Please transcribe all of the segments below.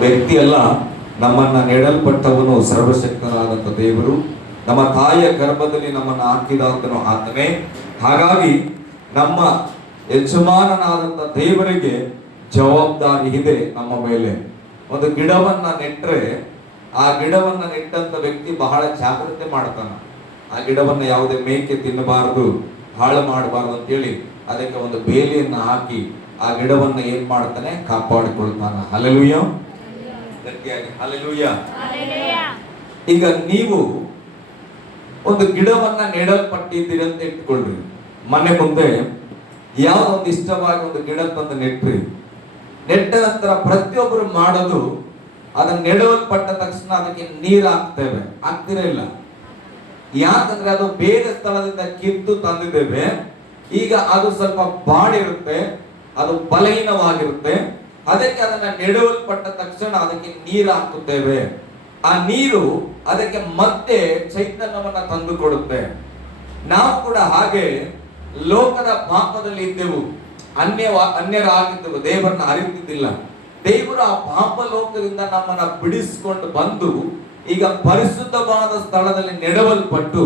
ವ್ಯಕ್ತಿಯಲ್ಲ, ನಮ್ಮನ್ನ ನೆಡಲ್ಪಟ್ಟವನು ಸರ್ವಶಕ್ತನಾದಂಥ ದೇವರು. ನಮ್ಮ ತಾಯಿಯ ಗರ್ಭದಲ್ಲಿ ನಮ್ಮನ್ನು ಹಾಕಿದಾತನು ಆತನೇ. ಹಾಗಾಗಿ ನಮ್ಮ ಯಜಮಾನನಾದಂಥ ದೇವರಿಗೆ ಜವಾಬ್ದಾರಿ ಇದೆ ನಮ್ಮ ಮೇಲೆ. ಒಂದು ಗಿಡವನ್ನ ನೆಟ್ರೆ ಆ ಗಿಡವನ್ನ ನೆಟ್ಟಂತ ವ್ಯಕ್ತಿ ಬಹಳ ಜಾಗ್ರತೆ ಮಾಡ್ತಾನ. ಆ ಗಿಡವನ್ನ ಯಾವುದೇ ಮೇಕೆ ತಿನ್ನಬಾರದು, ಹಾಳು ಮಾಡಬಾರದು ಅಂತೇಳಿ ಅದಕ್ಕೆ ಒಂದು ಬೇಲಿಯನ್ನ ಹಾಕಿ ಆ ಗಿಡವನ್ನ ಏನ್ ಮಾಡ್ತಾನೆ, ಕಾಪಾಡಿಕೊಳ್ತಾನ. ಹಲ್ಲೆಲೂಯಾ, ಗಟ್ಟಿಯಾಗಿ ಹಲ್ಲೆಲೂಯಾ. ಈಗ ನೀವು ಒಂದು ಗಿಡವನ್ನ ನೆಡಲ್ಪಟ್ಟಿದ್ದೀರಿ ಅಂತ ಇಟ್ಕೊಳ್ರಿ. ಮನೆ ಮುಂದೆ ಯಾವುದೋ ಒಂದು ಇಷ್ಟವಾಗಿ ಒಂದು ಗಿಡ ತಂದು ನೆಟ್ರಿ. ನೆಟ್ಟ ನಂತರ ಪ್ರತಿಯೊಬ್ಬರು ಮಾಡೋದು, ಅದನ್ನ ನೆಡಲ್ಪಟ್ಟ ತಕ್ಷಣ ಅದಕ್ಕೆ ನೀರು ಹಾಕ್ತೇವೆ, ಹಾಕ್ತಿರಲಿಲ್ಲ. ಯಾಕಂದ್ರೆ ಅದು ಬೇರೆ ಸ್ಥಳದಿಂದ ಕಿತ್ತು ತಂದಿದ್ದೇವೆ. ಈಗ ಅದು ಸ್ವಲ್ಪ ಬಾಡಿರುತ್ತೆ, ಅದು ಬಲಹೀನವಾಗಿರುತ್ತೆ. ಅದಕ್ಕೆ ಅದನ್ನ ನೆಡಲ್ಪಟ್ಟ ತಕ್ಷಣ ಅದಕ್ಕೆ ನೀರು ಹಾಕುತ್ತೇವೆ. ಆ ನೀರು ಅದಕ್ಕೆ ಮತ್ತೆ ಚೈತನ್ಯವನ್ನ ತಂದು ಕೊಡುತ್ತೆ. ನಾವು ಕೂಡ ಹಾಗೆ ಲೋಕದ ಪಾಪದಲ್ಲಿ ಇದ್ದೆವು, ಅನ್ಯರಾಗಿದ್ದೆವು, ದೇವರನ್ನ ಅರಿತಿದ್ದಿಲ್ಲ. ದೇವರು ಆ ಪಾಪ ಲೋಕದಿಂದ ನಮ್ಮನ್ನ ಬಿಡಿಸಿಕೊಂಡು ಬಂದು ಈಗ ಪರಿಶುದ್ಧವಾದ ಸ್ಥಳದಲ್ಲಿ ನೆಡವಲ್ಪಟ್ಟು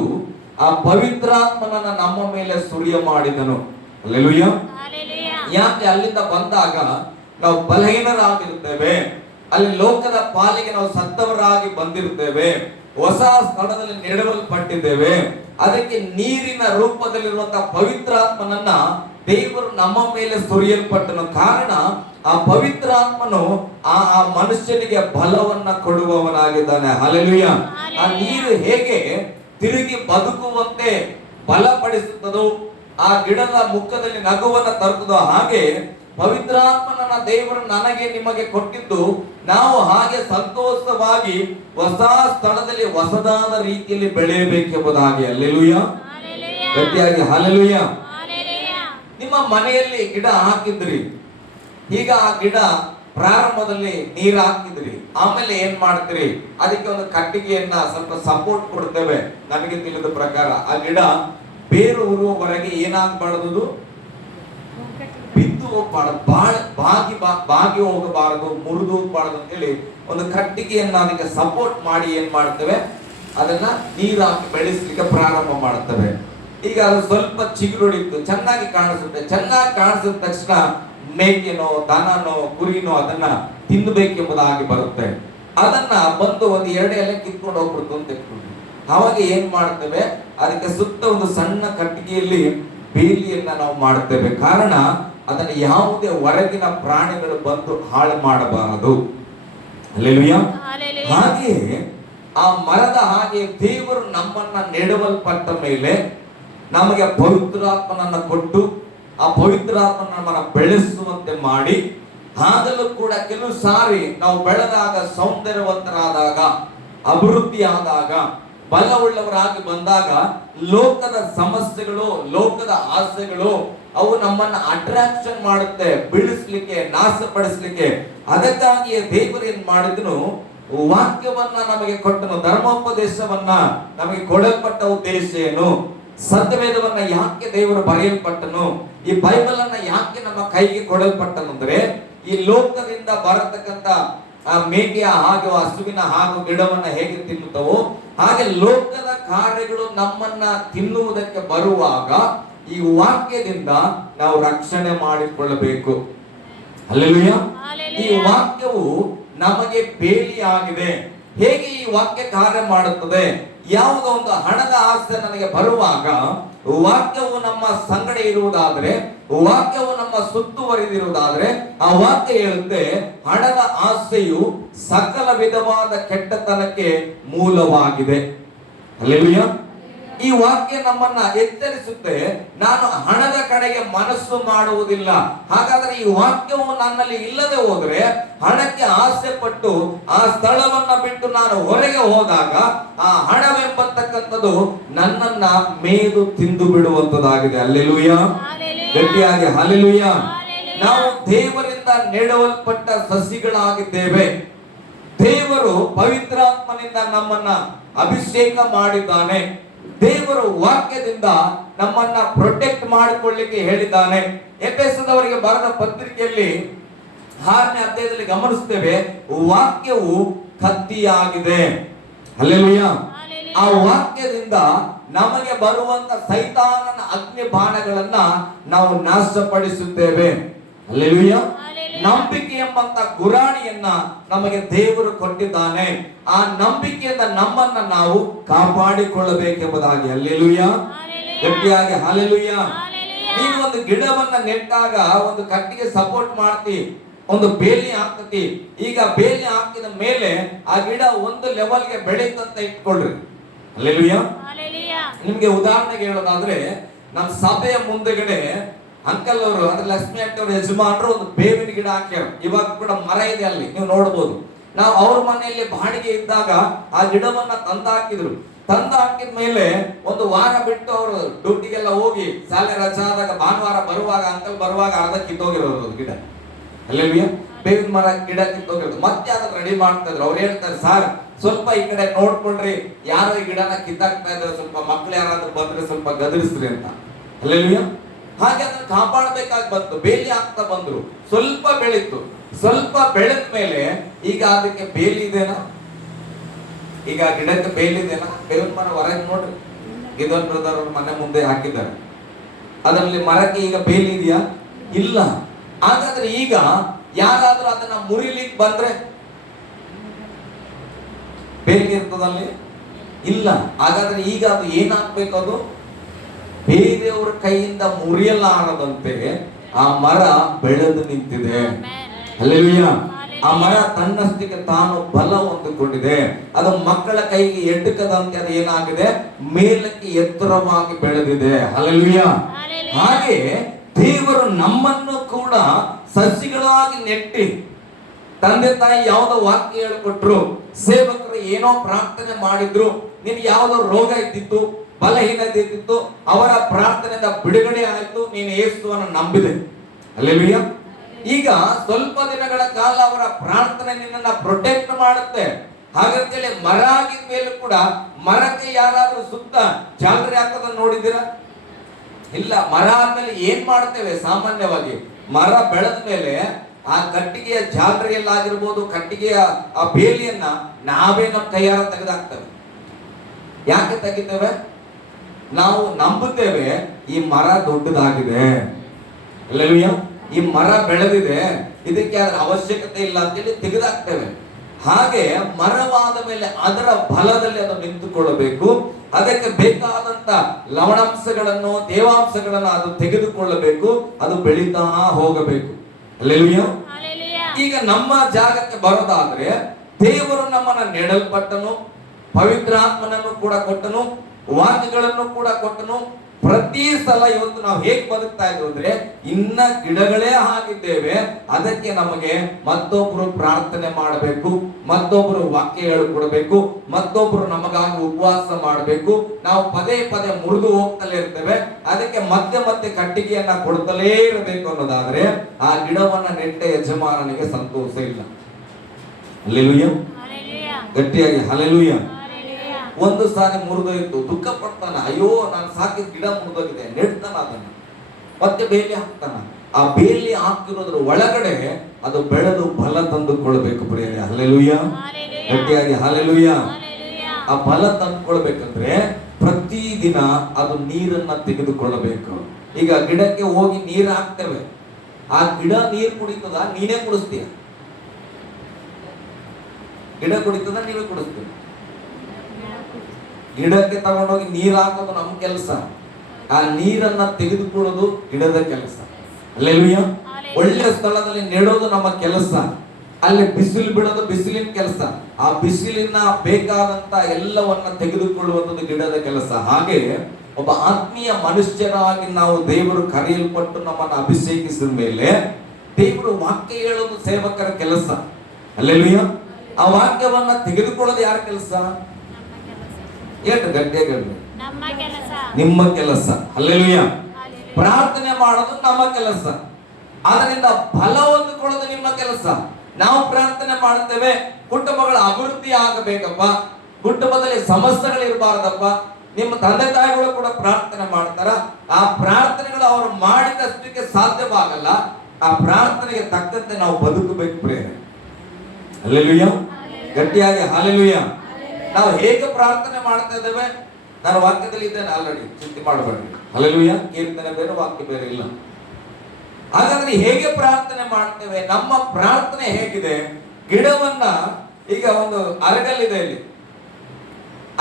ಆ ಪವಿತ್ರಾತ್ಮನನ್ನ ನಮ್ಮ ಮೇಲೆ ಸುರಿಯ ಮಾಡಿದನು. ಹಲ್ಲೆಲೂಯಾ. ಯಾಕೆ ಅಲ್ಲಿಂದ ಬಂದಾಗ ನಾವು ಬಲಹೀನರಾಗಿರುತ್ತೇವೆ, ಅಲ್ಲಿ ಲೋಕದ ಪಾಲಿಗೆ ನಾವು ಸತ್ತವರಾಗಿ ಬಂದಿರುತ್ತೇವೆ, ಹೊಸ ಸ್ಥಳದಲ್ಲಿ ನೆಡವಲ್ಪಟ್ಟಿದ್ದೇವೆ. ಅದಕ್ಕೆ ನೀರಿನ ರೂಪದಲ್ಲಿರುವಂತಹ ಪವಿತ್ರಾತ್ಮನನ್ನ ದೇವರು ನಮ್ಮ ಮೇಲೆ ಸುರಿಯಲ್ಪಟ್ಟನು. ಕಾರಣ ಆ ಪವಿತ್ರಾತ್ಮನು ಆ ಮನುಷ್ಯನಿಗೆ ಬಲವನ್ನ ಕೊಡುವವನಾಗಿದ್ದಾನೆ. ಹಲ್ಲೆಲೂಯಾ. ಆ ನೀರು ಹೇಗೆ ತಿರುಗಿ ಬದುಕುವಂತೆ ಬಲಪಡಿಸುತ್ತದೋ, ಆ ಗಿಡದ ಮುಖದಲ್ಲಿ ನಗುವನ್ನ ತರುತ್ತದೋ, ಹಾಗೆ ಪವಿತ್ರಾತ್ಮನನ್ನ ದೇವರು ನನಗೆ ನಿಮಗೆ ಕೊಟ್ಟಿದ್ದು ನಾವು ಹಾಗೆ ಸಂತೋಷವಾಗಿ ಹೊಸ ಸ್ಥಳದಲ್ಲಿ ಹೊಸದಾದ ರೀತಿಯಲ್ಲಿ ಬೆಳೆಯಬೇಕೆಂಬುದಾಗಿ. ಹಲ್ಲೆಲೂಯಾ, ಗಟ್ಟಿಯಾಗಿ ಹಲ್ಲೆಲೂಯಾ. ನಿಮ್ಮ ಮನೆಯಲ್ಲಿ ಗಿಡ ಹಾಕಿದ್ರಿ, ಈಗ ಆ ಗಿಡ ಪ್ರಾರಂಭದಲ್ಲಿ ನೀರು ಹಾಕಿದ್ರಿ, ಆಮೇಲೆ ಏನ್ ಮಾಡ್ತೀರಿ, ಅದಕ್ಕೆ ಒಂದು ಕಟ್ಟಿಗೆಯನ್ನ ಸ್ವಲ್ಪ ಸಪೋರ್ಟ್ ಕೊಡ್ತೇವೆ. ನನಗೆ ತಿಳಿದ ಪ್ರಕಾರ ಆ ಗಿಡ ಬೇರು ಉರುವವರೆಗೆ ಏನಾಗಬಾರದು, ಬಿದ್ದು ಹೋಗಬಾರದು, ಬಾಗಿ ಹೋಗಬಾರದು, ಮುರಿದು ಹೋಗಬಾರದು ಅಂತೇಳಿ ಒಂದು ಕಟ್ಟಿಗೆಯನ್ನ ಅದಕ್ಕೆ ಸಪೋರ್ಟ್ ಮಾಡಿ ಏನ್ ಮಾಡ್ತೇವೆ, ಅದನ್ನ ನೀರು ಹಾಕಿ ಬೆಳೆಸಲಿಕ್ಕೆ ಪ್ರಾರಂಭ ಮಾಡ್ತೇವೆ. ಈಗ ಅದು ಸ್ವಲ್ಪ ಚಿಗುರೊಡಿದ್ದು ಚೆನ್ನಾಗಿ ಕಾಣಿಸುತ್ತೆ. ಚೆನ್ನಾಗಿ ಕಾಣಿಸಿದ ತಕ್ಷಣ ಮೇಕೆನೋ ದನನೋ ಕುರಿನೋ ಅದನ್ನ ತಿನ್ನಬೇಕೆಂಬುದಾಗಿ ಬರುತ್ತೆ. ಅದನ್ನ ಬಂದು ಒಂದು ಎರಡು ಎಲೆ ಕಿತ್ಕೊಂಡು ಹೋಗ್ಬಿಡ್ತು ಅಂತ ಇಟ್ಕೊಂಡು ಅವಾಗ ಏನ್ ಮಾಡ್ತೇವೆ, ಅದಕ್ಕೆ ಸುತ್ತ ಒಂದು ಸಣ್ಣ ಕಟ್ಟಿಗೆಯಲ್ಲಿ ಬೇಲಿಯನ್ನ ನಾವು ಮಾಡ್ತೇವೆ. ಕಾರಣ ಅದನ್ನ ಯಾವುದೇ ಹೊರಗಿನ ಪ್ರಾಣಿಗಳು ಬಂದು ಹಾಳು ಮಾಡಬಾರದು. ಹಲ್ಲೆಲೂಯಾ. ಹಾಗೆಯೇ ಆ ಮರದ ಹಾಗೆ ದೇವರು ನಮ್ಮನ್ನ ನೆಡವಲ್ಪಟ್ಟ ಮೇಲೆ ನಮಗೆ ಪವಿತ್ರಾತ್ಮನನ್ನ ಕೊಟ್ಟು ಆ ಪವಿತ್ರಾತ್ಮ ನಮ್ಮನ್ನ ಬೆಳೆಸುವಂತೆ ಮಾಡಿ, ಆಗಲೂ ಕೂಡ ಕೆಲವು ಸಾರಿ ನಾವು ಬೆಳೆದಾಗ, ಸೌಂದರ್ಯವಂತರಾದಾಗ, ಅಭಿವೃದ್ಧಿ ಆದಾಗ, ಬಲವುಳ್ಳವರಾಗಿ ಬಂದಾಗ ಲೋಕದ ಸಮಸ್ಯೆಗಳು, ಲೋಕದ ಆಸೆಗಳು ಅವು ನಮ್ಮನ್ನ ಅಟ್ರಾಕ್ಷನ್ ಮಾಡುತ್ತೆ, ಬೀಳಿಸ್ಲಿಕ್ಕೆ, ನಾಶಪಡಿಸ್ಲಿಕ್ಕೆ. ಅದಕ್ಕಾಗಿಯೇ ದೇವರು ಏನ್ ಮಾಡಿದನು, ವಾಕ್ಯವನ್ನ ನಮಗೆ ಕೊಟ್ಟನು. ಧರ್ಮೋಪದೇಶವನ್ನ ನಮಗೆ ಕೊಡಲ್ಪಟ್ಟ ಉದ್ದೇಶ ಏನು, ಸತ್ಯವೇದವನ್ನ ಯಾಕೆ ದೇವರು ಬರೆಯಲ್ಪಟ್ಟನು, ಈ ಬೈಬಲ್ ಅನ್ನ ಯಾಕೆ ನಮ್ಮ ಕೈಗೆ ಕೊಡಲ್ಪಟ್ಟನು ಅಂದ್ರೆ, ಈ ಲೋಕದಿಂದ ಬರತಕ್ಕಂತ ಆ ಮೇಕೆಯ ಹಾಗೂ ಹಸುವಿನ ಹಾಗೂ ಗಿಡವನ್ನ ಹೇಗೆ ತಿನ್ನುತ್ತವೋ ಹಾಗೆ ಲೋಕದ ಕಾರ್ಯಗಳು ನಮ್ಮನ್ನ ತಿನ್ನುವುದಕ್ಕೆ ಬರುವಾಗ ಈ ವಾಕ್ಯದಿಂದ ನಾವು ರಕ್ಷಣೆ ಮಾಡಿಕೊಳ್ಳಬೇಕು. ಹಲ್ಲೆಲೂಯಾ. ಈ ವಾಕ್ಯವು ನಮಗೆ ಬೇಲಿಯಾಗಿದೆ. ಹೇಗೆ ಈ ವಾಕ್ಯ ಕಾರ್ಯ ಮಾಡುತ್ತದೆ, ಯಾವುದೋ ಒಂದು ಹಣದ ಆಸೆ ನನಗೆ ಬರುವಾಗ ವಾಕ್ಯವು ನಮ್ಮ ಸಂಗಡ ಇರುವುದಾದ್ರೆ, ವಾಕ್ಯವು ನಮ್ಮ ಸುತ್ತುವರಿದಿರುವುದಾದ್ರೆ, ಆ ವಾಕ್ಯ ಹೇಳುತ್ತೆ ಹಣದ ಆಸೆಯು ಸಕಲ ವಿಧವಾದ ಕೆಟ್ಟತನಕ್ಕೆ ಮೂಲವಾಗಿದೆ. ಹಲ್ಲೆಲೂಯಾ. ಈ ವಾಕ್ಯ ನಮ್ಮನ್ನ ಎಚ್ಚರಿಸುತ್ತೆ, ನಾನು ಹಣದ ಕಡೆಗೆ ಮನಸ್ಸು ಮಾಡುವುದಿಲ್ಲ. ಹಾಗಾದ್ರೆ ಈ ವಾಕ್ಯವು ನನ್ನಲ್ಲಿ ಇಲ್ಲದೆ ಹೋದ್ರೆ, ಹಣಕ್ಕೆ ಆಸೆ ಪಟ್ಟು ಆ ಸ್ಥಳವನ್ನ ಬಿಟ್ಟು ನಾನು ಹೊರಗೆ ಹೋದಾಗ ಆ ಹಣವೆಂಬತಕ್ಕಂಥದ್ದು ನನ್ನನ್ನ ಮೇದು ತಿಂದು ಬಿಡುವಂತದಾಗಿದೆ. ಹಲ್ಲೆಲೂಯಾ, ಗಟ್ಟಿಯಾಗಿ ಹಲ್ಲೆಲೂಯಾ. ನಾವು ದೇವರಿಂದ ನೆಡವಲ್ಪಟ್ಟ ಸಸಿಗಳಾಗಿದ್ದೇವೆ. ದೇವರು ಪವಿತ್ರಾತ್ಮನಿಂದ ನಮ್ಮನ್ನ ಅಭಿಷೇಕ ಮಾಡಿದ್ದಾನೆ. ದೇವರು ವಾಕ್ಯದಿಂದ ನಮ್ಮನ್ನ ಪ್ರೊಟೆಕ್ಟ್ ಮಾಡಿಕೊಳ್ಳಿಕ್ಕೆ ಹೇಳಿದ್ದಾನೆ. ಎಫೆಸದವರಿಗೆ ಬರೆದ ಪತ್ರಿಕೆಯಲ್ಲಿ 6ನೇ ಅಧ್ಯಾಯದಲ್ಲಿ ಗಮನಿಸ್ತೇವೆ, ವಾಕ್ಯವು ಕತ್ತಿಯಾಗಿದೆ. ಹಲ್ಲೆಲೂಯಾ. ಆ ವಾಕ್ಯದಿಂದ ನಮಗೆ ಬರುವಂತ ಸೈತಾನನ ಅಗ್ನಿ ಬಾಣಗಳನ್ನ ನಾವು ನಾಶಪಡಿಸುತ್ತೇವೆ. ಹಲ್ಲೆಲೂಯಾ. ನಂಬಿಕೆ ಎಂಬಂತ ಗುರಾಣಿಯನ್ನ ನಮಗೆ ದೇವರು ಕೊಟ್ಟಿದ್ದಾನೆ. ಆ ನಂಬಿಕೆಯಿಂದ ನಮ್ಮನ್ನ ನಾವು ಕಾಪಾಡಿಕೊಳ್ಳಬೇಕೆಂಬುದಾಗಿ. ಹಲ್ಲೆಲೂಯಾ. ಗಟ್ಟಿಯಾಗಿ ಹಲ್ಲೆಲೂಯಾ. ನೀನು ಒಂದು ಗಿಡವನ್ನ ನೆಟ್ಟಾಗ ಒಂದು ಕಟ್ಟಿಗೆ ಸಪೋರ್ಟ್ ಮಾಡ್ತಿ, ಒಂದು ಬೇಲಿ ಹಾಕ್ತತಿ. ಈಗ ಬೇಲಿ ಹಾಕಿದ ಮೇಲೆ ಆ ಗಿಡ ಒಂದು ಲೆವೆಲ್ಗೆ ಬೆಳೀತಂತ ಇಟ್ಕೊಳ್ರಿ. ಹಲ್ಲೆಲೂಯಾ. ನಿಮ್ಗೆ ಉದಾಹರಣೆಗೆ ಹೇಳೋದಾದ್ರೆ, ನಮ್ಮ ಸಭೆಯ ಮುಂದೆಗಡೆ ಅಂಕಲ್ ಅವರು ಅಂದ್ರೆ ಲಕ್ಷ್ಮಿ ಅಕ್ಕ ಅವರು ಯಜಮಾನರು ಒಂದು ಬೇವಿನ ಗಿಡ ಹಾಕ್ಯಾರ. ಇವಾಗ ಕೂಡ ಮರ ಇದೆ ಅಲ್ಲಿ, ನೀವು ನೋಡಬಹುದು. ನಾವು ಅವ್ರ ಮನೆಯಲ್ಲಿ ಬಾಡಿಗೆ ಇದ್ದಾಗ ಆ ಗಿಡವನ್ನ ತಂದಾಕಿದ್ರು. ತಂದಾಕಿದ ಮೇಲೆ ಒಂದು ವಾರ ಬಿಟ್ಟು ಅವರು ಡ್ಯೂಟಿಗೆಲ್ಲ ಹೋಗಿ ಶಾಲೆ ರಜಾ ಆದಾಗ ಭಾನುವಾರ ಬರುವಾಗ ಅಂಕಲ್ ಬರುವಾಗ ಅರ್ಧ ಕಿತ್ತೋಗಿರೋದು ಗಿಡ. ಅಲ್ಲೇವಿಯ ಬೇವಿನ ಮರ ಗಿಡ ಕಿತ್ತೋಗಿರೋದು. ಮತ್ತೆ ಅದನ್ನ ರೆಡಿ ಮಾಡ್ತಾ ಇದ್ರು. ಅವ್ರು ಹೇಳ್ತಾರೆ, ಸರ್ ಸ್ವಲ್ಪ ಈ ಕಡೆ ನೋಡ್ಕೊಳ್ರಿ, ಯಾರೋ ಈ ಗಿಡನ ಕಿತ್ತಾಕ್ತಾ ಇದ್ರೆ, ಸ್ವಲ್ಪ ಮಕ್ಳು ಯಾರಾದ್ರೂ ಬಂದ್ರೆ ಸ್ವಲ್ಪ ಗದರಿಸ್ರಿ ಅಂತ. ಅಲ್ಲೇವಿಯ ಹಾಗೆ ಅದನ್ನ ಕಾಪಾಡಬೇಕಾಗಿ ಬಂತು. ಬೇಲಿ ಹಾಕ್ತಾ ಬಂದ್ರು. ಸ್ವಲ್ಪ ಬೆಳೀತು. ಸ್ವಲ್ಪ ಬೆಳೆದ ಮೇಲೆ ಈಗ ಅದಕ್ಕೆ ಬೇಲಿ ಇದೆನಾ? ಈಗ ಗಿಡಕ್ಕೆ ಬೇಲಿ ಇದೆನಾ? ಬೇವಿನ ಮರ ಹೊರಗೆ ನೋಡ್ರಿ, ಗಿದನ್ ಬ್ರದರ್ ಅವ್ರ ಮನೆ ಮುಂದೆ ಹಾಕಿದ್ದಾರೆ. ಅದರಲ್ಲಿ ಮರಕ್ಕೆ ಈಗ ಬೇಲಿ ಇದೆಯಾ? ಇಲ್ಲ. ಹಾಗಾದ್ರೆ ಈಗ ಯಾರಾದ್ರೂ ಅದನ್ನ ಮುರಿಲಿಕ್ಕೆ ಬಂದ್ರೆ ಬೇಲಿ ಇರ್ತದಲ್ಲಿ? ಇಲ್ಲ. ಹಾಗಾದ್ರೆ ಈಗ ಅದು ಏನಾಗ್ಬೇಕು? ಅದು ಬೇರೆಯವರ ಕೈಯಿಂದ ಮುರಿಯಲಾರದಂತೆ ಆ ಮರ ಬೆಳೆದು ನಿಂತಿದೆ. ಹಲ್ಲೆಲೂಯಾ. ಆ ಮರ ತನ್ನಷ್ಟಕ್ಕೆ ತಾನು ಬಲ ಹೊಂದಿಕೊಂಡಿದೆ. ಅದು ಮಕ್ಕಳ ಕೈಗೆ ಎಟಕದಂತೆ ಅದು ಏನಾಗಿದೆ? ಮೇಲಕ್ಕೆ ಎತ್ತರವಾಗಿ ಬೆಳೆದಿದೆ. ಹಲ್ಲೆಲೂಯಾ. ಹಾಗೆ ದೇವರು ನಮ್ಮನ್ನು ಕೂಡ ಸಸಿಗಳಾಗಿ ನೆಟ್ಟಿ, ತಂದೆ ತಾಯಿ ಯಾವುದೋ ವಾಕ್ಯ ಹೇಳಿಕೊಟ್ರು, ಸೇವಕರು ಏನೋ ಪ್ರಾರ್ಥನೆ ಮಾಡಿದ್ರು, ನಿನ್ ಯಾವುದೋ ರೋಗ ಇದ್ದಿತ್ತು, ಬಲಹೀನತೆ ಇದ್ದಿತ್ತು, ಅವರ ಪ್ರಾರ್ಥನೆಯಿಂದ ಬಿಡುಗಡೆ ಆಯ್ತು, ನೀನು ಯೇಸುವನ್ನು ನಂಬಿದೆ. ಹಲ್ಲೆಲೂಯಾ. ಈಗ ಸ್ವಲ್ಪ ದಿನಗಳ ಕಾಲ ಅವರ ಪ್ರಾರ್ಥನೆ ನಿನ್ನನ್ನ ಪ್ರೊಟೆಕ್ಟ್ ಮಾಡುತ್ತೆ. ಹಾಗಂತೇಳಿ ಮರ ಆಗಿದ ಮೇಲೂ ಕೂಡ ಮರಕ್ಕೆ ಯಾರಾದ್ರೂ ಸುತ್ತ ಜಾಲರಿ ಹಾಕೋದನ್ನ ನೋಡಿದ್ದೀರಾ? ಇಲ್ಲ. ಮರ ಆದ್ಮೇಲೆ ಏನ್ ಮಾಡ್ತೇವೆ? ಸಾಮಾನ್ಯವಾಗಿ ಮರ ಬೆಳೆದ ಮೇಲೆ ಆ ಕಟ್ಟಿಗೆಯ ಜಾಲರಿಯಲ್ಲಾಗಿರ್ಬೋದು, ಕಟ್ಟಿಗೆಯ ಆ ಬೇಲಿಯನ್ನ ನಾವೇ ನಮ್ಮ ಕೈಯಾರ ತೆಗೆದಾಕ್ತೇವೆ. ಯಾಕೆ ತೆಗಿತೇವೆ? ನಾವು ನಂಬುತ್ತೇವೆ ಈ ಮರ ದೊಡ್ಡದಾಗಿದೆ, ಹಲ್ಲೆಲೂಯಾ, ಈ ಮರ ಬೆಳೆದಿದೆ, ಇದಕ್ಕೆ ಅದರ ಅವಶ್ಯಕತೆ ಇಲ್ಲ ಅಂತೇಳಿ ತೆಗೆದಾಕ್ತೇವೆ. ಹಾಗೆ ಮರವಾದ ಮೇಲೆ ಅದರ ಬಲದಲ್ಲಿ ಅದು ನಿಂತುಕೊಳ್ಳಬೇಕು. ಅದಕ್ಕೆ ಬೇಕಾದಂತ ಲವಣಾಂಶಗಳನ್ನು, ತೇವಾಂಶಗಳನ್ನು ಅದು ತೆಗೆದುಕೊಳ್ಳಬೇಕು. ಅದು ಬೆಳೀತಾ ಹೋಗಬೇಕು. ಹಲ್ಲೆಲೂಯಾ. ಈಗ ನಮ್ಮ ಜಾಗಕ್ಕೆ ಬರೋದಾದ್ರೆ ದೇವರು ನಮ್ಮನ್ನ ನೆಡಲ್ಪಟ್ಟನು, ಪವಿತ್ರಾತ್ಮನನ್ನು ಕೂಡ ಕೊಟ್ಟನು, ವಾಕ್ಯಗಳನ್ನು ಕೂಡ ಕೊಟ್ಟನು. ಪ್ರತಿ ಸಲ ಇವತ್ತು ನಾವು ಹೇಗೆ ಬದುಕ್ತಾ ಇದ್ವಿ ಅಂದ್ರೆ, ಇನ್ನ ಗಿಡಗಳೇ ಆಗಿದ್ದೇವೆ. ಅದಕ್ಕೆ ನಮಗೆ ಮತ್ತೊಬ್ರು ಪ್ರಾರ್ಥನೆ ಮಾಡಬೇಕು, ಮತ್ತೊಬ್ರು ವಾಕ್ಯ ಹೇಳಿಕೊಡ್ಬೇಕು, ಮತ್ತೊಬ್ರು ನಮಗಾಗಿ ಉಪವಾಸ ಮಾಡಬೇಕು. ನಾವು ಪದೇ ಪದೇ ಮುರಿದು ಹೋಗ್ತಲೇ ಇರ್ತೇವೆ. ಅದಕ್ಕೆ ಮತ್ತೆ ಮತ್ತೆ ಕಟ್ಟಿಗೆಯನ್ನ ಕೊಡ್ತಲೇ ಇರಬೇಕು ಅನ್ನೋದಾದ್ರೆ ಆ ಗಿಡವನ್ನ ನೆಟ್ಟ ಯಜಮಾನನಿಗೆ ಸಂತೋಷ ಇಲ್ಲ. ಹಲ್ಲೆಲೂಯಾ. ಗಟ್ಟಿಯಾಗಿ ಹಲ್ಲೆಲೂಯಾ. ಒಂದು ಸಾರಿ ಮುರಿದೋಯ್ತು, ದುಃಖ ಪಡ್ತಾನ, ಅಯ್ಯೋ ನಾನು ಸಾಕಿದ ಗಿಡ ಮುರಿದೋಗಿದೆ, ನೆಡ್ತಾನ, ಅದನ್ನ ಮತ್ತೆ ಬೇಲಿ ಹಾಕ್ತಾನ. ಆ ಬೇಲಿ ಹಾಕಿರೋದ್ರ ಒಳಗಡೆ ಅದು ಬೆಳೆದು ಫಲ ತಂದುಕೊಳ್ಬೇಕು ಪ್ರಿಯರೇ. ಹಲ್ಲೆಲೂಯಾ. ಗಟ್ಟಿಯಾಗಿ ಹಲ್ಲೆಲೂಯಾ. ಆ ಫಲ ತಂದುಕೊಳ್ಬೇಕಂದ್ರೆ ಪ್ರತಿದಿನ ಅದು ನೀರನ್ನ ತೆಗೆದುಕೊಳ್ಳಬೇಕು. ಈಗ ಗಿಡಕ್ಕೆ ಹೋಗಿ ನೀರು ಹಾಕ್ತೇವೆ, ಆ ಗಿಡ ನೀರು ಕುಡಿತದ? ನೀನೇ ಕುಡಿಸ್ತೀಯ? ಗಿಡ ಕುಡಿತದ? ನೀವೇ ಕುಡಿಸ್ತೀವಿ? ಗಿಡಕ್ಕೆ ತಗೊಂಡೋಗಿ ನೀರು ಹಾಕೋದು ನಮ್ಮ ಕೆಲಸ, ಆ ನೀರನ್ನ ತೆಗೆದುಕೊಳ್ಳೋದು ಗಿಡದ ಕೆಲಸ. ಹಲ್ಲೆಲೂಯಾ. ಒಳ್ಳೆ ಸ್ಥಳದಲ್ಲಿ ನೆಡೋದು ನಮ್ಮ ಕೆಲಸ, ಅಲ್ಲಿ ಬಿಸಿಲು ಬಿಡೋದು ಬಿಸಿಲಿನ ಕೆಲಸ, ಆ ಬಿಸಿಲಿನ ಬೇಕಾದಂತ ಎಲ್ಲವನ್ನ ತೆಗೆದುಕೊಳ್ಳುವಂಥದ್ದು ಗಿಡದ ಕೆಲಸ. ಹಾಗೆ ಒಬ್ಬ ಆತ್ಮೀಯ ಮನುಷ್ಯರಾಗಿ ನಾವು ದೇವರು ಕರೆಯಲ್ಪಟ್ಟು ನಮ್ಮನ್ನು ಅಭಿಷೇಕಿಸಿದ ಮೇಲೆ ದೇವರು ವಾಕ್ಯ ಹೇಳೋದು ಸೇವಕರ ಕೆಲಸ. ಹಲ್ಲೆಲೂಯಾ. ಆ ವಾಕ್ಯವನ್ನ ತೆಗೆದುಕೊಳ್ಳೋದು ಯಾರ ಕೆಲಸ? ಎಷ್ಟು ಗಟ್ಟಿಯಾಗಿ ಹೇಳ್ರಿ, ನಿಮ್ಮ ಕೆಲಸ. ಹಲ್ಲೆಲೂಯಾ. ಪ್ರಾರ್ಥನೆ ಮಾಡೋದು ನಮ್ಮ ಕೆಲಸ, ಅದರಿಂದ ಫಲ ಹೊಂದಿಕೊಳ್ಳೋದು ನಿಮ್ಮ ಕೆಲಸ. ನಾವು ಪ್ರಾರ್ಥನೆ ಮಾಡುತ್ತೇವೆ, ಕುಟುಂಬಗಳ ಅಭಿವೃದ್ಧಿ ಆಗಬೇಕಪ್ಪ, ಕುಟುಂಬದಲ್ಲಿ ಸಮಸ್ಯೆಗಳಿರಬಾರ್ದಪ್ಪ. ನಿಮ್ಮ ತಂದೆ ತಾಯಿಗಳು ಕೂಡ ಪ್ರಾರ್ಥನೆ ಮಾಡ್ತಾರ. ಆ ಪ್ರಾರ್ಥನೆಗಳು ಅವರು ಮಾಡಿದಷ್ಟಕ್ಕೆ ಸಾಧ್ಯವಾಗಲ್ಲ. ಆ ಪ್ರಾರ್ಥನೆಗೆ ತಕ್ಕಂತೆ ನಾವು ಬದುಕಬೇಕು ಪ್ರೇರೆ. ಹಲ್ಲೆಲೂಯಾ. ಗಟ್ಟಿಯಾಗಿ ಹಲ್ಲೆಲೂಯಾ. ನಾವು ಹೇಗೆ ಪ್ರಾರ್ಥನೆ ಮಾಡ್ತಾ ಇದ್ದೇವೆ, ನಾನು ವಾಕ್ಯದಲ್ಲಿ ಇದ್ದೇನೆ ಆಲ್ರೆಡಿ, ಚಿಂತೆ ಮಾಡಬೇಡಿ. ಹಲ್ಲೆಲೂಯಾ. ಕೀರ್ತನೆ ಬೇರೆ, ವಾಕ್ಯ ಬೇರೆ ಇಲ್ಲ. ಹಾಗಾದ್ರೆ ಹೇಗೆ ಪ್ರಾರ್ಥನೆ ಮಾಡ್ತೇವೆ, ನಮ್ಮ ಪ್ರಾರ್ಥನೆ ಹೇಗಿದೆ? ಗಿಡವನ್ನ, ಈಗ ಒಂದು ಅರಗಲ್ಲಿದೆ, ಇಲ್ಲಿ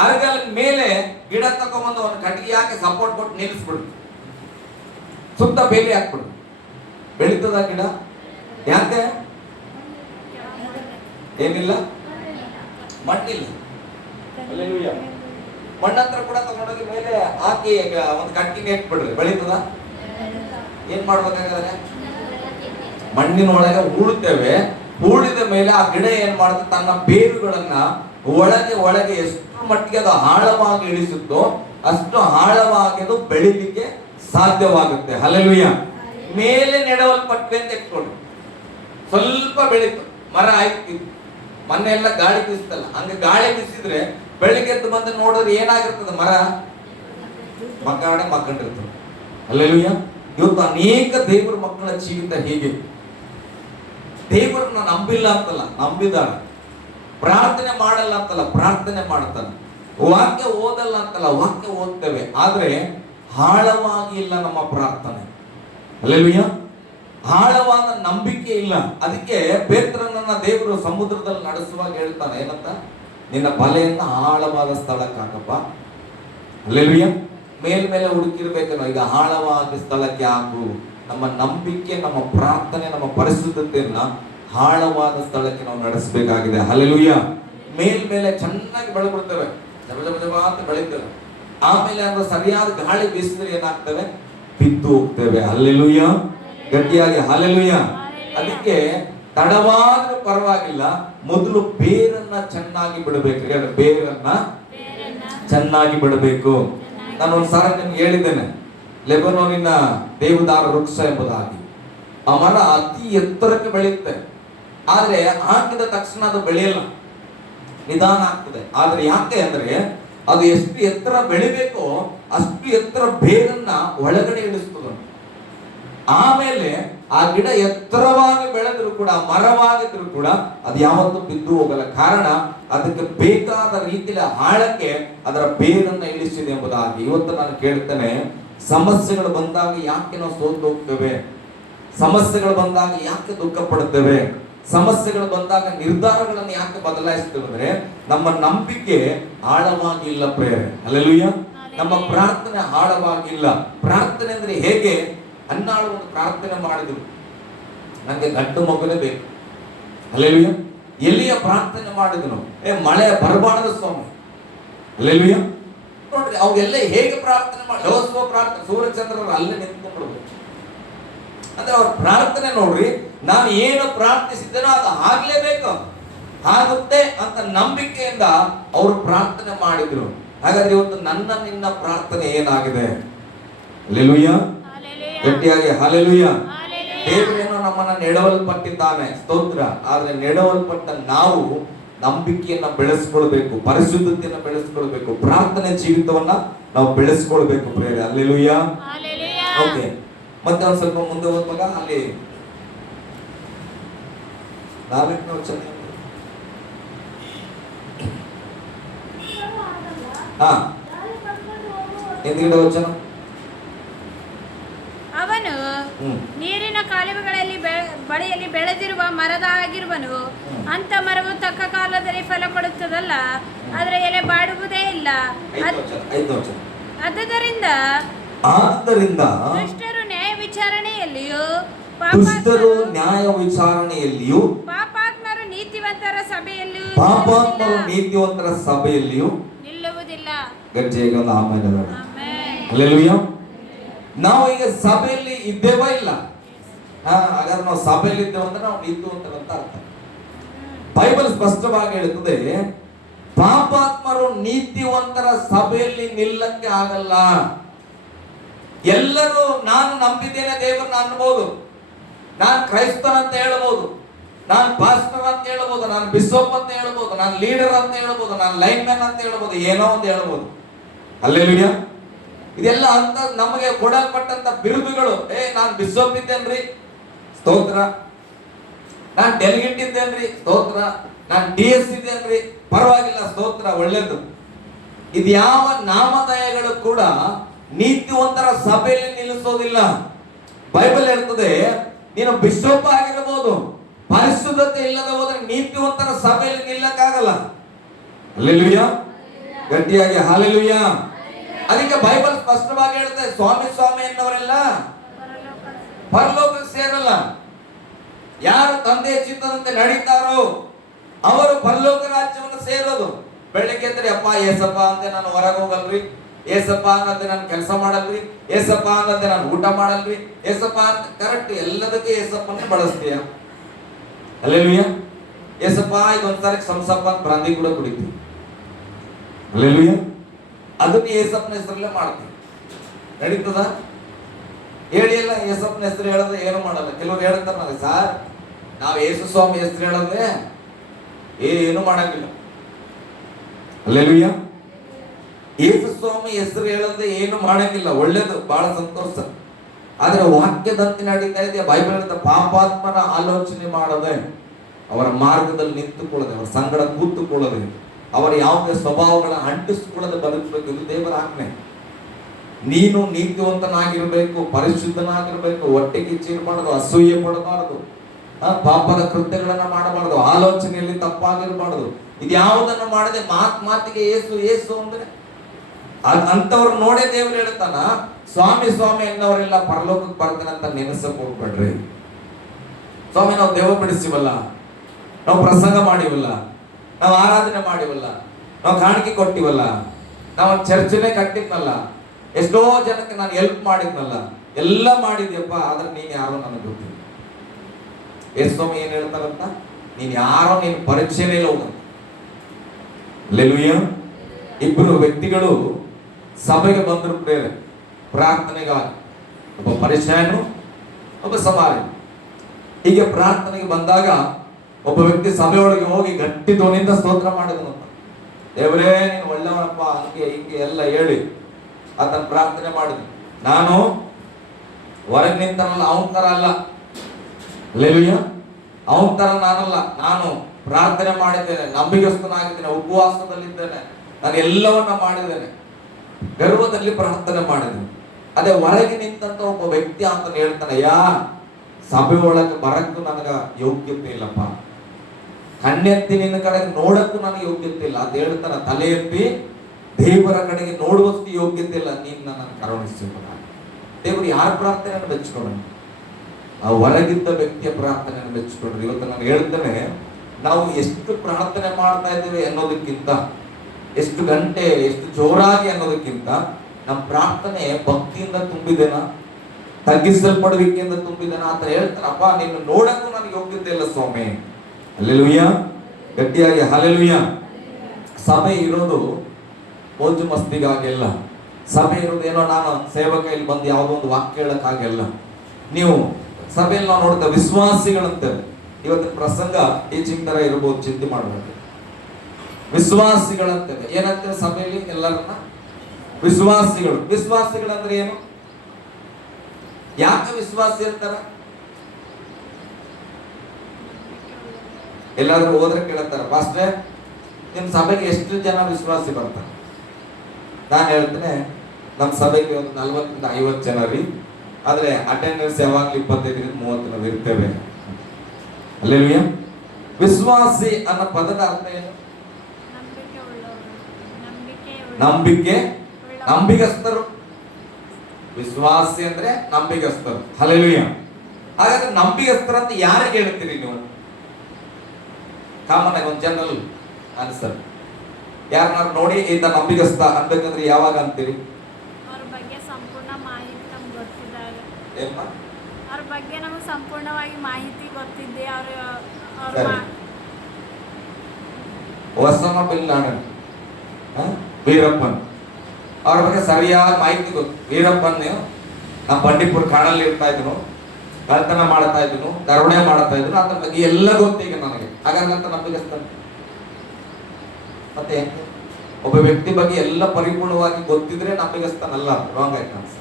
ಅರಗಲ್ ಮೇಲೆ ಗಿಡ ತಗೊಂಬಂದು ಒಂದು ಕಟ್ಟಿಗೆ ಹಾಕಿ ಸಪೋರ್ಟ್ ಕೊಟ್ಟು ನಿಲ್ಲಿಸ್ಬಿಡು, ಸುತ್ತ ಬೇಲಿ ಹಾಕ್ಬಿಡು, ಬೆಳೀತದ ಗಿಡ? ಯಾಕೆ? ಏನಿಲ್ಲ, ಮಣ್ಣಿಲ್ಲ. ಮಣ್ಣಂತರ ಕೂಡ ತಗೊಂಡೋಗಿ ಮೇಲೆ ಹಾಕಿ ಒಂದು ಕಟ್ಟಿಗೆ ಇಟ್ಬಿಡ್ರಿ, ಬೆಳೀತದ? ಏನ್ ಮಾಡ್ಬೇಕಾದ್ರೆ ಮಣ್ಣಿನ ಒಳಗೆ ಹೂಳುತ್ತೇವೆ. ಹೂಳಿದ ಮೇಲೆ ಆ ಗಿಡ ಏನ್ ಮಾಡುತ್ತೆ, ತನ್ನ ಬೇರುಗಳನ್ನ ಒಳಗೆ ಒಳಗೆ ಎಷ್ಟು ಮಟ್ಟಿಗೆ ಅದು ಆಳವಾಗಿ ಇಳಿಸುತ್ತೋ ಅಷ್ಟು ಆಳವಾಗಿ ಅದು ಬೆಳಿಲಿಕ್ಕೆ ಸಾಧ್ಯವಾಗುತ್ತೆ. ಹಲ್ಲೆಲೂಯಾ. ಮೇಲೆ ನೆಡವಲ್ಪಟ್ವೆ ಅಂತ ಇಟ್ಕೊಳ್ರಿ, ಸ್ವಲ್ಪ ಬೆಳೀತು, ಮರ ಆಯ್ತು. ಮೊನ್ನೆ ಎಲ್ಲ ಗಾಳಿ ಬೀಸ್ತಲ್ಲ, ಹಂಗೆ ಗಾಳಿ ಬೀಸಿದ್ರೆ ಬೆಳಿಗ್ಗೆ ಎದ್ದು ಬಂದು ನೋಡಿದ್ರೆ ಏನಾಗಿರ್ತದೆ, ಮರ ಮಕ್ಕಂಡಿರ್ತದೆ. ಹಲ್ಲೆಲೂಯಾ. ಇವತ್ತು ಅನೇಕ ದೇವರ ಮಕ್ಕಳ ಜೀವಿತ ಹೀಗೆ. ದೇವರನ್ನ ನಂಬಿಲ್ಲ ಅಂತಲ್ಲ, ನಂಬಿದಾನೆ. ಪ್ರಾರ್ಥನೆ ಮಾಡಲ್ಲ ಅಂತಲ್ಲ, ಪ್ರಾರ್ಥನೆ ಮಾಡ್ತಾನೆ. ವಾಕ್ಯ ಓದಲ್ಲ ಅಂತಲ್ಲ, ವಾಕ್ಯ ಓದ್ತೇವೆ, ಆದ್ರೆ ಆಳವಾಗಿ ಇಲ್ಲ ನಮ್ಮ ಪ್ರಾರ್ಥನೆ. ಹಲ್ಲೆಲೂಯಾ. ಆಳವಾದ ನಂಬಿಕೆ ಇಲ್ಲ. ಅದಕ್ಕೆ ಪೇತ್ರನನ್ನ ದೇವರು ಸಮುದ್ರದಲ್ಲಿ ನಡೆಸುವಾಗ ಹೇಳ್ತಾನೆ, ಏನಂತ? ನಿನ್ನ ಬಲೆಯನ್ನ ಆಳವಾದ ಸ್ಥಳಕ್ಕೆ ಹಾಕಪ್ಪ. ಹಲ್ಲೆಲೂಯಾ. ಮೇಲ್ಮೇಲೆ ಹುಡುಕಿರ್ಬೇಕೇನೋ, ಈಗ ಆಳವಾದ ಸ್ಥಳಕ್ಕೆ ಹಾಕು. ನಮ್ಮ ನಂಬಿಕೆ, ನಮ್ಮ ಪ್ರಾರ್ಥನೆ, ನಮ್ಮ ಪರಿಶುದ್ಧತೆಯನ್ನ ಆಳವಾದ ಸ್ಥಳಕ್ಕೆ ನಾವು ನಡೆಸಬೇಕಾಗಿದೆ. ಹಲ್ಲೆಲೂಯಾ. ಮೇಲ್ಮೇಲೆ ಚೆನ್ನಾಗಿ ಬೆಳೆಬಿಡ್ತೇವೆ, ಜಬ ಜಬ ಜಬ ಅಂತ ಬೆಳಿತೇವೆ. ಆಮೇಲೆ ಅಂದ್ರೆ ಸರಿಯಾದ ಗಾಳಿ ಬೀಸಿದ್ರೆ ಏನಾಗ್ತವೆ, ಬಿದ್ದು ಹೋಗ್ತೇವೆ. ಹಲ್ಲೆಲೂಯಾ. ಗಟ್ಟಿಯಾಗಿ ಹಲ್ಲೆಲೂಯಾ. ಅದಕ್ಕೆ ತಡವಾದ್ರೂ ಪರವಾಗಿಲ್ಲ, ಮೊದಲು ಬೇರನ್ನ ಚೆನ್ನಾಗಿ ಬಿಡಬೇಕು. ಬೇರನ್ನ ಚೆನ್ನಾಗಿ ಬಿಡಬೇಕು. ನಾನು ಒಂದ್ಸಾರಿ ನಿಮ್ಗೆ ಹೇಳಿದ್ದೇನೆ, ಲೆಬನೋನಿನ ದೇವದಾರ ವೃಕ್ಷ ಎಂಬುದಾಗಿ. ಆ ಮರ ಅತಿ ಎತ್ತರಕ್ಕೆ ಬೆಳೆಯುತ್ತೆ, ಆದ್ರೆ ಹಾಕಿದ ತಕ್ಷಣ ಅದು ಬೆಳೆಯಲ್ಲ, ನಿಧಾನ ಆಗ್ತದೆ. ಆದ್ರೆ ಯಾಕೆ ಅಂದ್ರೆ ಅದು ಎಷ್ಟು ಎತ್ತರ ಬೆಳಿಬೇಕೋ ಅಷ್ಟು ಎತ್ತರ ಬೇರನ್ನ ಒಳಗಡೆ ಇಳಿಸ್ತದೆ. ಆಮೇಲೆ ಆ ಗಿಡ ಎತ್ತರವಾಗಿ ಬೆಳೆದ್ರು ಕೂಡ, ಮರವಾಗಿದ್ರು ಕೂಡ ಅದು ಯಾವತ್ತೂ ಬಿದ್ದು ಹೋಗಲ್ಲ. ಕಾರಣ ಅದಕ್ಕೆ ಬೇಕಾದ ರೀತಿಯ ಆಳಕ್ಕೆ ಅದರ ಬೇರನ್ನ ಇಳಿಸಿದೆ ಎಂಬುದಾಗಿ. ಇವತ್ತು ನಾನು ಕೇಳ್ತೇನೆ, ಸಮಸ್ಯೆಗಳು ಬಂದಾಗ ಯಾಕೆ ನಾವು ಸೋತು ಹೋಗ್ತೇವೆ? ಸಮಸ್ಯೆಗಳು ಬಂದಾಗ ಯಾಕೆ ದುಃಖ ಪಡುತ್ತೇವೆ? ಸಮಸ್ಯೆಗಳು ಬಂದಾಗ ನಿರ್ಧಾರಗಳನ್ನು ಯಾಕೆ ಬದಲಾಯಿಸ್ತೇವೆ ಅಂದ್ರೆ ನಮ್ಮ ನಂಬಿಕೆ ಆಳವಾಗಿಲ್ಲ ಪ್ರೇರೆ. ಹಲ್ಲೆಲೂಯಾ. ನಮ್ಮ ಪ್ರಾರ್ಥನೆ ಆಳವಾಗಿಲ್ಲ. ಪ್ರಾರ್ಥನೆ ಅಂದ್ರೆ ಹೇಗೆ? ಅನ್ನಾಳು ಒಂದು ಪ್ರಾರ್ಥನೆ ಮಾಡಿದ್ರು, ನನಗೆ ಗಂಡು ಮಗುನೇ ಬೇಕು. ಹಲ್ಲೆಲೂಯಾ. ಎಲ್ಲಿಯ ಪ್ರಾರ್ಥನೆ ಮಾಡಿದನು? ಮಳೆ ಬರಬಾರದು ಸ್ವಾಮಿ. ಹಲ್ಲೆಲೂಯಾ. ನೋಡ್ರಿ, ಅವೆಲ್ಲ ಹೇಗೆ ಪ್ರಾರ್ಥನೆ ಮಾಡಿ, ಲೋಸ್ವ ಪ್ರಾರ್ಥನೆ, ಸೂರ್ಯಚಂದ್ರರು ಅಲ್ಲೇ ನಿಂತ್ಕೊಂಡ್ಬಿಡ್ಬೇಕು. ಅಂದ್ರೆ ಅವ್ರ ಪ್ರಾರ್ಥನೆ ನೋಡ್ರಿ, ನಾನು ಏನು ಪ್ರಾರ್ಥಿಸಿದ್ದೇನೋ ಅದು ಆಗ್ಲೇಬೇಕು, ಆಗುತ್ತೆ ಅಂತ ನಂಬಿಕೆಯಿಂದ ಅವರು ಪ್ರಾರ್ಥನೆ ಮಾಡಿದ್ರು. ಹಾಗಾದ್ರೆ ಇವತ್ತು ನನ್ನ ನಿನ್ನ ಪ್ರಾರ್ಥನೆ ಏನಾಗಿದೆ? ಹಲ್ಲೆಲೂಯಾ. ಗಟ್ಟಿಯಾಗಿ ಹಲ್ಲೆಲೂಯಾ. ದೇವರೇನೋ ನಮ್ಮನ್ನ ನೆಡವಲ್ಪಟ್ಟಿದ್ದಾನೆ, ಸ್ತೋತ್ರ. ಆದ್ರೆ ನೆಡವಲ್ಪಟ್ಟ ನಾವು ನಂಬಿಕೆಯನ್ನ ಬೆಳೆಸ್ಕೊಳ್ಬೇಕು, ಪರಿಶುದ್ಧತೆಯನ್ನ ಬೆಳೆಸ್ಕೊಳ್ಬೇಕು, ಪ್ರಾರ್ಥನೆ ಜೀವಿತವನ್ನ ನಾವು ಬೆಳೆಸ್ಕೊಳ್ಬೇಕು ಪ್ರೇರೆ. ಹಲ್ಲೆಲೂಯಾ. ಓಕೆ, ಮತ್ತೆ ಒಂದ್ ಸ್ವಲ್ಪ ಮುಂದೆ ಹೋಗುವಾಗ ಅಲ್ಲಿ 4ನೇ ವಚನ. ಹಿಂದಿನ ವಚನ. ಅವನು ನೀರಿನ ಕಾಲುವೆಗಳಲ್ಲಿ ಬಳಿಯಲ್ಲಿ ಬೆಳೆದಿರುವ ಮರದ ಆಗಿರುವನು. ಅಂತ ಮರವು ತಕ್ಕ ಕಾಲದಲ್ಲಿ ಫಲ ಕೊಡುತ್ತದಲ್ಲ, ಅದರ ಎಲೆ ಬಾಡುವುದೇ ಇಲ್ಲ. ಆದ್ದರಿಂದ ದುಷ್ಟರು ನ್ಯಾಯ ವಿಚಾರಣೆಯಲ್ಲಿಯೂ ಪಾಪಾತ್ಮರು ನೀತಿವಂತರ ಸಭೆಯಲ್ಲಿಯೂ ನಿಲ್ಲುವುದಿಲ್ಲ. ನಾವು ಈಗ ಸಭೆಯಲ್ಲಿ ಇದ್ದೇವಾ ಇಲ್ಲ? ಹಾಗಾದ್ರೆ ನಾವು ಸಭೆಯಲ್ಲಿ ಇದ್ದೇವೆ ಅಂದ್ರೆ ನಾವು ನೀತಿವಂತರಂತ ಅರ್ಥ. ಬೈಬಲ್ ಸ್ಪಷ್ಟವಾಗಿ ಹೇಳುತ್ತದೆ, ಪಾಪಾತ್ಮರು ನೀತಿವಂತರ ಸಭೆಯಲ್ಲಿ ನಿಲ್ಲಕ್ಕೆ ಆಗಲ್ಲ. ಎಲ್ಲರೂ ನಾನು ನಂಬಿದ್ದೇನೆ ದೇವರನ್ನ ಅನ್ಬೋದು, ನಾನು ಕ್ರೈಸ್ತನ ಅಂತ ಹೇಳ್ಬೋದು, ನಾನು ಪಾಸ್ಟರ್ ಅಂತ ಹೇಳ್ಬೋದು, ನಾನು ಬಿಷಪ್ ಅಂತ ಹೇಳ್ಬೋದು, ನಾನು ಲೀಡರ್ ಅಂತ ಹೇಳ್ಬೋದು, ನಾನು ಲೈನ್ ಮ್ಯಾನ್ ಅಂತ ಹೇಳ್ಬೋದು, ಏನೋ ಅಂತ ಹೇಳ್ಬೋದು. ಹಲ್ಲೆಲೂಯಾ. ಇದೆಲ್ಲ ಅಂತ ನಮಗೆ ಕೊಡಲ್ಪಟ್ಟಂತ ಬಿರುದುಗಳು. ನಾನು ಬಿಷಪ್ ಇದ್ದೇನ್ರಿ, ಸ್ತೋತ್ರ. ನಾನು ಡೆಲಿಗೇಟ್ ಇದ್ದೇನ್ರಿ, ಸ್ತೋತ್ರ. ನಾನು DS ಇದ್ದೇನ್ರಿ, ಪರವಾಗಿಲ್ಲ, ಸ್ತೋತ್ರ, ಒಳ್ಳೇದು. ಇದು ಯಾವ ನಾಮಧೇಯಗಳು ಕೂಡ ನೀತಿವಂತರ ಸಭೆಯಲ್ಲಿ ನಿಲ್ಲಿಸೋದಿಲ್ಲ. ಬೈಬಲ್ ಹೇಳ್ತದೆ, ನೀನು ಬಿಷಪ್ ಆಗಿರಬಹುದು, ಪರಿಶುದ್ಧತೆ ಇಲ್ಲದೆ ಹೋದ್ರೆ ನೀತಿವಂತರ ಸಭೆಯಲ್ಲಿ ನಿಲ್ಲಕ್ಕಾಗಲ್ಲ. ಹಲ್ಲೆಲೂಯಾ, ಗಟ್ಟಿಯಾಗಿ ಹಲ್ಲೆಲೂಯಾ. ಅದಕ್ಕೆ ಬೈಬಲ್ ಸ್ಪಷ್ಟವಾಗಿ ಹೇಳ್ತದೆ, ಸ್ವಾಮಿ ಸ್ವಾಮಿ ಎನ್ನುವರೆಲ್ಲ ಪರಲೋಕಕ್ಕೆ ಸೇರಲ್ಲ. ಯಾರು ತಂದೆಯ ಚಿತ್ತದಂತೆ ನಡೀತಾರೋ ಅವರು ಪರಲೋಕ ರಾಜ್ಯವನ್ನು ಸೇರೋದು. ಬೆಳಗ್ಗೆ ಎದ್ದರೆ ಅಪ್ಪ ಏಸಪ್ಪ ಅಂತ ನಾನು ಹೊರಗೆ ಹೋಗಲ್ರಿ, ಏಸಪ್ಪ ಅನ್ನತ್ತೆ ನಾನು ಕೆಲಸ ಮಾಡಲ್ರಿ, ಏಸಪ್ಪ ಅನ್ನತ್ತೆ ನಾನು ಊಟ ಮಾಡಲ್ರಿ, ಏಸಪ್ಪ ಅಂತ ಕರೆಕ್ಟ್ ಎಲ್ಲದಕ್ಕೆ ಏಸಪ್ಪನ್ನೇ ಬಳಸ್ತೀಯ. ಹಲ್ಲೆಲೂಯಾ. ಏಸಪ್ಪ ಇದೊಂದ್ಸಾರಿ ಸಂಸಪ್ಪ ಅಂತ ಬ್ರಾಂದಿ ಕೂಡ ಕುಡಿತೀವಿ. ಹಲ್ಲೆಲೂಯಾ. ಅದನ್ನ ಏಸಪ್ಪನ ಹೆಸರಲ್ಲೇ ಮಾಡ್ತೀವಿ. ನಡೀತದ? ಹೇಳಿ ಎಲ್ಲ ಏಸಪ್ಪನ ಹೆಸರು ಹೇಳಿದ್ರೆ ಏನು ಮಾಡಲ್ಲ. ಕೆಲವರು ಹೇಳ್ತಾರೆ ನನಗೆ, ಸಾರ್ ನಾವು ಯೇಸು ಸ್ವಾಮಿ ಹೆಸರು ಹೇಳಿದ್ರೆ ಏನು ಮಾಡಂಗಿಲ್ಲ. ಹಲ್ಲೆಲೂಯಾ. ಯೇಸು ಸ್ವಾಮಿ ಹೆಸರು ಹೇಳದೆ ಏನು ಮಾಡಂಗಿಲ್ಲ, ಒಳ್ಳೇದು, ಬಹಳ ಸಂತೋಷ. ಆದ್ರೆ ವಾಕ್ಯದಂತೆ ನಡೀತಾ ಇದೆ. ಬೈಬಲ್ ಹೇಳಿದ ಪಾಪಾತ್ಮನ ಆಲೋಚನೆ ಮಾಡದೆ, ಅವರ ಮಾರ್ಗದಲ್ಲಿ ನಿಂತುಕೊಳ್ಳದೆ, ಅವರ ಸಂಗಡ ಕೂತುಕೊಳ್ಳದೆ, ಅವರ ಯಾವುದೇ ಸ್ವಭಾವಗಳ ಅಂಟಿಸಿಕೊಳ್ಳದೆ ಬದುಕಬೇಕು. ಇದು ದೇವರ ಆಜ್ಞೆ. ನೀನು ನೀತಿವಂತನಾಗಿರ್ಬೇಕು, ಪರಿಶುದ್ಧನಾಗಿರ್ಬೇಕು, ಹೊಟ್ಟೆ ಕಿಚ್ಚಿರಬಾರದು, ಅಸೂಯೆ ಪಡಬಾರದು, ಪಾಪದ ಕೃತ್ಯಗಳನ್ನ ಮಾಡಬಾರದು, ಆಲೋಚನೆಯಲ್ಲಿ ತಪ್ಪಾಗಿರಬಾರದು. ಇದು ಯಾವುದನ್ನು ಮಾಡದೆ ಮಾತಿಗೆ ಏಸು ಏಸು ಅಂದ್ರೆ ಅಂತವ್ರು ನೋಡೇ ದೇವ್ರು ಹೇಳ್ತಾನ, ಸ್ವಾಮಿ ಸ್ವಾಮಿ ಎನ್ನವರೆಲ್ಲ ಪರಲೋಕಕ್ಕೆ ಬರ್ತಾನೆ ಅಂತ ನೆನೆಸಕ್ ಹೋಗ್ಬೇಡ್ರಿ. ಸ್ವಾಮಿ ನಾವು ದೇವ ಬಿಡಿಸಿವಲ್ಲ, ನಾವು ಪ್ರಸಂಗ ಮಾಡಿವಲ್ಲ, ನಾವು ಆರಾಧನೆ ಮಾಡಿವಲ್ಲ, ನಾವು ಕಾಣಿಕೆ ಕೊಟ್ಟಿವಲ್ಲ, ನಾವು ಚರ್ಚನೆ ಕಟ್ಟಿದ್ನಲ್ಲ, ಎಷ್ಟೋ ಜನಕ್ಕೆ ನಾನು ಹೆಲ್ಪ್ ಮಾಡಿದ್ನಲ್ಲ, ಎಲ್ಲ ಮಾಡಿದ್ಯಪ್ಪ, ಆದ್ರೆ ನೀನ್ ಯಾರೋ ನನಗೆ ಗೊತ್ತಿಲ್ಲ. ಸ್ವಾಮಿ ಏನ್ ಹೇಳ್ತಾರಂತ, ನೀನ್ ಯಾರೋ ನೀನ್ ಪರೀಕ್ಷೆನೇ ಇಲ್ಲ ಹೋಗಂತ. ಹಲ್ಲೆಲೂಯಾ. ಇಬ್ಬರು ವ್ಯಕ್ತಿಗಳು ಸಭೆಗೆ ಬಂದರು ಪ್ರೇರೆ ಪ್ರಾರ್ಥನೆಗಾಗಿ. ಒಬ್ಬ ಪರಿಚಯನು, ಒಬ್ಬ ಸಮಾರಿ. ಹೀಗೆ ಪ್ರಾರ್ಥನೆಗೆ ಬಂದಾಗ ಒಬ್ಬ ವ್ಯಕ್ತಿ ಸಭೆಯೊಳಗೆ ಹೋಗಿ ಗಟ್ಟಿ ಧ್ವನಿಯಿಂದ ಸ್ತೋತ್ರ ಮಾಡಿದನಂತ. ದೇವರೇ ನೀನು ಒಳ್ಳೆಯವನಪ್ಪ, ಹಂಗೆ ಹಿಂಗೆ ಎಲ್ಲ ಹೇಳಿ ಆತನ ಪ್ರಾರ್ಥನೆ ಮಾಡಿದ. ನಾನು ಹೊರಗೆ ನಿಂತನಲ್ಲ, ಅವನ ತರ ಅಲ್ಲ. ಹಲ್ಲೆಲೂಯಾ. ಅವನ ತರ ನಾನಲ್ಲ, ನಾನು ಪ್ರಾರ್ಥನೆ ಮಾಡಿದ್ದೇನೆ, ನಂಬಿಗಸ್ತನಾಗಿದ್ದೇನೆ, ಉಪವಾಸದಲ್ಲಿದ್ದೇನೆ, ನಾನು ಎಲ್ಲವನ್ನ ಮಾಡಿದ್ದೇನೆ, ಗರ್ವದಲ್ಲಿ ಪ್ರಾರ್ಥನೆ ಮಾಡಿದ್ದೇನೆ. ಅದೇ ಹೊರಗೆ ನಿಂತಂತ ಒಬ್ಬ ವ್ಯಕ್ತಿ ಅಂತ ಹೇಳ್ತಾನೆ, ಸಭೆ ಒಳಗೆ ಬರಕ್ಕೂ ನನಗ ಯೋಗ್ಯತೆ ಇಲ್ಲಪ್ಪ, ಕಣ್ಣೆತ್ತಿ ನಿನ್ನ ಕಡೆಗೆ ನೋಡಕ್ಕೂ ನನಗೆ ಯೋಗ್ಯತೆ ಇಲ್ಲ ಅಂತ ಹೇಳ್ತಾನೆ. ತಲೆ ಎತ್ತಿ ದೇವರ ಕಡೆಗೆ ನೋಡುವಷ್ಟು ಯೋಗ್ಯತೆ ಇಲ್ಲ, ನೀನ್ ನನ್ನ ಕರುಣಿಸಿದ. ದೇವರು ಯಾರ ಪ್ರಾರ್ಥನೆಯನ್ನು ಮೆಚ್ಚಿಕೊಳ್ಳೋಣ? ಆ ಹೊರಗಿದ್ದ ವ್ಯಕ್ತಿಯ ಪ್ರಾರ್ಥನೆಯನ್ನು ಮೆಚ್ಚಿಕೊಂಡ್ರಿ. ಇವತ್ತು ನಾನು ಹೇಳ್ತೇನೆ, ನಾವು ಎಷ್ಟು ಪ್ರಾರ್ಥನೆ ಮಾಡ್ತಾ ಇದ್ದೇವೆ ಅನ್ನೋದಕ್ಕಿಂತ, ಎಷ್ಟು ಗಂಟೆ ಎಷ್ಟು ಜೋರಾಗಿ ಅನ್ನೋದಕ್ಕಿಂತ, ನಮ್ಮ ಪ್ರಾರ್ಥನೆ ಭಕ್ತಿಯಿಂದ ತುಂಬಿದೇನಾ, ತಗ್ಗಿಸಲ್ಪಡುವಿಕೆಯಿಂದ ತುಂಬಿದೇನಾ ಅಂತ ಹೇಳ್ತಾರಪ್ಪ. ನೀನು ನೋಡಕ್ಕೂ ನನಗೆ ಯೋಗ್ಯತೆ ಇಲ್ಲ ಸ್ವಾಮಿ. ಹಲ್ಲೆಲೂಯಾ, ಗಟ್ಟಿಯಾಗಿ ಹಲ್ಲೆಲೂಯಾ. ಸಭೆ ಇರೋದು ಮೋಜು ಮಸ್ತಿಗಾಗಿಲ್ಲ. ಸಭೆ ಇರೋದೇನೋ ನಾನು ಸೇವಕ ಇಲ್ಲಿ ಬಂದು ಯಾವುದೋ ಒಂದು ವಾಕ್ಯ ಹೇಳಕ್ಕಾಗಿಲ್ಲ. ನೀವು ಸಭೆಯಲ್ಲಿ ನಾವು ನೋಡ್ತೇವೆ ವಿಶ್ವಾಸಿಗಳಂತೇವೆ. ಇವತ್ತಿನ ಪ್ರಸಂಗ ಟೀಚಿಂಗ್ ತರ ಇರಬಹುದು, ಚಿಂತೆ ಮಾಡಬೇಕು. ವಿಶ್ವಾಸಿಗಳಂತೇವೆ. ಏನಂತೇವೆ ಸಭೆಯಲ್ಲಿ ಎಲ್ಲರನ್ನ? ವಿಶ್ವಾಸಿಗಳು. ವಿಶ್ವಾಸಿಗಳಂದ್ರೆ ಏನು? ಯಾಕೆ ವಿಶ್ವಾಸಿ ಅಂತಾರ? ಎಲ್ಲಾದ್ರೂ ಹೋದ್ರೆ ಕೇಳ್ತಾರ, ಪಾಸ್ಟ್ರೆ ನಿಮ್ ಸಭೆಗೆ ಎಷ್ಟು ಜನ ವಿಶ್ವಾಸಿ ಬರ್ತಾರೆ? ನಾನು ಹೇಳ್ತೇನೆ, ನಮ್ಮ ಸಭೆಗೆ ಒಂದು 40 ರಿಂದ 50 ಜನ ರೀ, ಆದ್ರೆ ಅಟೆಂಡೆನ್ಸ್ ಯಾವಾಗ್ಲೂ 25 ರಿಂದ 30 ನಾವು ಇರ್ತೇವೆ. ಹಲ್ಲೆಲೂಯಾ. ವಿಶ್ವಾಸಿ ಅನ್ನೋ ಪದದ ಅರ್ಥ ಏನು? ನಂಬಿಗಸ್ತರು. ವಿಶ್ವಾಸಿ ಅಂದ್ರೆ ನಂಬಿಗಸ್ತರು. ಹಲ್ಲೆಲೂಯಾ. ಹಾಗಾದ್ರೆ ನಂಬಿಗಸ್ತರು ಅಂತ ಯಾರಿಗೆ ಹೇಳ್ತೀರಿ ನೀವು? ಕಾಮನ್ ಆಗಿ ಒಂದು ಜನರಲ್ ಆನ್ಸರ್. ಯಾರನ್ನಾರು ನೋಡಿ ಈತ ನಂಬಿಗಸ್ತ ಅನ್ಬೇಕಂದ್ರೆ ಯಾವಾಗ ಅಂತೀರಿ? ಅವ್ರ ಬಗ್ಗೆ ಸಂಪೂರ್ಣ ಮಾಹಿತಿ ನಮ್ಗೆ ಗೊತ್ತಿದ್ದಾಗ. ಏನಮ್ಮ? ಅವ್ರ ಬಗ್ಗೆ ನಮಗೆ ಸಂಪೂರ್ಣವಾಗಿ ಮಾಹಿತಿ ಗೊತ್ತಿದ್ದೆ. ಒಸಾಮ ಬಿನ್ ಲಾಡೆನ್, ವೀರಪ್ಪನ್, ಅವ್ರ ಬಗ್ಗೆ ಸರಿಯಾದ ಮಾಹಿತಿ ಗೊತ್ತು. ವೀರಪ್ಪನ್ ನಮ್ಮ ಬಂಡೀಪುರ ಕಾಡಲ್ಲಿ ಇರ್ತಾ ಇದ್ರು, ಕಳ್ತನ ಮಾಡ್ತಾ ಇದ್ರು, ದರೋಡೆ ಮಾಡ್ತಾ ಇದ್ರು, ಅದ್ರ ಬಗ್ಗೆ ಎಲ್ಲ ಗೊತ್ತು ಈಗ ನನಗೆ. ಹಾಗಂತ ನಂಬಿಗಸ್ತಾನೆ? ಮತ್ತೆ ಒಬ್ಬ ವ್ಯಕ್ತಿ ಬಗ್ಗೆ ಎಲ್ಲ ಪರಿಪೂರ್ಣವಾಗಿ ಗೊತ್ತಿದ್ರೆ ನಂಬಿಗಸ್ತಾನಲ್ಲ, ರಾಂಗ್ ಆಯ್ತು ಅನ್ಸ.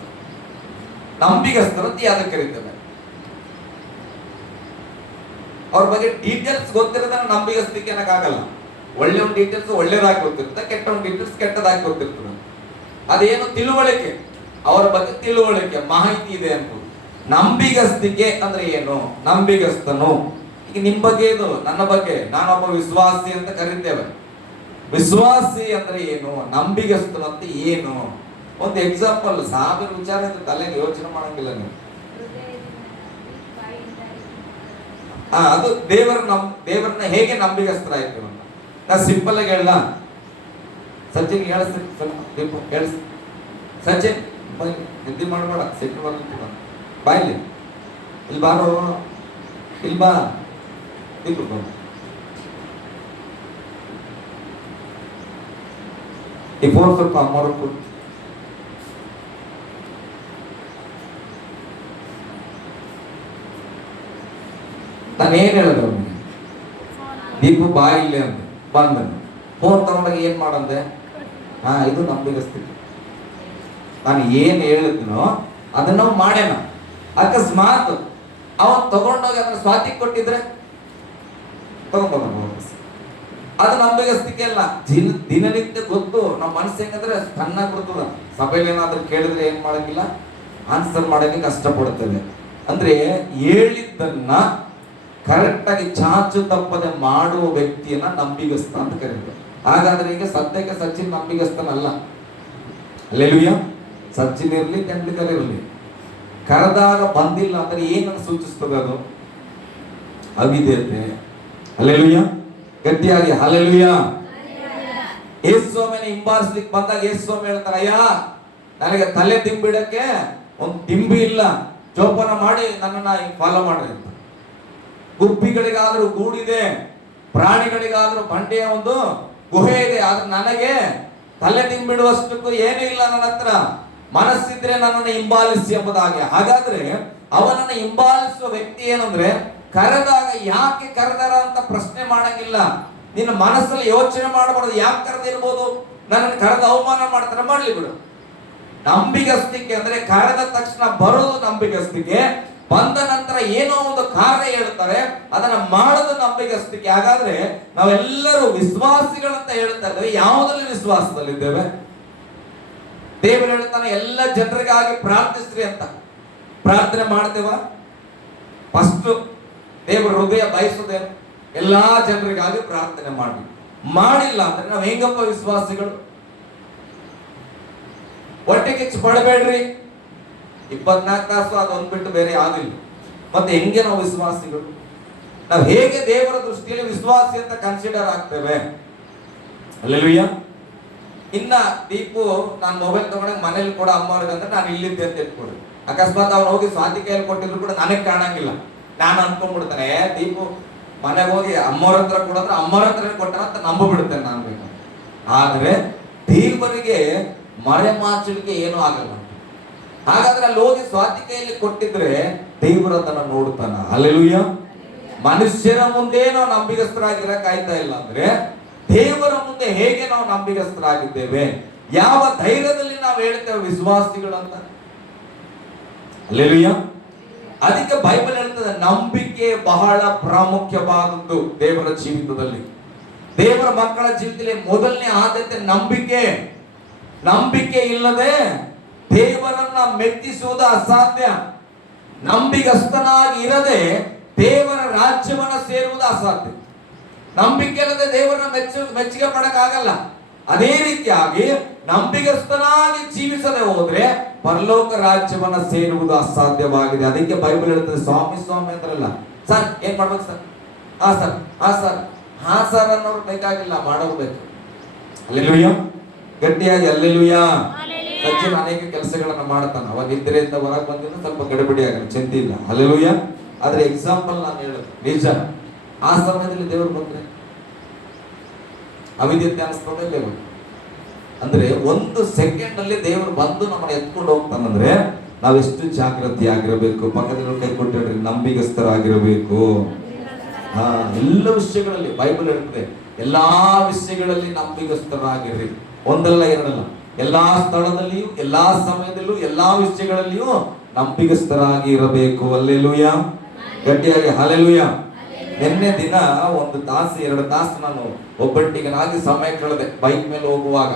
ನಂಬಿಗಸ್ತರಂತ ಯಾವ್ದಕ್ಕೆ ಕರೀತೇವೆ? ಅವ್ರ ಬಗ್ಗೆ ಡೀಟೇಲ್ಸ್ ಗೊತ್ತಿರೋದನ್ನ ನಂಬಿಗಸ್ತಿಕೆ ಅನ್ನಕ್ಕಾಗಲ್ಲ. ಒಳ್ಳೆ ಒಂದು ಡೀಟೇಲ್ಸ್ ಒಳ್ಳೇದಾಗಿ ಗೊತ್ತಿರುತ್ತೆ, ಕೆಟ್ಟ ಒಂದು ಡೀಟೇಲ್ಸ್ ಕೆಟ್ಟದಾಗಿ ಗೊತ್ತಿರ್ತದೆ. ಅದೇನು ತಿಳುವಳಿಕೆ, ಅವರ ಬಗ್ಗೆ ತಿಳುವಳಿಕೆ ಮಾಹಿತಿ ಇದೆ ಅಂತ. ನಂಬಿಗಸ್ತಿಕೆ ಅಂದ್ರೆ ಏನು? ನಂಬಿಗಸ್ತನು. ಈಗ ನಿಮ್ ಬಗ್ಗೆ ಇದು, ನನ್ನ ಬಗ್ಗೆ ನಾನೊಬ್ಬ ವಿಶ್ವಾಸಿ ಅಂತ ಕರೀತೇವೆ. ವಿಶ್ವಾಸಿ ಅಂದ್ರೆ ಏನು? ನಂಬಿಗಸ್ತನು ಅಂತ ಏನು? ಒಂದು ಎಕ್ಸಾಂಪಲ್, 1000 ವಿಚಾರ ಇದ್ರೆ ತಲೆಗೆ ಯೋಚನೆ ಮಾಡಂಗಿಲ್ಲ ನೀವು. ಅದು ದೇವರನ್ನ ಹೇಗೆ ನಂಬಿಗಸ್ತರಾಯ್ತು ಅಂತ ನಾ ಸಿಂಪಲ್ ಆಗಿ ಹೇಳ. ಸಚಿನ್ ಹೇಳಿಸ್ ಸಚಿನ್ ನಿದ್ದೆ ಮಾಡಬೇಡ, ಸಿಟ್ಟು ಬರ್ಲಿಕ್ಕೆ ಬಾಯ್ಲಿ, ಇಲ್ಲಿ ಬಾರೋ, ಇಲ್ಲಿ ಬಾ, ಈ ಫೋನ್ ಸ್ವಲ್ಪ ಅಮ್ಮವ್ರ ಕೊಟ್ಟು. ನಾನೇನ್ ಹೇಳಿದೆ ಅವನಿಗೆ, ದೀಪು ಬಾ ಇಲ್ಲೇ ಅಂತ ಬಂದ. ಫೋನ್ ತಗೊಂಡಾಗ ಏನ್ ಮಾಡಂದೆ? ಇದು ನಂಬಿಗಸ್ತಿಕೆ. ನಾನು ಏನ್ ಹೇಳಿದ್ನೋ ಅದನ್ನ ಮಾಡ್ಯಾನ. ಅಕಸ್ಮಾತ್ ಅವನ್ ತಗೊಂಡೋಗಿ ಅದನ್ನ ಸ್ವಾತಿಗೆ ಕೊಟ್ಟಿದ್ರೆ ತಗೊಂಡ್ಬಂದ, ಅದು ನಂಬಿಗಸ್ತಿಕೆ ಅಲ್ಲ. ದಿನನಿತ್ಯ ಗೊತ್ತು ನಮ್ಮ ಮನಸ್ಸು ಹೆಂಗಂದ್ರೆ ಚೆನ್ನಾಗಿ ಬರ್ತದ. ಸಭೆಯಲ್ಲಿ ಏನಾದ್ರೂ ಕೇಳಿದ್ರೆ ಏನ್ ಮಾಡಂಗಿಲ್ಲ, ಆನ್ಸರ್ ಮಾಡಕ್ಕೆ ಕಷ್ಟಪಡ್ತದೆ. ಅಂದ್ರೆ ಹೇಳಿದ್ದನ್ನ ಕರೆಕ್ಟ್ ಆಗಿ ಚಾಚು ತಪ್ಪದೆ ಮಾಡುವ ವ್ಯಕ್ತಿಯನ್ನ ನಂಬಿಗಸ್ತ ಅಂತ ಕರೀತಾರೆ. ಹಾಗಾದ್ರೆ ಈಗ ಸದ್ಯಕ್ಕೆ ಸಚಿನ್ ನಂಬಿಗಸ್ತನಲ್ಲ. ಅಲ್ಲೆಲುಯ್ಯ. ಸಚಿನ್ ಇರ್ಲಿ, ತೆಂಡೂಲ್ಕರ್ ಇರ್ಲಿ, ಕರೆದಾಗ ಬಂದಿಲ್ಲ ಅಂದ್ರೆ ಏನನ್ನು ಸೂಚಿಸ್ತದೆ? ಅದು ಅವಿಧೇಯತೆ. ಅಲ್ಲೆಲುಯ್ಯ. ಗಟ್ಟಿಯಾಗಿ ಹಲ್ಲೆಲೂಯ. ಯೇಸು ಸ್ವಾಮಿನ ಹಿಂಬಾಲಿಸ್ಲಿಕ್ಕೆ ಬಂದಾಗ ಯೇಸು ಸ್ವಾಮಿ ಹೇಳ್ತಾರೆ, ಅಯ್ಯ ನನಗೆ ತಲೆ ತಿಂಬಿಡಕ್ಕೆ ಒಂದು ತಿಂಬಿ ಇಲ್ಲ, ಜೋಪಾನ ಮಾಡಿ ನನ್ನನ್ನ ಫಾಲೋ ಮಾಡ್ರಿ ಅಂತ. ಗುಬ್ಬಿಗಳಿಗಾದ್ರೂ ಗೂಡಿದೆ, ಪ್ರಾಣಿಗಳಿಗಾದ್ರೂ ಬಂಡೆಯ ಒಂದು ಗುಹೆ ಇದೆ, ಆದ್ರೆ ನನಗೆ ತಲೆ ತಿಂಬಿಡುವಷ್ಟಕ್ಕೂ ಏನೂ ಇಲ್ಲ ನನ್ನ ಹತ್ರ. ಮನಸ್ಸಿದ್ರೆ ನನ್ನನ್ನು ಹಿಂಬಾಲಿಸಿ ಎಂಬುದಾಗೆ. ಹಾಗಾದ್ರೆ ಅವನನ್ನ ಹಿಂಬಾಲಿಸುವ ವ್ಯಕ್ತಿ ಏನಂದ್ರೆ, ಕರೆದಾಗ ಯಾಕೆ ಕರೆದಾರ ಅಂತ ಪ್ರಶ್ನೆ ಮಾಡಂಗಿಲ್ಲ. ನಿನ್ನ ಮನಸ್ಸಲ್ಲಿ ಯೋಚನೆ ಮಾಡಬಾರ್ದು, ಯಾಕೆ ಕರೆದಿರ್ಬೋದು, ನನ್ನನ್ನು ಕರೆದ ಅವಮಾನ ಮಾಡ್ತಾರೆ, ಮಾಡ್ಲಿ ಬಿಡು. ನಂಬಿಗಸ್ತಿಕೆ ಅಂದ್ರೆ ಕರೆದ ತಕ್ಷಣ ಬರೋದು ನಂಬಿಗಸ್ತಿಕೆ, ಬಂದ ನಂತರ ಏನೋ ಒಂದು ಕಾರ್ಯ ಹೇಳ್ತಾರೆ ಅದನ್ನ ಮಾಡೋದು ನಂಬಿಗಸ್ತಿಕೆ. ಹಾಗಾದ್ರೆ ನಾವೆಲ್ಲರೂ ವಿಶ್ವಾಸಿಗಳಂತ ಹೇಳ್ತಾ ಇದ್ದೇವೆ, ಯಾವುದ್ರಲ್ಲಿ ವಿಶ್ವಾಸದಲ್ಲಿದ್ದೇವೆ? ದೇವರು ಹೇಳ್ತಾನೆ ಎಲ್ಲ ಜನರಿಗಾಗಿ ಪ್ರಾರ್ಥಿಸ್ರಿ ಅಂತ. ಪ್ರಾರ್ಥನೆ ಮಾಡ್ತೇವ? ಫಸ್ಟ್ ದೇವರ ಹೃದಯ ಬಯಸುದೇನು? ಎಲ್ಲಾ ಜನರಿಗಾಗಿ ಪ್ರಾರ್ಥನೆ ಮಾಡಿ. ಮಾಡಿಲ್ಲ ಅಂದ್ರೆ ನಾವ್ ಹೆಂಗಪ್ಪ ವಿಶ್ವಾಸಿಗಳು? ಹೊಟ್ಟೆ ಕಿಚ್ಚು ಪಡಬೇಡ್ರಿ. 24 ತಾಸು ಅದೊಂದು ಬಿಟ್ಟು ಬೇರೆ ಆಗಿಲ್ಲ. ಮತ್ತೆ ಹೆಂಗೆ ನಾವು ವಿಶ್ವಾಸಿಗಳು? ನಾವು ಹೇಗೆ ದೇವರ ದೃಷ್ಟಿಯಲ್ಲಿ ವಿಶ್ವಾಸಿ ಅಂತ ಕನ್ಸಿಡರ್ ಆಗ್ತೇವೆ? ಅಲ್ಲೆಲೂಯ್ಯ. ಇನ್ನ ದೀಪು ನಾನು ಮೊಬೈಲ್ ತಗೊಂಡಾಗ ಮನೇಲಿ ಕೂಡ ಅಮ್ಮವ್ರಿಗೆ ಅಂದ್ರೆ ನಾನು ಇಲ್ಲಿದ್ದೆ ಅಂತ ಇಟ್ಕೊಡ್ರಿ. ಅಕಸ್ಮಾತ್ ಅವ್ರು ಹೋಗಿ ಸ್ವಾತಿ ಕೈಯಲ್ಲಿ ಕೊಟ್ಟಿದ್ರು ಕೂಡ ನನಗೆ ಕಾಣಂಗಿಲ್ಲ. ನಾನು ಅನ್ಕೊಂಡ್ಬಿಡ್ತಾನೆ, ದೀಪು ಮನೆಗೆ ಹೋಗಿ ಅಮ್ಮವ್ರ ಹತ್ರ ಕೊಡಂದ್ರೆ ಅಮ್ಮವ್ರ ಹತ್ರ ಕೊಟ್ಟಾರ ಅಂತ ನಂಬಿಬಿಡ್ತೇನೆ ನಾನು ಬೇಕು. ಆದ್ರೆ ದೇವರಿಗೆ ಮರೆಮಾಚಲಿಕೆ ಏನೂ ಆಗಲ್ಲ. ಹಾಗಾದ್ರೆ ಅಲ್ಲಿ ಹೋಗಿ ಸ್ವಾತಿ ಕೈಯಲ್ಲಿ ಕೊಟ್ಟಿದ್ರೆ ದೇವರು ಅದನ್ನ ನೋಡ್ತಾನ. ಹಲ್ಲೆಲೂಯ್ಯ. ಮನುಷ್ಯರ ಮುಂದೆ ನಾವು ನಂಬಿಗಸ್ತರಾಗಿರಕಾಯ್ತಾ ಇಲ್ಲ ಅಂದ್ರೆ ದೇವರ ಮುಂದೆ ಹೇಗೆ ನಾವು ನಂಬಿಗಸ್ತರಾಗಿದ್ದೇವೆ? ಯಾವ ಧೈರ್ಯದಲ್ಲಿ ನಾವು ಹೇಳ್ತೇವೆ ವಿಶ್ವಾಸಿಗಳು ಅಂತ? ಹಲ್ಲೆಲೂಯ್ಯ. ಅದಕ್ಕೆ ಬೈಬಲ್ ಹೇಳ್ತದೆ ನಂಬಿಕೆ ಬಹಳ ಪ್ರಾಮುಖ್ಯವಾದದ್ದು ದೇವರ ಜೀವಿತದಲ್ಲಿ. ದೇವರ ಮಕ್ಕಳ ಜೀವಿತದಲ್ಲಿ ಮೊದಲನೇ ಆದ್ಯತೆ ನಂಬಿಕೆ. ನಂಬಿಕೆ ಇಲ್ಲದೆ ದೇವರನ್ನ ಮೆಚ್ಚಿಸುವುದು ಅಸಾಧ್ಯ. ನಂಬಿಗಸ್ತನಾಗಿ ಇರದೆ ದೇವರ ರಾಜ್ಯವನ್ನ ಸೇರುವುದು ಅಸಾಧ್ಯ. ನಂಬಿಕೆ ಇಲ್ಲದೆ ದೇವರನ್ನ ಮೆಚ್ಚುಗೆ ಪಡಕ್ಕಾಗಲ್ಲ. ಅದೇ ರೀತಿಯಾಗಿ ನಂಬಿಗಸ್ತನಾಗಿ ಜೀವಿಸದೆ ಹೋದ್ರೆ ಪರಲೋಕ ರಾಜ್ಯವನ್ನ ಸೇರುವುದು ಅಸಾಧ್ಯವಾಗಿದೆ. ಅದಕ್ಕೆ ಬೈಬಲ್ ಹೇಳ್ತದೆ ಸ್ವಾಮಿ ಸ್ವಾಮಿ ಅಂತಾರಲ್ಲ, ಸರ್ ಏನ್ ಮಾಡ್ಬೇಕು ಸರ್, ಹಾ ಸರ್, ಹಾ ಸರ್, ಹಾ ಸರ್ ಅನ್ನೋರು ಬೇಕಾಗಿಲ್ಲ, ಮಾಡೋಗ್ಬೇಕು. ಅಲ್ಲೆಲೂಯ್ಯ. ಗಟ್ಟಿಯಾಗಿ ಅಲ್ಲೆಲೂಯ್ಯ. ಸಚಿನ್ ಅನೇಕ ಕೆಲಸಗಳನ್ನ ಮಾಡ್ತಾನ. ಅವಾಗ ನಿದ್ರೆಯಿಂದ ಹೊರಗೆ ಬಂದಿದ್ದು ಸ್ವಲ್ಪ ಗಡಿಬಿಡಿ ಆಗಲ್ಲ, ಚಿಂತೆ ಇಲ್ಲ. ಹಲ್ಲೆಲೂಯ್ಯ. ಆದ್ರೆ ಎಕ್ಸಾಂಪಲ್ ನಾನು ಹೇಳೋದು ನಿಜ. ಆ ಸಮಯದಲ್ಲಿ ದೇವರು ಬಂದ್ರೆ ಅವಿದ್ಯತೆ ಅನಿಸ್ತದೆ ದೇವರು. ಅಂದ್ರೆ 1 ಸೆಕೆಂಡ್ ಅಲ್ಲಿ ದೇವರು ಬಂದು ನಮ್ಮನ್ನ ಎತ್ಕೊಂಡು ಹೋಗ್ತಾನಂದ್ರೆ ನಾವೆಷ್ಟು ಜಾಗೃತಿಯಾಗಿರಬೇಕು. ಪಕ್ಕದಲ್ಲಿ ಕೈ ಕೊಟ್ಟಿಡ್ರಿ, ನಂಬಿಗಸ್ತರಾಗಿರಬೇಕು. ಎಲ್ಲ ವಿಷಯಗಳಲ್ಲಿ ಬೈಬಲ್ ಹೇಳ್ತದೆ, ಎಲ್ಲಾ ವಿಷಯಗಳಲ್ಲಿ ನಂಬಿಗಸ್ತರಾಗಿರ್ರಿ. ಒಂದಲ್ಲ ಎರಡಲ್ಲ, ಎಲ್ಲಾ ಸ್ಥಳದಲ್ಲಿಯೂ ಎಲ್ಲಾ ಸಮಯದಲ್ಲೂ ಎಲ್ಲಾ ವಿಷಯಗಳಲ್ಲಿಯೂ ನಂಬಿಗಸ್ತರಾಗಿ ಇರಬೇಕು. ಹಲ್ಲೆಲೂಯ್ಯ. ಗಟ್ಟಿಯಾಗಿ ಹಲ್ಲೆಲೂಯ್ಯ. ನಿನ್ನೆ ದಿನ 1 ತಾಸು 2 ತಾಸು ನಾನು ಒಬ್ಬಟ್ಟಿಗನಾಗಿ ಸಮಯ ಕಳೆದೆ ಬೈಕ್ ಮೇಲೆ ಹೋಗುವಾಗ.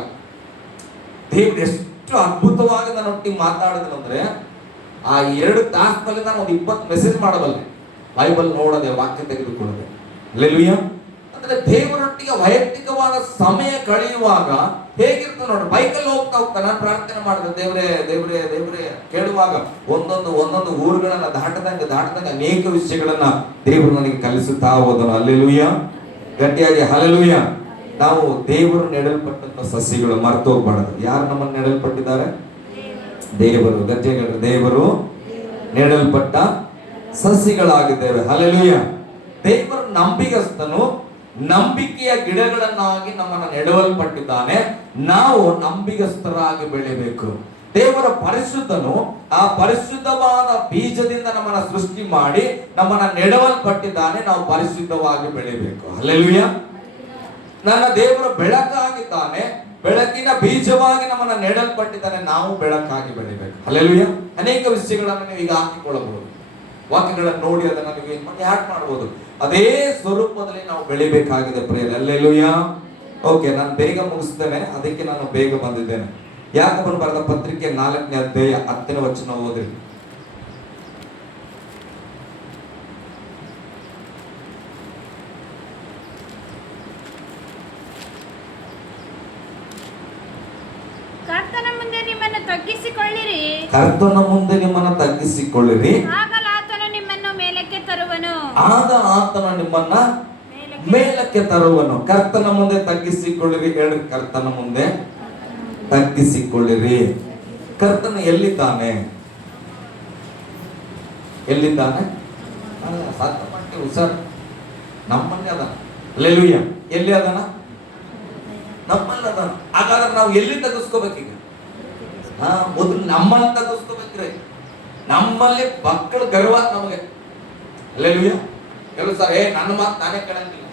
ದೇವ್ರು ಎಷ್ಟು ಅದ್ಭುತವಾಗಿ ನನ್ನೊಟ್ಟಿಗೆ ಮಾತಾಡಿದ್ರು ಅಂದ್ರೆ, ಆ 2 ತಾಸಿನಲ್ಲಿ ನಾನು ಒಂದು 20 ಮೆಸೇಜ್ ಮಾಡಬಲ್ಲೆ. ಬೈಬಲ್ ನೋಡದೆ, ವಾಕ್ಯ ತೆಗೆದುಕೊಳ್ಳದೆ. ಹಲ್ಲೆಲೂಯಾ. ಅಂದ್ರೆ ದೇವರೊಟ್ಟಿಗೆ ವೈಯಕ್ತಿಕವಾದ ಸಮಯ ಕಳೆಯುವಾಗ ಹೇಗಿರ್ತದೆ ನೋಡಿ. ಬೈಕಲ್ಲಿ ಹೋಗ್ತಾ ನಾನು ಪ್ರಾರ್ಥನೆ ಮಾಡಿದೆ, ದೇವರೇ ದೇವರೇ ದೇವರೇ ಕೇಳುವಾಗ ಒಂದೊಂದು ಊರುಗಳನ್ನ ದಾಟದಂಗ ಅನೇಕ ವಿಷಯಗಳನ್ನ ದೇವರು ನನಗೆ ಕಲಿಸುತ್ತಾ ಹೋದನು. ಹಲ್ಲೆಲೂಯಾ. ಗಟ್ಟಿಯಾಗಿ ಹಲ್ಲೆಲೂಯಾ. ನಾವು ದೇವರು ನೆಡಲ್ಪಟ್ಟಂತ ಸಸಿಗಳು ಮರೆತು ಹೋಗ್ಬಾರ್ದು. ಯಾರು ನಮ್ಮನ್ನು ನೆಡಲ್ಪಟ್ಟಿದ್ದಾರೆ? ದೇವರು. ಗಟ್ಟಿಯಾಗಿ ದೇವರು ನೆಡಲ್ಪಟ್ಟ ಸಸಿಗಳಾಗಿದ್ದೇವೆ. ಹಲ್ಲೆಲೂಯಾ. ದೇವರು ನಂಬಿಗಸ್ತನು, ನಂಬಿಕೆಯ ಗಿಡಗಳನ್ನಾಗಿ ನಮ್ಮನ್ನು ನೆಡವಲ್ಪಟ್ಟಿದ್ದಾನೆ. ನಾವು ನಂಬಿಗಸ್ತರಾಗಿ ಬೆಳೆಯಬೇಕು. ದೇವರ ಪರಿಶುದ್ಧನು ಆ ಪರಿಶುದ್ಧವಾದ ಬೀಜದಿಂದ ನಮ್ಮನ್ನ ಸೃಷ್ಟಿ ಮಾಡಿ ನಮ್ಮನ್ನ ನೆಡವಲ್ಪಟ್ಟಿದ್ದಾನೆ. ನಾವು ಪರಿಶುದ್ಧವಾಗಿ ಬೆಳೆಯಬೇಕು. ಹಲ್ಲೆಲೂಯಾ. ನನ್ನ ದೇವರು ಬೆಳಕಾಗಿದ್ದಾನೆ, ಬೆಳಕಿನ ಬೀಜವಾಗಿ ನಮ್ಮನ್ನ ನೆಡಲ್ಪಟ್ಟಿದ್ದಾನೆ. ನಾವು ಬೆಳಕಾಗಿ ಬೆಳಿಬೇಕು. ಹಲ್ಲೆಲೂಯಾ. ಅನೇಕ ವಿಷಯಗಳನ್ನು ನೀವು ಈಗ ಹಾಕಿಕೊಳ್ಳಬಹುದು. ವಾಕ್ಯಗಳನ್ನು ನೋಡಿ ಅದನ್ನ ನೀವು ಯಾಕೆ ಮಾಡಬಹುದು. ಅದೇ ಸ್ವರೂಪದಲ್ಲಿ ನಾವು ಬೆಳಿಬೇಕಾಗಿದೆ ಪ್ರಿಯರೇ. ಹಲ್ಲೆಲೂಯಾ. ಓಕೆ, ನಾನು ಬೇಗ ಮುಗಿಸ್ತೇನೆ, ಅದಕ್ಕೆ ನಾನು ಬೇಗ ಬಂದಿದ್ದೇನೆ. ಯಾಕೋಬನು ಬರೆದ ಪತ್ರಿಕೆ 4ನೇ ಅಧ್ಯಾಯ 10ನೇ ವಚನ ಓದ್ರಿ. ಕರ್ತನ ಮುಂದೆ ನಿಮ್ಮನ್ನು ತಗ್ಗಿಸಿಕೊಳ್ಳಿರಿ, ಕರ್ತನ ಮುಂದೆ ನಿಮ್ಮನ್ನು ತಗ್ಗಿಸಿಕೊಳ್ಳಿರಿ, ಆಗ ಆತನು ನಿಮ್ಮನ್ನು ಮೇಲಕ್ಕೆ ತರುವನು. ಆಗ ಆತನ ನಿಮ್ಮನ್ನ ಮೇಲಕ್ಕೆ ತರುವನು. ಕರ್ತನ ಮುಂದೆ ತಗ್ಗಿಸಿಕೊಳ್ಳಿರಿ. ಹೇಳ್ರಿ, ಕರ್ತನ ಮುಂದೆ ತಗ್ಗಿಸಿಕೊಳ್ಳಿರಿ. ಕರ್ತನ ಎಲ್ಲಿದ್ದಾನೆ? ಎಲ್ಲಿದ್ದಾನೆ? ಸಾಧ್ಯ ಮಾಡಿ ಹುಷಾರ್. ನಮ್ಮನ್ನೇ ಅದಾನ. ಹಲ್ಲೆಲೂಯಾ. ಎಲ್ಲಿ ಅದಾನ? ನಮ್ಮಲ್ಲಿ ಅದಾನ. ಹಾಗಾದ್ರೆ ನಾವು ಎಲ್ಲಿ ತಗ್ಗಿಸ್ಕೋಬೇಕೀಗ? ಮೊದಲು ನಮ್ಮಲ್ಲಿ ತಗ್ಗಿಸ್ಕೋಬೇಕ್ರಿ. ನಮ್ಮಲ್ಲಿ ಮಕ್ಕಳು ಗರ್ವ ನಮಗೆ. ಹಲ್ಲೆಲೂಯಾ. ಕೆಲವು ಸರ್ ನನ್ನ ಮಾತು ನಾನೇ ಕೇಳಂಗಿಲ್ಲ,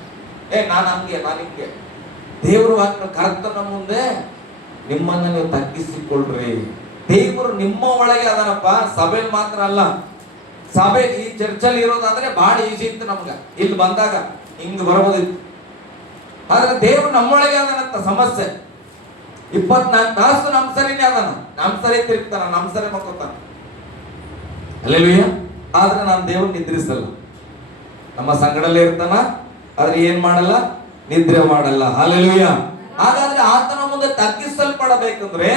ನಾನು ಹಂಗೆ ನಾನು ಹಿಂಗೆ. ದೇವರು ವಾಕ್ಯ ಕರ್ತನ ಮುಂದೆ ನಿಮ್ಮನ್ನ ನೀವು ತಗ್ಗಿಸಿಕೊಳ್ಳ್ರಿ. ದೇವರು ನಿಮ್ಮ ಒಳಗೆ ಅದನಪ್ಪ. ಸಭೆಯಲ್ಲಿ ಮಾತ್ರ ಅಲ್ಲ. ಸಭೆ ಈ ಚರ್ಚಲ್ಲಿ ಇರೋದಾದ್ರೆ ಬಹಳ ಈಸಿ ಇತ್ತು ನಮ್ಗ. ಇಲ್ಲಿ ಬಂದಾಗ ಹಿಂಗ್ ಬರಬಹುದಿತ್ತು. ಆದ್ರೆ ದೇವರು ನಮ್ಮೊಳಗೆ ಅದನಂತ ಸಮಸ್ಯೆ. 24 ತಾಸು ನಮ್ ಸರಿನೇ ಅದನ. ನಮ್ ಸರಿ ತಿರುಗ್ತಾನ, ನಮ್ ಸರಿ ಮಕ್ಕೋತಾನ. ಹಲ್ಲೆಲೂಯಾ. ಆದ್ರೆ ನಾನು ದೇವ್ರು ನಿದ್ರಿಸಲ್ಲ. ನಮ್ಮ ಸಂಗಡಲ್ಲೇ ಇರ್ತಾನ, ಆದ್ರೆ ಏನ್ ಮಾಡಲ್ಲ? ನಿದ್ರೆ ಮಾಡಲ್ಲ. ಹಲ್ಲೆಲೂಯಾ. ಹಾಗಾದ್ರೆ ಆತನ ಮುಂದೆ ತಗ್ಗಿಸಲ್ಪಡಬೇಕಂದ್ರೆ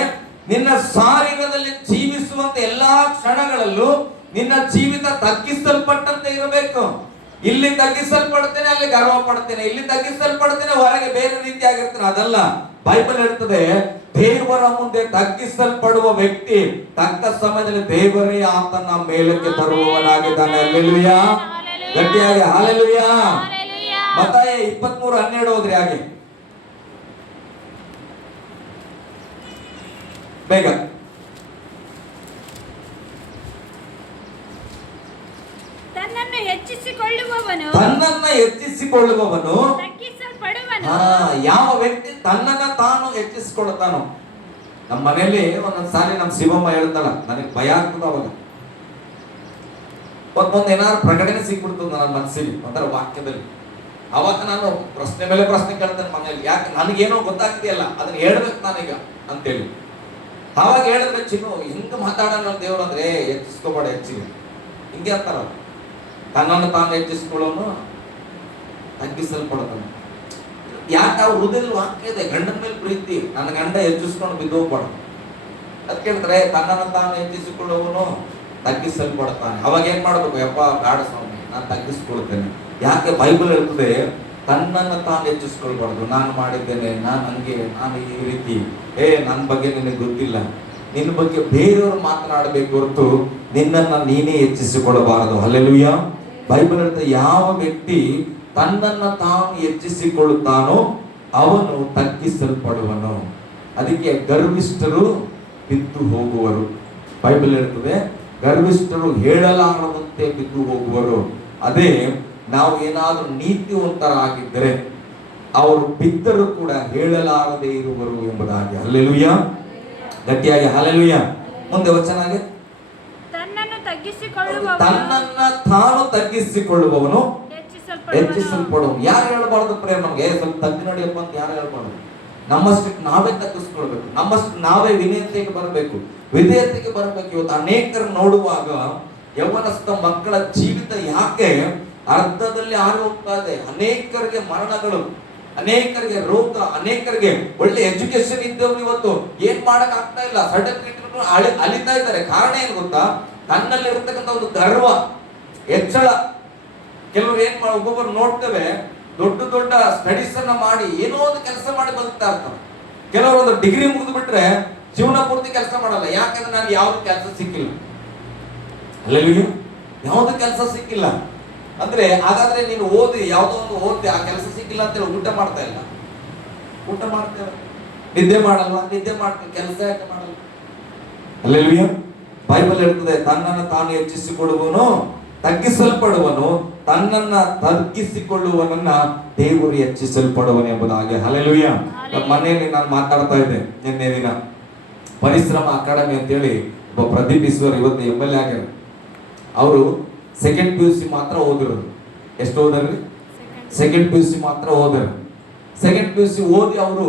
ನಿನ್ನ ಶಾರೀರದಲ್ಲಿ ಜೀವಿಸುವಂತ ಎಲ್ಲಾ ಕ್ಷಣಗಳಲ್ಲೂ ನಿನ್ನ ಜೀವಿತ ತಗ್ಗಿಸಲ್ಪಟ್ಟಂತೆ ಇರಬೇಕು. ಇಲ್ಲಿ ತಗ್ಗಿಸಲ್ಪಡ್ತೇನೆ, ಅಲ್ಲಿ ಗರ್ವ ಪಡ್ತೇನೆ, ಇಲ್ಲಿ ತಗ್ಗಿಸಲ್ಪಡ್ತೇನೆ, ಹೊರಗೆ ಬೇರೆ ರೀತಿಯಾಗಿರ್ತೇನೆ, ಅದಲ್ಲ. ಬೈಬಲ್ ಹೇಳ್ತದೆ, ದೇವರ ಮುಂದೆ ತಗ್ಗಿಸಲ್ಪಡುವ ವ್ಯಕ್ತಿ ತಕ್ಕ ಸಮಯದಲ್ಲಿ ದೇವರೇ ಆತನ ಮೇಲಕ್ಕೆ ತರುವವನಾಗಿದ್ದಾನೆ. ಹಲ್ಲೆಲೂಯಾ. ಗಟ್ಟಿಯಾಗಿ ಹಲ್ಲೆಲೂಯಾ. ಮತ್ತಾಯ 23:12 ಹೋದ್ರಿ ಹಾಗೆ ಬೇಗ. ತನ್ನನ್ನು ಹೆಚ್ಚಿಸಿಕೊಳ್ಳುವವನು ತಗ್ಗಿಸಲ್ಪಡುವನು. ಯಾವ ವ್ಯಕ್ತಿ ತನ್ನನ್ನ ತಾನು ಹೆಚ್ಚಿಸಿಕೊಳ್ಳುತ್ತಾನೋ. ನಮ್ಮ ಮನೆಯಲ್ಲಿ ಒಂದೊಂದ್ಸಾರಿ ನಮ್ಮ ಶಿವಮ್ಮ ಹೇಳ್ತಾಳ, ನನಗೆ ಭಯ ಆಗ್ತದ. ಅವಾಗ ಒಂದೊಂದು ಏನಾದ್ರು ಪ್ರಕಟಣೆ ಸಿಕ್ಬಿಡ್ತದ ನನ್ನ ಮನಸ್ಸಿಗೆ ಒಂಥರ ವಾಕ್ಯದಲ್ಲಿ. ಅವಾಗ ನಾನು ಪ್ರಶ್ನೆ ಮೇಲೆ ಪ್ರಶ್ನೆ ಕೇಳ್ತೇನೆ ಮನೆಯಲ್ಲಿ. ಯಾಕೆ ನನಗೇನೋ ಗೊತ್ತಾಗ್ತಿದೆಯಲ್ಲ, ಅದನ್ನ ಹೇಳ್ಬೇಕು ನಾನೀಗ ಅಂತೇಳಿ. ಅವಾಗ ಹೇಳಿದ್ರೆ, ಚಿನ್ನು ಹಿಂಗ ಮಾತಾಡೋಣ ದೇವ್ರು ಅಂದ್ರೆ ಹೆಚ್ಚಿಸ್ಕೋಬೇಡ, ಹೆಚ್ಚಿಗೆ ಹಿಂಗೆ ಅಂತಾರ. ತನ್ನನ್ನು ತಾನು ಹೆಚ್ಚಿಸ್ಕೊಳ್ಳೋನು ತಗ್ಗಿಸಲ್ಪಡ್ತಾನೆ. ಯಾಕೆ ಆ ಹೃದಯದಲ್ಲಿ ವಾಕ್ಯ ಇದೆ, ಗಂಡನ ಮೇಲೆ ಪ್ರೀತಿ, ನನ್ನ ಗಂಡ ಹೆಚ್ಚಿಸ್ಕೊಂಡು ಬಿದ್ದು ಹೋಗ್ಬಾರ್ದು. ಅದಕ್ಕೆ ಹೇಳ್ತಾರೆ, ತನ್ನನ್ನು ತಾನು ಹೆಚ್ಚಿಸಿಕೊಳ್ಳುವನು ತಗ್ಗಿಸಲ್ಪಡ್ತಾನೆ. ಅವಾಗ ಏನ್ ಮಾಡ್ಬೇಕು? ಯಪ್ಪ ಬೇಡ ಸ್ವಾಮಿ, ನಾನು ತಗ್ಗಿಸ್ಕೊಳ್ತೇನೆ. ಯಾಕೆ ಬೈಬಲ್ ಹೇಳ್ತದೆ, ತನ್ನನ್ನು ತಾನು ಹೆಚ್ಚಿಸ್ಕೊಳ್ಬಾರ್ದು. ನಾನು ಮಾಡಿದ್ದೇನೆ, ನಾನು ಹಂಗೆ, ನಾನು ಈ ರೀತಿ, ನನ್ನ ಬಗ್ಗೆ ನಿನಗೆ ಗೊತ್ತಿಲ್ಲ. ನಿನ್ನ ಬಗ್ಗೆ ಬೇರೆಯವರು ಮಾತನಾಡಬೇಕು ಹೊರತು ನಿನ್ನನ್ನು ನೀನೇ ಹೆಚ್ಚಿಸಿಕೊಳ್ಳಬಾರದು. ಹಲ್ಲೆಲೂಯಾ. ಬೈಬಲ್ ಹೇಳ್ತದೆ, ಯಾವ ವ್ಯಕ್ತಿ ತನ್ನನ್ನು ತಾನು ಹೆಚ್ಚಿಸಿಕೊಳ್ಳುತ್ತಾನೋ ಅವನು ತಗ್ಗಿಸಲ್ಪಡುವನು. ಅದಕ್ಕೆ ಗರ್ವಿಷ್ಠರು ಬಿದ್ದು ಹೋಗುವರು. ಬೈಬಲ್ ಹೇಳ್ತದೆ, ಗರ್ವಿಷ್ಠರು ಹೇಳಲಾರದಂತೆ ಬಿದ್ದು ಹೋಗುವರು. ಅದೇ ನಾವು ಏನಾದರೂ ನೀತಿವಂತರಾಗಿದ್ದರೆ ಅವರು ಬಿದ್ದರೂ ಕೂಡ ಹೇಳಲಾರದೆ ಇರುವರು ಎಂಬುದಾಗಿ. ಹಲ್ಲೆಲೂಯಾ. ಗಟ್ಟಿಯಾಗಿ ಹಲ್ಲೆಲೂಯಾ. ಮುಂದೆ ವಚನಾಗೆ, ತನ್ನನ್ನು ತಾನು ತಗ್ಗಿಸಿಕೊಳ್ಳುವವನು ಹೆಚ್ಚಿಸಲ್ಪಡುವನು. ಯಾರು ಹೇಳ್ಬಾರ್ದು ಪ್ರೇಮ್ ನಮ್ಗೆ ಸ್ವಲ್ಪ ತಗ್ಗಿ ನಡಿಯಪ್ಪ ಅಂತ ಯಾರು ಹೇಳ್ಬಾರ್ದು. ನಮ್ಮಷ್ಟಕ್ಕೆ ನಾವೇ ತಗ್ಗಿಸ್ಕೊಳ್ಬೇಕು, ನಮ್ಮಷ್ಟು ನಾವೇ ವಿನಯತೆಗೆ ಬರಬೇಕು, ವಿಧೇಯತೆಗೆ ಬರಬೇಕು. ಇವತ್ತು ಅನೇಕರು ನೋಡುವಾಗ ಯೌವನಸ್ಥ ಮಕ್ಕಳ ಜೀವಿತ ಯಾಕೆ ಅರ್ಧದಲ್ಲಿ ಆಗಿ ಹೋಗ್ತಾ ಇದೆ, ಅನೇಕರಿಗೆ ಮರಣಗಳು, ಅನೇಕರಿಗೆ ರೋಗ, ಅನೇಕರಿಗೆ ಒಳ್ಳೆ ಎಜುಕೇಶನ್ ಇದ್ದವ್ರು ಇವತ್ತು ಏನ್ ಮಾಡಕ್ ಆಗ್ತಾ ಇಲ್ಲ, ಸರ್ಟಿಫಿಕೇಟ್ ಅಲಿತಾ ಇದ್ದಾರೆ. ಕಾರಣ ಏನ್ ಗೊತ್ತಾ? ತನ್ನಲ್ಲಿ ಇರತಕ್ಕಂಥ ಒಂದು ಗರ್ವ, ಹೆಚ್ಚಳ. ಕೆಲವರು ಏನ್ ಒಬ್ಬೊಬ್ಬರು ನೋಡ್ತೇವೆ, ದೊಡ್ಡ ದೊಡ್ಡ ಸ್ಟಡೀಸ್ ಅನ್ನ ಮಾಡಿ ಏನೋ ಒಂದು ಕೆಲಸ ಮಾಡಿ ಬದುಕ್ತಾ ಇರ್ತಾರೆ. ಕೆಲವರು ಒಂದು ಡಿಗ್ರಿ ಮುಗಿದು ಬಿಟ್ರೆ ಜೀವನ ಪೂರ್ತಿ ಕೆಲಸ ಮಾಡಲ್ಲ. ಯಾಕಂದ್ರೆ ನನಗೆ ಯಾವ್ದು ಕೆಲಸ ಸಿಕ್ಕಿಲ್ಲ, ಅಲ್ಲಲ್ಲಿ ಯಾವ್ದು ಕೆಲಸ ಸಿಕ್ಕಿಲ್ಲ ಅಂದ್ರೆ ಹಾಗಾದ್ರೆ ನೀನು ಓದಿ ಯಾವ್ದೋ ಒಂದು ಓದಿ ಆ ಕೆಲಸ ಸಿಕ್ಕಿಲ್ಲ ಅಂತೇಳಿ ಊಟ ಮಾಡ್ತಾ ಇಲ್ಲ. ಊಟ ಮಾಡ್ತೇವೆ, ನಿದ್ದೆ ಮಾಡಲ್ವಾ? ನಿದ್ದೆ ಮಾಡ್ತೇವೆ, ಕೆಲಸ ಯಾಕೆ ಮಾಡಲ್ಲ? ಅಲ್ಲೆಲ್ಲೂ ಬೈಬಲ್ ಹೇಳ್ತದೆ, ತನ್ನನ್ನು ತಾನು ಹೆಚ್ಚಿಸಿಕೊಳ್ಳುವನು ತಗ್ಗಿಸಲ್ಪಡುವನು, ತನ್ನನ್ನ ತಗ್ಗಿಸಿಕೊಳ್ಳುವನನ್ನ ದೇವರು ಹೆಚ್ಚಿಸಲ್ಪಡುವನು ಎಂಬುದಾಗಿ. ಹಲ್ಲೆಲೂಯ. ಮನೆಯಲ್ಲಿ ನಾನು ಮಾತಾಡ್ತಾ ಇದ್ದೆ ನಿನ್ನೆ ದಿನ, ಪರಿಶ್ರಮ ಅಕಾಡೆಮಿ ಅಂತೇಳಿ ಒಬ್ಬ ಪ್ರದೀಪ್ ಈಶ್ವರ್ ಇವತ್ತು MLA ಆಗ್ಯಾರ. ಅವರು ಸೆಕೆಂಡ್ PUC ಮಾತ್ರ ಓದಿರೋದು. ಎಷ್ಟು ಓದ್ರಿ? ಸೆಕೆಂಡ್ PUC ಮಾತ್ರ ಓದರು. ಸೆಕೆಂಡ್ PUC ಓದಿ ಅವರು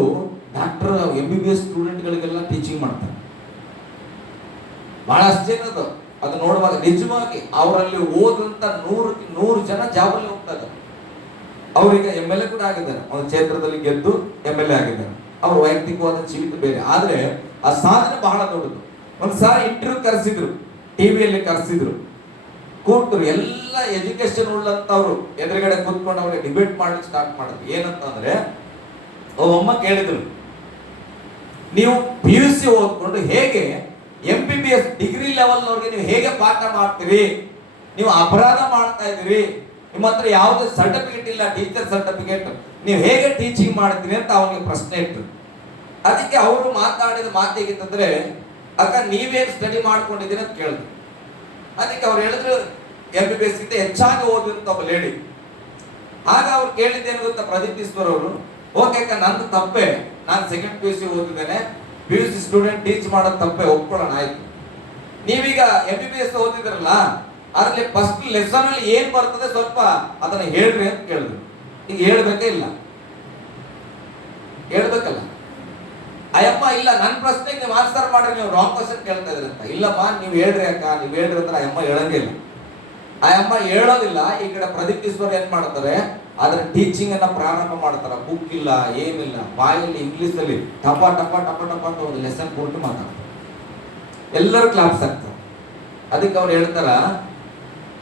ಡಾಕ್ಟರ್ MBBS ಸ್ಟೂಡೆಂಟ್ಗಳಿಗೆಲ್ಲ ಟೀಚಿಂಗ್ ಮಾಡ್ತಾರೆ. ಬಹಳ ಆಶ್ಚರ್ಯ ಅದು ನೋಡುವಾಗ. ನಿಜವಾಗಿ ಅವರಲ್ಲಿ ಓದಂತ 100 ಜನ ಜಾಬಲ್ಲಿ ಹೋಗ್ತಾ ಇದ್ದಾರೆ. ಅವರಿಗೆ MLA ಕೂಡ ಆಗಿದ್ದಾರೆ, ಒಂದು ಕ್ಷೇತ್ರದಲ್ಲಿ ಗೆದ್ದು MLA ಆಗಿದ್ದಾರೆ. ಅವ್ರ ವೈಯಕ್ತಿಕವಾದ ಜೀವಿತ ಬೇರೆ, ಆದ್ರೆ ಆ ಸಾಧನೆ ಬಹಳ ದೊಡ್ಡದು. ಒಂದ್ಸಾರಿ ಇಂಟರ್ವ್ಯೂ ಕರೆಸಿದ್ರು, ಟಿವಿಯಲ್ಲಿ ಕರೆಸಿದ್ರು, ಕೂತರು. ಎಲ್ಲ ಎಜುಕೇಶನ್ ಉಳ್ಳಂತವ್ರು ಎದುರುಗಡೆ ಕೂತ್ಕೊಂಡು ಅವ್ರಿಗೆ ಡಿಬೇಟ್ ಮಾಡ್ಲಿಕ್ಕೆ ಸ್ಟಾರ್ಟ್ ಮಾಡಿದ್ರು. ಏನಂತಂದ್ರೆ, ಒಮ್ಮ ಕೇಳಿದ್ರು, ನೀವು PUC ಓದ್ಕೊಂಡು ಹೇಗೆ MBBS ಡಿಗ್ರಿ ಲೆವೆಲ್ ಅವ್ರಿಗೆ ನೀವು ಹೇಗೆ ಪಾಠ ಮಾಡ್ತೀರಿ? ನೀವು ಅಪರಾಧ ಮಾಡ್ತಾ ಇದ್ದೀರಿ, ನಿಮ್ಮ ಹತ್ರ ಯಾವುದೇ ಸರ್ಟಿಫಿಕೇಟ್ ಇಲ್ಲ, ಟೀಚರ್ ಸರ್ಟಿಫಿಕೇಟ್, ನೀವು ಹೇಗೆ ಟೀಚಿಂಗ್ ಮಾಡ್ತೀರಿ ಅಂತ ಅವನಿಗೆ ಪ್ರಶ್ನೆ ಇತ್ತು. ಅದಕ್ಕೆ ಅವರು ಮಾತಾಡಿದ ಮಾತೇಗಿತ್ತಂದ್ರೆ, ಅಕ್ಕ ನೀವೇನು ಸ್ಟಡಿ ಮಾಡ್ಕೊಂಡಿದ್ದೀರಿ ಅಂತ ಕೇಳಿದ್ರು. ಅದಕ್ಕೆ ಅವ್ರು ಹೇಳಿದ್ರು, MBBS ಗಿಂತ ಹೆಚ್ಚಾಗಿ ಓದಿದಂತ ಒಬ್ಬ ಲೇಡಿ. ಆಗ ಅವ್ರು ಕೇಳಿದ್ದೇನು ಗೊತ್ತಾ, ಪ್ರದೀಪ್ ಈಶ್ವರ್ ಅವರು, ಓಕೆ ಅಕ್ಕ ನಂದು ತಪ್ಪೆ, ನಾನು ಸೆಕೆಂಡ್ PUC ಓದಿದ್ದೇನೆ, PUC ಸ್ಟೂಡೆಂಟ್ ಟೀಚ್ ಮಾಡೋದು ತಪ್ಪೆ, ಒಪ್ಕೊಳ್ಳೋಣ, ಆಯ್ತು. ನೀವೀಗ MBBS ಓದಿದ್ರಲ್ಲ, ಅದ್ರಲ್ಲಿ ಫಸ್ಟ್ ಲೆಸನ್ ಅಲ್ಲಿ ಏನ್ ಬರ್ತದೆ ಸ್ವಲ್ಪ ಅದನ್ನ ಹೇಳ್ರಿ ಅಂತ ಕೇಳಿದ್ರು. ಈಗ ಹೇಳ್ಬೇಕೇ ಇಲ್ಲ? ಹೇಳ್ಬೇಕಲ್ಲ? ಅಯ್ಯಮ್ಮ ಇಲ್ಲ, ನನ್ನ ಪ್ರಶ್ನೆಗೆ ನೀವು ಆನ್ಸರ್ ಮಾಡ್ರಿ, ನೀವು ರಾಂಗ್ ಕ್ವಶನ್ ಕೇಳ್ತಾ ಇದ್ರಿ ಅಂತ. ಇಲ್ಲಮ್ಮ ನೀವು ಹೇಳ್ರಿ ಅಕ್ಕ, ನೀವು ಹೇಳ್ರಿ ಅಂದ್ರೆ ಅಯ್ಯಮ್ಮ ಹೇಳಂಗಿಲ್ಲ. ಅಯ್ಯಮ್ಮ ಹೇಳೋದಿಲ್ಲ. ಈ ಕಡೆ ಪ್ರದೀಪ್ ಈಶ್ವರ್ ಏನ್ ಮಾಡ್ತಾರೆ, ಅದ್ರ ಟೀಚಿಂಗ್ ಅನ್ನ ಪ್ರಾರಂಭ ಮಾಡ್ತಾರ. ಬುಕ್ ಇಲ್ಲ, ಏನಿಲ್ಲ, ಬಾಯಲ್ಲಿ ಇಂಗ್ಲಿಷ್ ಅಲ್ಲಿ ಟಪ ಟಪ ಟಪ ಟಪ ಅಂತ ಒಂದು ಲೆಸನ್ ಕೊಟ್ಟು ಮಾತಾಡ್ತಾರೆ. ಎಲ್ಲರೂ ಕ್ಲಾಪ್ಸ್ ಆಗ್ತಾರೆ. ಅದಕ್ಕೆ ಅವ್ರು ಹೇಳ್ತಾರ,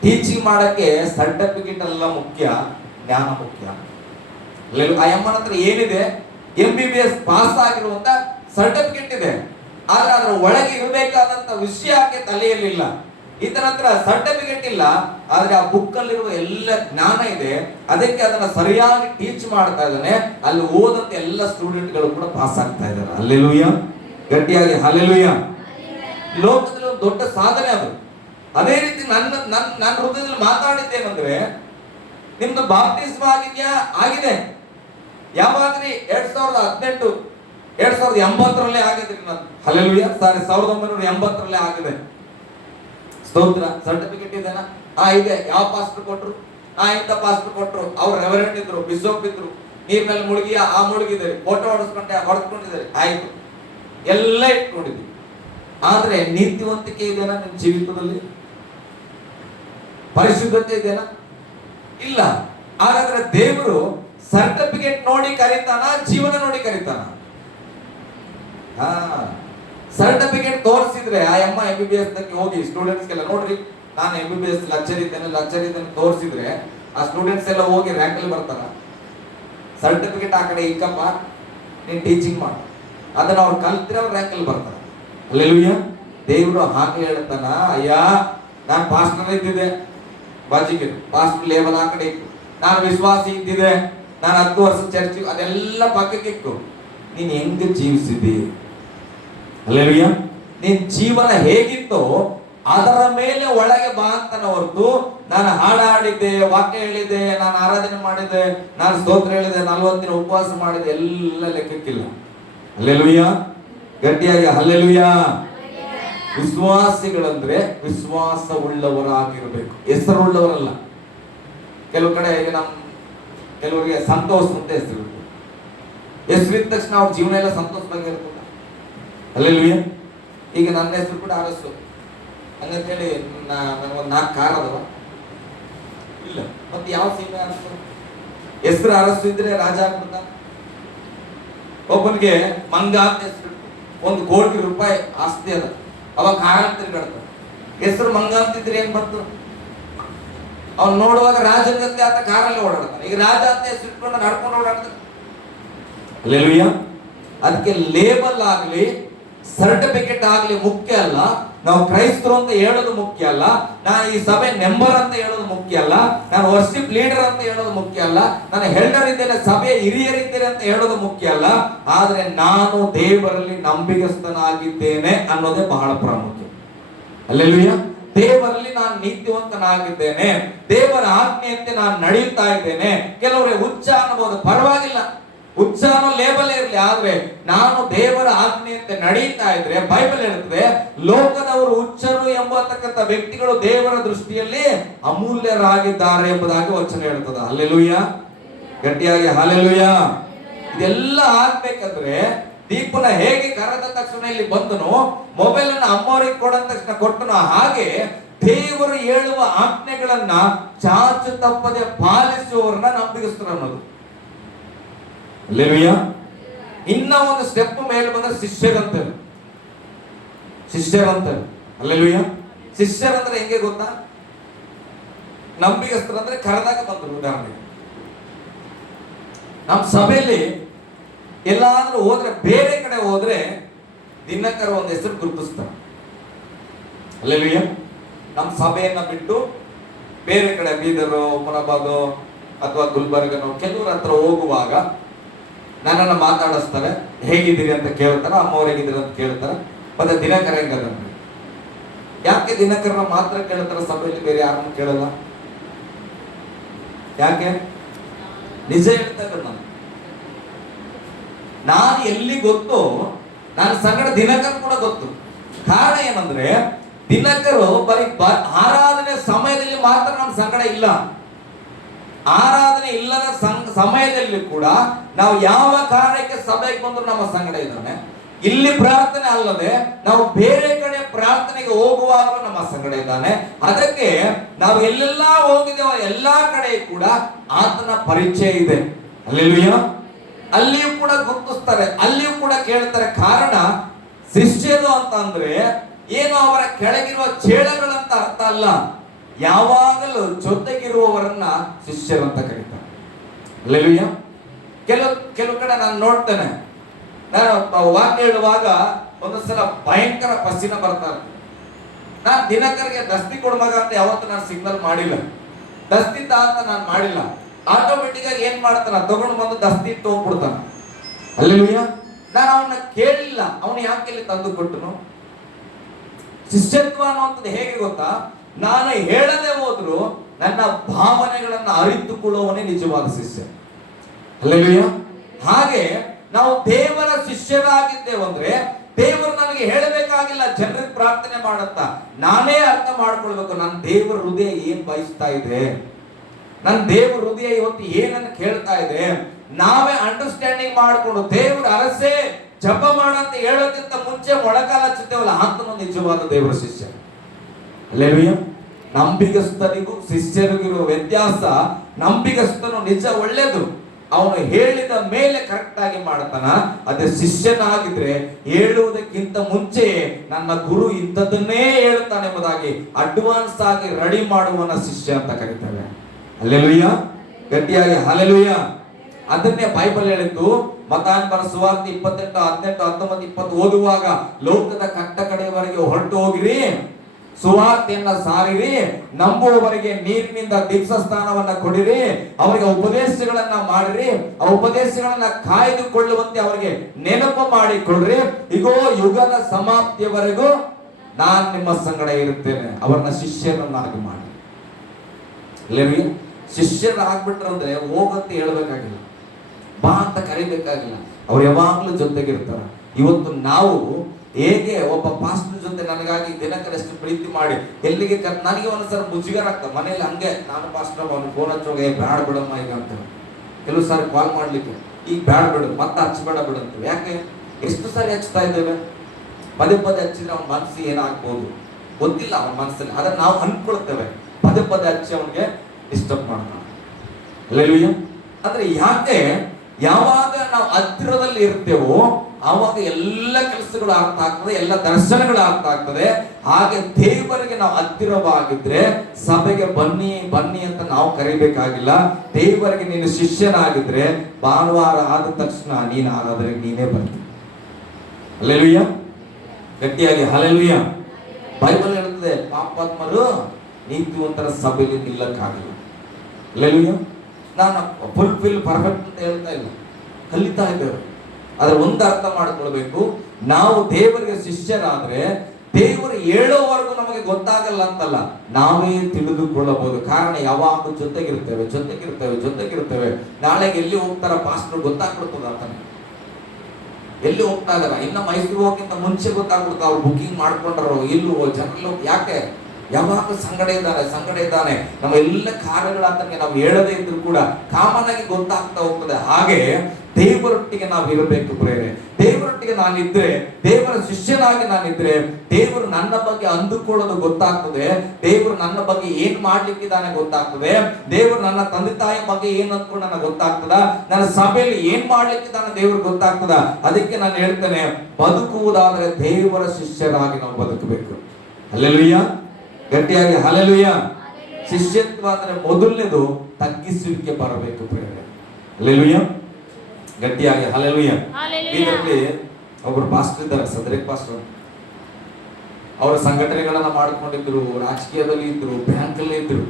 ಟೀಚಿಂಗ್ ಮಾಡಕ್ಕೆ ಸರ್ಟಿಫಿಕೇಟ್ ಎಲ್ಲ ಮುಖ್ಯ, ಜ್ಞಾನ ಮುಖ್ಯ. ಅಯ್ಯಮ್ಮನ ಹತ್ರ ಏನಿದೆ, MBBS ಪಾಸ್ ಆಗಿರುವಂತ ಸರ್ಟಿಫಿಕೇಟ್ ಇದೆ, ಆದ್ರೆ ಅದರ ಒಳಗೆ ಇರಬೇಕಾದಂತ ವಿಷಯ ಆಕೆ ತಲೆಯಲ್ಲಿಲ್ಲ. ಈತನ ಹತ್ರ ಸರ್ಟಿಫಿಕೇಟ್ ಇಲ್ಲ, ಆದ್ರೆ ಆ ಬುಕ್ ಅಲ್ಲಿರುವ ಎಲ್ಲ ಜ್ಞಾನ ಇದೆ. ಅದಕ್ಕೆ ಅದನ್ನ ಸರಿಯಾಗಿ ಟೀಚ್ ಮಾಡ್ತಾ ಇದ್ದಾನೆ. ಅಲ್ಲಿ ಓದಂತ ಎಲ್ಲ ಸ್ಟೂಡೆಂಟ್ಗಳು ಕೂಡ ಪಾಸ್ ಆಗ್ತಾ ಇದ್ದಾರೆ. ಹಲ್ಲೆಲೂಯಾ. ಗಟ್ಟಿಯಾಗಿ ಹಲ್ಲೆಲೂಯ. ಲೋಕದಲ್ಲಿ ಒಂದು ದೊಡ್ಡ ಸಾಧನೆ ಅದು. ಅದೇ ರೀತಿ ನನ್ನ ಹೃದಯದಲ್ಲಿ ಮಾತಾಡಿದ್ದೇನೆಂದ್ರೆ, ನಿಮ್ದು ಬಾಪ್ಟಿಸ್ಮ ಆಗಿದ್ಯಾ? ಆಗಿದೆ. ಯಾವಾಗ್ರಿ? 2018 2080 ಆಗಿದ್ರಿ ನಾನು. ಹಲ್ಲೆಲೂಯಾ. 1980 ಆಗಿದೆ. ಸ್ತೋತ್ರ. ಸರ್ಟಿಫಿಕೇಟ್ ಇದೆನಾ? ಇದೆ. ಯಾವ ಪಾಸ್ಟರ್ ಕೊಟ್ರು? ಇಂಥ ಪಾಸ್ಟರ್ ಕೊಟ್ರು. ಅವ್ರು ರೆವರೆಂಟ್ ಇದ್ರು, ಬಿಷಪ್ ಇದ್ರು, ನೀರ್ನಲ್ಲಿ ಮುಳುಗಿ ಮುಳುಗಿದ್ದಾರೆ, ಫೋಟೋ ಹೊಡೆಸ್ಕೊಂಡಿದ್ದಾರೆ, ಆಯ್ತು, ಎಲ್ಲ ಇಟ್ಕೊಂಡಿದ್ವಿ. ಆದ್ರೆ ನೀತಿವಂತಿಕೆ ಇದೆನಾ ನಿಮ್ ಜೀವಿತದಲ್ಲಿ? ಪರಿಶುದ್ಧತೆ ಇದೆನಾ? ಇಲ್ಲ. ಹಾಗಾದ್ರೆ ದೇವರು ಸರ್ಟಿಫಿಕೇಟ್ ನೋಡಿ ಕರೀತಾನ, ಜೀವನ ನೋಡಿ ಕರೀತಾನ? ಸರ್ಟಿಫಿಕೇಟ್ ತೋರಿಸಿದ್ರೆ ಆ MBBS ಹೋಗಿ ಸ್ಟೂಡೆಂಟ್ಸ್ಗೆಲ್ಲ ನೋಡ್ರಿ, ನಾನು MBBS ಲೆಕ್ಚರ್ ಇದ್ದೇನೆ ತೋರಿಸಿದ್ರೆ ಆ ಸ್ಟೂಡೆಂಟ್ಸ್ ಎಲ್ಲ ಹೋಗಿ ರ್ಯಾಂಕ್ ಅಲ್ಲಿ ಬರ್ತಾರ? ಸರ್ಟಿಫಿಕೇಟ್ ಆ ಕಡೆ ಇಕ್ಕಪ್ಪ, ನೀನ್ ಟೀಚಿಂಗ್ ಮಾಡ, ಅದನ್ನ ಅವ್ರು ಕಲ್ತಿದ್ರೆ ಅವ್ರು ರ್ಯಾಂಕ್ ಅಲ್ಲಿ ಬರ್ತಾರ. ಹಲ್ಲೆಲೂಯಾ. ದೇವರು ಹಾಗೆ ಹೇಳ್ತಾನ, ಅಯ್ಯ ನಾನು ಪಾಸ್ಟರ್ ಇದ್ದಿದ್ದೆ, ಬಾಜಿಗೆ ಪಾಸ್ಟರ್ ಲೇಬಲ್ ಆ ಕಡೆ ಇತ್ತು, ನಾನು ವಿಶ್ವಾಸಿ ಇದ್ದಿದ್ದೆ, ನಾನು 10 ವರ್ಷ ಚರ್ಚ್, ಅದೆಲ್ಲ ಪಕ್ಕಕ್ಕೆ ಇತ್ತು. ನೀನ್ ಹೆಂಗ ಜೀವಿಸಿದಿ? ಹಲ್ಲೆಲೂಯಾ. ನಿನ್ ಜೀವನ ಹೇಗಿತ್ತೋ ಅದರ ಮೇಲೆ ಒಳಗೆ ಬಾ ಅಂತಾನ ಹೊರತು, ನಾನು ಹಾಡಾಡಿದ್ದೆ, ವಾಕ್ಯ ಹೇಳಿದ್ದೆ, ನಾನು ಆರಾಧನೆ ಮಾಡಿದ್ದೆ, ನಾನು ಸ್ತೋತ್ರ ಹೇಳಿದೆ, 40 ದಿನ ಉಪವಾಸ ಮಾಡಿದೆ, ಎಲ್ಲ ಲೆಕ್ಕಕ್ಕಿಲ್ಲ. ಹಲ್ಲೆಲೂಯಾ. ಗಟ್ಟಿಯಾಗಿ ಹಲ್ಲೆಲೂಯಾ. ವಿಶ್ವಾಸಿಗಳಂದ್ರೆ ವಿಶ್ವಾಸ ಉಳ್ಳವರಾಗಿರ್ಬೇಕು, ಹೆಸರುಳ್ಳವರಲ್ಲ. ಕೆಲವು ಕಡೆ ಈಗ ಕೆಲವರಿಗೆ ಸಂತೋಷ್ ಅಂತ ಹೆಸರು. ಹೆಸರಿದ್ದ ತಕ್ಷಣ ಅವ್ರ ಜೀವನ ಎಲ್ಲ ಸಂತೋಷವಾಗಿ ಇರ್ತದೆ. ಅಲ್ಲೆಲ್ವಿಯ. ಈಗ ನನ್ನ ಹೆಸರು ಕೂಡ ಅರಸು ಹಂಗಂತೇಳಿ ನನಗೊಂದು 4 ಕಾರ್ ಅದಾವ ಇಲ್ಲ. ಮತ್ತೆ ಯಾವ ಸೀಮೆ ಅರಸು? ಹೆಸರು ಅರಸು ಇದ್ರೆ ರಾಜ ಆಗ್ಬಿಡ್ತ. ಒಬ್ಬನಿಗೆ ಮಂಗ ಅಂತ ಹೆಸರು, 1 ಕೋಟಿ ರೂಪಾಯಿ ಆಸ್ತಿ ಅದ, ಅವಾಗ ಕಾರ್ ಅಂತ ತಿರ್ಗಾಡ್ತಾನೆ. ಹೆಸರು ಮಂಗ ಅಂತಿದ್ರೆ ಏನ್ ಬಂತು? ಅವ್ನು ನೋಡುವಾಗ ರಾಜನಂತೆ ಆತ ಕಾರಲ್ಲಿ ಓಡಾಡ್ತಾನೆ. ಈಗ ರಾಜ ಅಂತ ಹೆಸರು ಇಟ್ಕೊಂಡು ನಡ್ಕೊಂಡು ಓಡಾಡ್ತಾನೆ. ಅಲ್ಲೆಲ್ವಿಯ. ಅದಕ್ಕೆ ಲೇಬಲ್ ಆಗ್ಲಿ ಸರ್ಟಿಫಿಕೇಟ್ ಆಗ್ಲಿ ಮುಖ್ಯ ಅಲ್ಲ. ನಾವು ಕ್ರೈಸ್ತರು ಅಂತ ಹೇಳೋದು ಮುಖ್ಯ ಅಲ್ಲ. ನಾನು ಈ ಸಭೆ ಮೆಂಬರ್ ಅಂತ ಹೇಳೋದು ಮುಖ್ಯ ಅಲ್ಲ. ನಾನು ವರ್ಷಿಪ್ ಲೀಡರ್ ಅಂತ ಹೇಳೋದು ಮುಖ್ಯ ಅಲ್ಲ. ನಾನು ಹೆಲ್ಡರ್ ಇದ್ದೇನೆ, ಸಭೆಯ ಹಿರಿಯರಿದ್ದೇನೆ ಅಂತ ಹೇಳೋದು ಮುಖ್ಯ ಅಲ್ಲ. ಆದ್ರೆ ನಾನು ದೇವರಲ್ಲಿ ನಂಬಿಗಸ್ತನಾಗಿದ್ದೇನೆ ಅನ್ನೋದೇ ಬಹಳ ಪ್ರಾಮುಖ್ಯ. ಅಲ್ಲೆಲ್ವಿಯ. ದೇವರಲ್ಲಿ ನಾನು ನೀತಿವಂತನಾಗಿದ್ದೇನೆ, ದೇವರ ಆಜ್ಞೆಯಂತೆ ನಾನು ನಡೆಯುತ್ತಾ ಇದ್ದೇನೆ. ಕೆಲವರೇ ಹುಚ್ಚ ಅನ್ನಬಹುದು, ಪರವಾಗಿಲ್ಲ, ಹುಚ್ಚ ಅನ್ನೋ ಲೇಬಲ್ ಇರಲಿ. ಆದ್ರೆ ನಾನು ದೇವರ ಆಜ್ಞೆಯಂತೆ ನಡೆಯುತ್ತಾ ಇದ್ರೆ ಬೈಬಲ್ ಹೇಳ್ತದೆ, ಲೋಕದವರು ಹುಚ್ಚರು ಎಂಬತಕ್ಕಂಥ ವ್ಯಕ್ತಿಗಳು ದೇವರ ದೃಷ್ಟಿಯಲ್ಲಿ ಅಮೂಲ್ಯರಾಗಿದ್ದಾರೆ ಎಂಬುದಾಗಿ ವಚನ ಹೇಳ್ತದೆ. ಹಲ್ಲೆಲೂಯ. ಗಟ್ಟಿಯಾಗಿ ಹಲ್ಲೆಲೂಯ. ಇದೆಲ್ಲ ಆಗ್ಬೇಕಂದ್ರೆ ದೀಪನ ಹೇಗೆ ಕರೆದ ತಕ್ಷಣ ಇಲ್ಲಿ ಬಂದನು, ಮೊಬೈಲ್ ಅನ್ನು ಅಮ್ಮವರಿಗೆ ಕೊಡದ ತಕ್ಷಣ ಕೊಟ್ಟನು, ಹಾಗೆ ದೇವರು ಹೇಳುವ ಆಜ್ಞೆಗಳನ್ನ ಚಾಚು ತಪ್ಪದೆ ಪಾಲಿಸುವವರನ್ನ ನಂಬಿಗಸ್ತರು ಅನ್ನೋದು. ಅಲ್ಲೆಲೂಯ. ಇನ್ನ ಒಂದು ಸ್ಟೆಪ್ ಮೇಲೆ ಬಂದ್ರೆ ಶಿಷ್ಯರಂತಾರೆ. ಶಿಷ್ಯರಂತಾರೆ. ಅಲ್ಲೆಲೂಯ. ಶಿಷ್ಯರಂದ್ರೆ ಹೆಂಗೆ ಗೊತ್ತಾ? ನಂಬಿಗಸ್ತರಂದ್ರೆ ಕರೆದಾಗ ಬಂದರು. ಉದಾಹರಣೆಗೆ ನಮ್ಮ ಸಭೆಯಲ್ಲಿ ಎಲ್ಲಾದ್ರೂ ಹೋದ್ರೆ, ಬೇರೆ ಕಡೆ ಹೋದ್ರೆ ದಿನಕರ ಒಂದು ಹೆಸರು ಗುರುತಿಸ್ತಾರೆ. ಅಲ್ಲೆಲೂಯ. ನಮ್ಮ ಸಭೆಯನ್ನ ಬಿಟ್ಟು ಬೇರೆ ಕಡೆ ಬೀದರು, ಮುನಬಾದು ಅಥವಾ ಗುಲ್ಬರ್ಗನೋ ಕೆಲವ್ರ ಹತ್ರ ಹೋಗುವಾಗ ನನ್ನನ್ನು ಮಾತಾಡಿಸ್ತಾರೆ. ಹೇಗಿದ್ದೀರಿ ಅಂತ ಕೇಳ್ತಾರೆ, ಅಮ್ಮವ್ರು ಹೇಗಿದ್ದೀರಿ ಅಂತ ಕೇಳ್ತಾರೆ. ಮತ್ತೆ ದಿನಕರ ಹೆಂಗದ? ಯಾಕೆ ದಿನಕರನ ಮಾತ್ರ ಕೇಳ್ತಾರೆ, ಸಭೆಯಲ್ಲಿ ಬೇರೆ ಯಾರನ್ನು ಕೇಳಲ್ಲ? ಯಾಕೆ? ನಿಜ ಹೇಳ್ತಾರೆ, ನಾನು ಎಲ್ಲಿ ಗೊತ್ತು, ನನ್ನ ಸಂಗಡ ದಿನಕರ್ ಕೂಡ ಗೊತ್ತು. ಕಾರಣ ಏನಂದ್ರೆ ದಿನಕರು ಬರೀ ಆರಾಧನೆ ಸಮಯದಲ್ಲಿ ಮಾತ್ರ ನನ್ನ ಸಂಗಡ ಇಲ್ಲ. ಆರಾಧನೆ ಇಲ್ಲದ ಸಮಯದಲ್ಲಿ ಕೂಡ ನಾವು ಯಾವ ಕಾರಣಕ್ಕೆ ಸಭೆಗೆ ಬಂದ್ರು ನಮ್ಮ ಸಂಗಡ ಇದ್ದಾನೆ. ಇಲ್ಲಿ ಪ್ರಾರ್ಥನೆ ಅಲ್ಲದೆ ನಾವು ಬೇರೆ ಕಡೆ ಪ್ರಾರ್ಥನೆಗೆ ಹೋಗುವಾಗಲೂ ನಮ್ಮ ಸಂಗಡ ಇದ್ದಾನೆ. ಅದಕ್ಕೆ ನಾವು ಎಲ್ಲೆಲ್ಲ ಹೋಗಿದ್ದೇವೋ ಎಲ್ಲಾ ಕಡೆ ಕೂಡ ಆತನ ಪರಿಚಯ ಇದೆ. ಅಲ್ಲೆಲೂಯ. ಅಲ್ಲಿಯೂ ಕೂಡ ಗುರುತಿಸ್ತಾರೆ, ಅಲ್ಲಿಯೂ ಕೂಡ ಕೇಳ್ತಾರೆ. ಕಾರಣ ಶಿಷ್ಯರು ಅಂತ ಅಂದ್ರೆ ಏನು ಅವರ ಕೆಳಗಿರುವ ಚೇಳಗಳಂತ ಅರ್ಥ ಅಲ್ಲ. ಯಾವಾಗಲೂ ಜೊತೆಗಿರುವವರನ್ನ ಶಿಷ್ಯರು ಅಂತ ಕರೀತಾರೆ. ಅಲ್ಲೆಲೂಯ. ಕೆಲವು ಕಡೆ ನಾನು ನೋಡ್ತೇನೆ, ನಾನು ವಾಕ್ಯ ಹೇಳುವಾಗ ಒಂದೊಂದ್ಸಲ ಭಯಂಕರ ಪಸಿನ ಬರ್ತಾರೆ. ನಾನು ದಿನಕರಿಗೆ ದಸ್ತಿ ಕೊಡ್ಮಗ ಅಂತ ಯಾವತ್ತು ನಾನು ಸಿಗ್ನಲ್ ಮಾಡಿಲ್ಲ, ದಸ್ತಿ ಅಂತ ನಾನು ಮಾಡಿಲ್ಲ. ಆಟೋಮೆಟಿಕ್ ಆಗಿ ಏನ್ ಮಾಡ್ತಾನ, ತಗೊಂಡು ಬಂದು ದಸ್ತಿ ಇಟ್ಟು ಹೋಗ್ಬಿಡ್ತಾನ. ಅಲ್ಲೆಲೂಯ. ನಾನು ಅವನ್ನ ಕೇಳಿಲ್ಲ, ಅವನು ಯಾಕೆ ಇಲ್ಲಿ ತಂದು ಕೊಟ್ಟನು. ಶಿಷ್ಯತ್ವ ಅನ್ನುವಂಥದ್ದು ಹೇಗೆ ಗೊತ್ತಾ? ನಾನು ಹೇಳದೆ ಹೋದ್ರು ನನ್ನ ಭಾವನೆಗಳನ್ನ ಅರಿತುಕೊಳ್ಳುವವನೇ ನಿಜವಾದ ಶಿಷ್ಯ. ಅಲ್ಲೆಲೂಯ. ಹಾಗೆ ನಾವು ದೇವರ ಶಿಷ್ಯರಾಗಿದ್ದೇವಂದ್ರೆ ದೇವರು ನನಗೆ ಹೇಳಬೇಕಾಗಿಲ್ಲ ಜನರಿಗೆ ಪ್ರಾರ್ಥನೆ ಮಾಡತ್ತ, ನಾನೇ ಅರ್ಥ ಮಾಡ್ಕೊಳ್ಬೇಕು ನನ್ನ ದೇವರ ಹೃದಯ ಏನ್ ಬಯಸ್ತಾ ಇದೆ, ನನ್ನ ದೇವರ ಹೃದಯ ಇವತ್ತು ಏನನ್ನು ಕೇಳ್ತಾ ಇದೆ. ನಾವೇ ಅಂಡರ್ಸ್ಟ್ಯಾಂಡಿಂಗ್ ಮಾಡಿಕೊಂಡು ದೇವರ ಅರಸೆ ಜಪ ಮಾಡಂತ ಹೇಳೋದಕ್ಕಿಂತ ಮುಂಚೆ ಮೊಳಕಾಲ ಹಚ್ಚುತ್ತೇವಲ್ಲ, ಆತನು ನಿಜವಾದ ದೇವರ ಶಿಷ್ಯ. ಅಲ್ಲೆಲೂಯ. ನಂಬಿಗಸ್ತನಿಗೂ ಶಿಷ್ಯರಿಗಿರುವ ವ್ಯತ್ಯಾಸ, ನಂಬಿಗಸ್ತನು ನಿಜ ಒಳ್ಳೇದು, ಅವನು ಹೇಳಿದ ಮೇಲೆ ಕರೆಕ್ಟ್ ಆಗಿ ಮಾಡ್ತಾನ. ಅದೇ ಶಿಷ್ಯನಾಗಿದ್ರೆ ಹೇಳುವುದಕ್ಕಿಂತ ಮುಂಚೆ ನನ್ನ ಗುರು ಇಂಥದ್ದನ್ನೇ ಹೇಳ್ತಾನೆ ಎಂಬುದಾಗಿ ಅಡ್ವಾನ್ಸ್ ಆಗಿ ರೆಡಿ ಮಾಡುವನ ಶಿಷ್ಯ ಅಂತ ಕರೀತಾರೆ. ಹಲ್ಲೆಲೂಯ. ಗಟ್ಟಿಯಾಗಿ ಹಲ್ಲೆಲೂಯ. ಅದನ್ನೇ ಬೈಬಲ್ ಹೇಳಿದ್ದು. ಮತ್ತಾಯನ ಸುವಾರ್ತೆ 28, 18, 19, 20 ಓದುವಾಗ ಲೋಕದ ಕಟ್ಟ ಕಡೆಯವರೆಗೆ ಹೊರಟು ಹೋಗಿರಿ, ಸುವಾರ್ತೆಯನ್ನ ಸಾರಿರಿ, ನಂಬುವವರಿಗೆ ನೀರಿನಿಂದ ದೀಕ್ಷಾ ಸ್ಥಾನವನ್ನ ಕೊಡಿರಿ, ಅವರಿಗೆ ಉಪದೇಶಗಳನ್ನ ಮಾಡಿರಿ, ಆ ಉಪದೇಶಗಳನ್ನ ಕಾಯ್ದುಕೊಳ್ಳುವಂತೆ ಅವರಿಗೆ ನೆನಪು ಮಾಡಿಕೊಡ್ರಿ. ಇಗೋ ಯುಗದ ಸಮಾಪ್ತಿಯವರೆಗೂ ನಾನು ನಿಮ್ಮ ಸಂಗಡ ಇರುತ್ತೇನೆ. ಅವರನ್ನ ಶಿಷ್ಯರನ್ನಾಗಿ ಮಾಡಿ. ಶಿಷ್ಯರಾಗ್ಬಿಟ್ರಂದ್ರೆ ಹೋಗಂತ ಹೇಳ್ಬೇಕಾಗಿಲ್ಲ, ಬಾ ಅಂತ ಕರಿಬೇಕಾಗಿಲ್ಲ, ಅವ್ರು ಯಾವಾಗ್ಲೂ ಜೊತೆಗಿರ್ತಾರ. ಇವತ್ತು ನಾವು ಹೇಗೆ ಒಬ್ಬ ಪಾಸ್ಟರ್ ಜೊತೆ ನನಗಾಗಿ ದಿನಕರಷ್ಟು ಪ್ರೀತಿ ಮಾಡಿ ಎಲ್ಲಿಗೆ ನನಗೆ ಒಂದ್ಸಲ ಮುಜುಗರ ಆಗ್ತದೆ ಮನೇಲಿ. ಹಂಗೆ ನಾನು ಪಾಸ್ಟರ್ ಅವನು ಫೋನ್ ಹಚ್ಚೋಗೆ ಬ್ಯಾಡ ಬಿಡಮ್ಮ ಈಗ ಅಂತ. ಕೆಲವು ಸಾರಿ ಕಾಲ್ ಮಾಡ್ಲಿಕ್ಕೆ ಈಗ ಬ್ಯಾಡ ಬಿಡು, ಮತ್ತೆ ಹಚ್ಚಬೇಡ ಬಿಡು ಅಂತೀವಿ. ಯಾಕೆ? ಎಷ್ಟು ಸಾರಿ ಹಚ್ತಾ ಇದ್ದೇವೆ? ಪದೇ ಪದೇ ಹಚ್ಚಿದ್ರೆ ಅವನ ಮನಸ್ಸಿಗೆ ಏನಾಗ್ಬೋದು ಗೊತ್ತಿಲ್ಲ, ಅವನ ಮನಸ್ಸಲ್ಲಿ. ಆದ್ರೆ ನಾವು ಅನ್ಕೊಳ್ತೇವೆ ಪದೇ ಪದೇ ಹಚ್ಚಿ ಅವನಿಗೆ ಡಿಸ್ಟರ್ಬ್ ಮಾಡ್ತಾನೆ. ಅಲ್ಲೆಲೂಯ್ಯ. ಅಂದ್ರೆ ಯಾಕೆ? ಯಾವಾಗ ನಾವು ಹತ್ತಿರದಲ್ಲಿ ಇರ್ತೇವೋ ಆವಾಗ ಎಲ್ಲ ಕೆಲಸಗಳು ಅರ್ಥ ಆಗ್ತದೆ, ಎಲ್ಲ ದರ್ಶನಗಳು ಅರ್ಥ ಆಗ್ತದೆ. ಹಾಗೆ ದೇವರಿಗೆ ನಾವು ಹತ್ತಿರವಾಗಿದ್ರೆ ಸಭೆಗೆ ಬನ್ನಿ ಬನ್ನಿ ಅಂತ ನಾವು ಕರಿಬೇಕಾಗಿಲ್ಲ. ದೇವರಿಗೆ ನೀನು ಶಿಷ್ಯನಾಗಿದ್ರೆ ಭಾನುವಾರ ಆದ ತಕ್ಷಣ ನೀನು ಆರಾಧನೆಗೆ ನೀನೇ ಬರ್ತೀನಿ. ಹಲ್ಲೆಲೂಯ್ಯ. ಗಟ್ಟಿಯಾಗಿ ಹಲ್ಲೆಲೂಯ್ಯ. ಬೈಬಲ್ ಹೇಳ್ತದೆ ಪಾಪಾತ್ಮರು ನೀತಿವಂತರ ಸಭೆಯಲ್ಲಿ ನಿಲ್ಲಕ್ಕಾಗಲ್ಲ. ಹಲ್ಲೆಲೂಯ್ಯ. ನಾನು ಫುಲ್ಫಿಲ್ ಪರ್ಫೆಕ್ಟ್ ಅಂತ ಹೇಳ್ತಾ ಇಲ್ಲ, ಕಲಿತಾ ಇದ್ದೇವೆ. ಆದ್ರೆ ಒಂದು ಅರ್ಥ ಮಾಡ್ಕೊಳ್ಬೇಕು, ನಾವು ದೇವರಿಗೆ ಶಿಷ್ಯರಾದ್ರೆ ದೇವರು ಹೇಳೋವರೆಗೂ ನಮಗೆ ಗೊತ್ತಾಗಲ್ಲ ಅಂತಲ್ಲ, ನಾವೇ ತಿಳಿದುಕೊಳ್ಳಬಹುದು. ಕಾರಣ ಯಾವಾಗ ಜೊತೆಗಿರ್ತೇವೆ. ನಾಳೆಗೆ ಎಲ್ಲಿ ಹೋಗ್ತಾರ ಪಾಸ್ಟರ್ ಗೊತ್ತಾಗ್ಬಿಡ್ತದ ಆತನ, ಎಲ್ಲಿ ಹೋಗ್ತಾ ಇದಾರ. ಇನ್ನ ಮೈಸೂರು ಹೋಗಕ್ಕಿಂತ ಮುಂಚೆ ಗೊತ್ತಾಗ್ಬಿಡ್ತಾವ ಅವ್ರು ಬುಕಿಂಗ್ ಮಾಡ್ಕೊಂಡ್ರು ಇಲ್ಲೂ ಜನರಲ್ಲೂ. ಯಾಕೆ? ಯಾವಾಗ ಸಂಗಡ ಇದ್ದಾನೆ. ನಮ್ಮ ಎಲ್ಲ ಕಾರ್ಯಗಳಾತನಿಗೆ ನಾವು ಹೇಳದೇ ಇದ್ರು ಕೂಡ ಕಾಮನ್ ಆಗಿ ಗೊತ್ತಾಗ್ತಾ ಹೋಗ್ತದೆ. ಹಾಗೆ ದೇವರೊಟ್ಟಿಗೆ ನಾವು ಇರಬೇಕು ಪ್ರೇರೆ. ದೇವರೊಟ್ಟಿಗೆ ನಾನಿದ್ರೆ, ದೇವರ ಶಿಷ್ಯನಾಗಿ ನಾನಿದ್ರೆ, ದೇವರು ನನ್ನ ಬಗ್ಗೆ ಅಂದುಕೊಳ್ಳೋದು ಗೊತ್ತಾಗ್ತದೆ. ದೇವರು ನನ್ನ ಬಗ್ಗೆ ಏನ್ ಮಾಡ್ಲಿಕ್ಕಿದ್ದಾನೆ ಗೊತ್ತಾಗ್ತದೆ. ದೇವರು ನನ್ನ ತಂದೆ ತಾಯಿ ಬಗ್ಗೆ ಏನ್ ಅಂದ್ಕೊಂಡು ನನಗೆ ಗೊತ್ತಾಗ್ತದ. ನನ್ನ ಸಭೆಯಲ್ಲಿ ಏನ್ ಮಾಡ್ಲಿಕ್ಕಿದ್ದಾನೆ ದೇವರು ಗೊತ್ತಾಗ್ತದ. ಅದಕ್ಕೆ ನಾನು ಹೇಳ್ತೇನೆ, ಬದುಕುವುದಾದ್ರೆ ದೇವರ ಶಿಷ್ಯರಾಗಿ ನಾವು ಬದುಕಬೇಕು. ಹಲ್ಲೆಲೂಯ್ಯ. ಗಟ್ಟಿಯಾಗಿ ಹಲ್ಲೆಲೂಯ್ಯ. ಶಿಷ್ಯತ್ವ ಅಂದ್ರೆ ಮೊದಲನೇದು ತಗ್ಗಿಸುವಿಕೆ ಬರಬೇಕು ಪ್ರೇರೆ. ಹಲ್ಲೆಲೂಯ್ಯ. ಗಟ್ಟಿಯಾಗಿ ಹಲ್ಲೆಲೂಯ್ಯ. ಇದರಲ್ಲಿ ಒಬ್ಬರು ಪಾಸ್ಟರ್ ಇದ್ದಾರೆ, ಸದರೇಕ್ ಪಾಸ್ಟರ್. ಅವರ ಸಂಘಟನೆಗಳನ್ನ ಮಾಡಿಕೊಂಡಿದ್ರು, ರಾಜಕೀಯದಲ್ಲಿ ಇದ್ರು, ಬ್ಯಾಂಕಲ್ಲಿ ಇದ್ರು.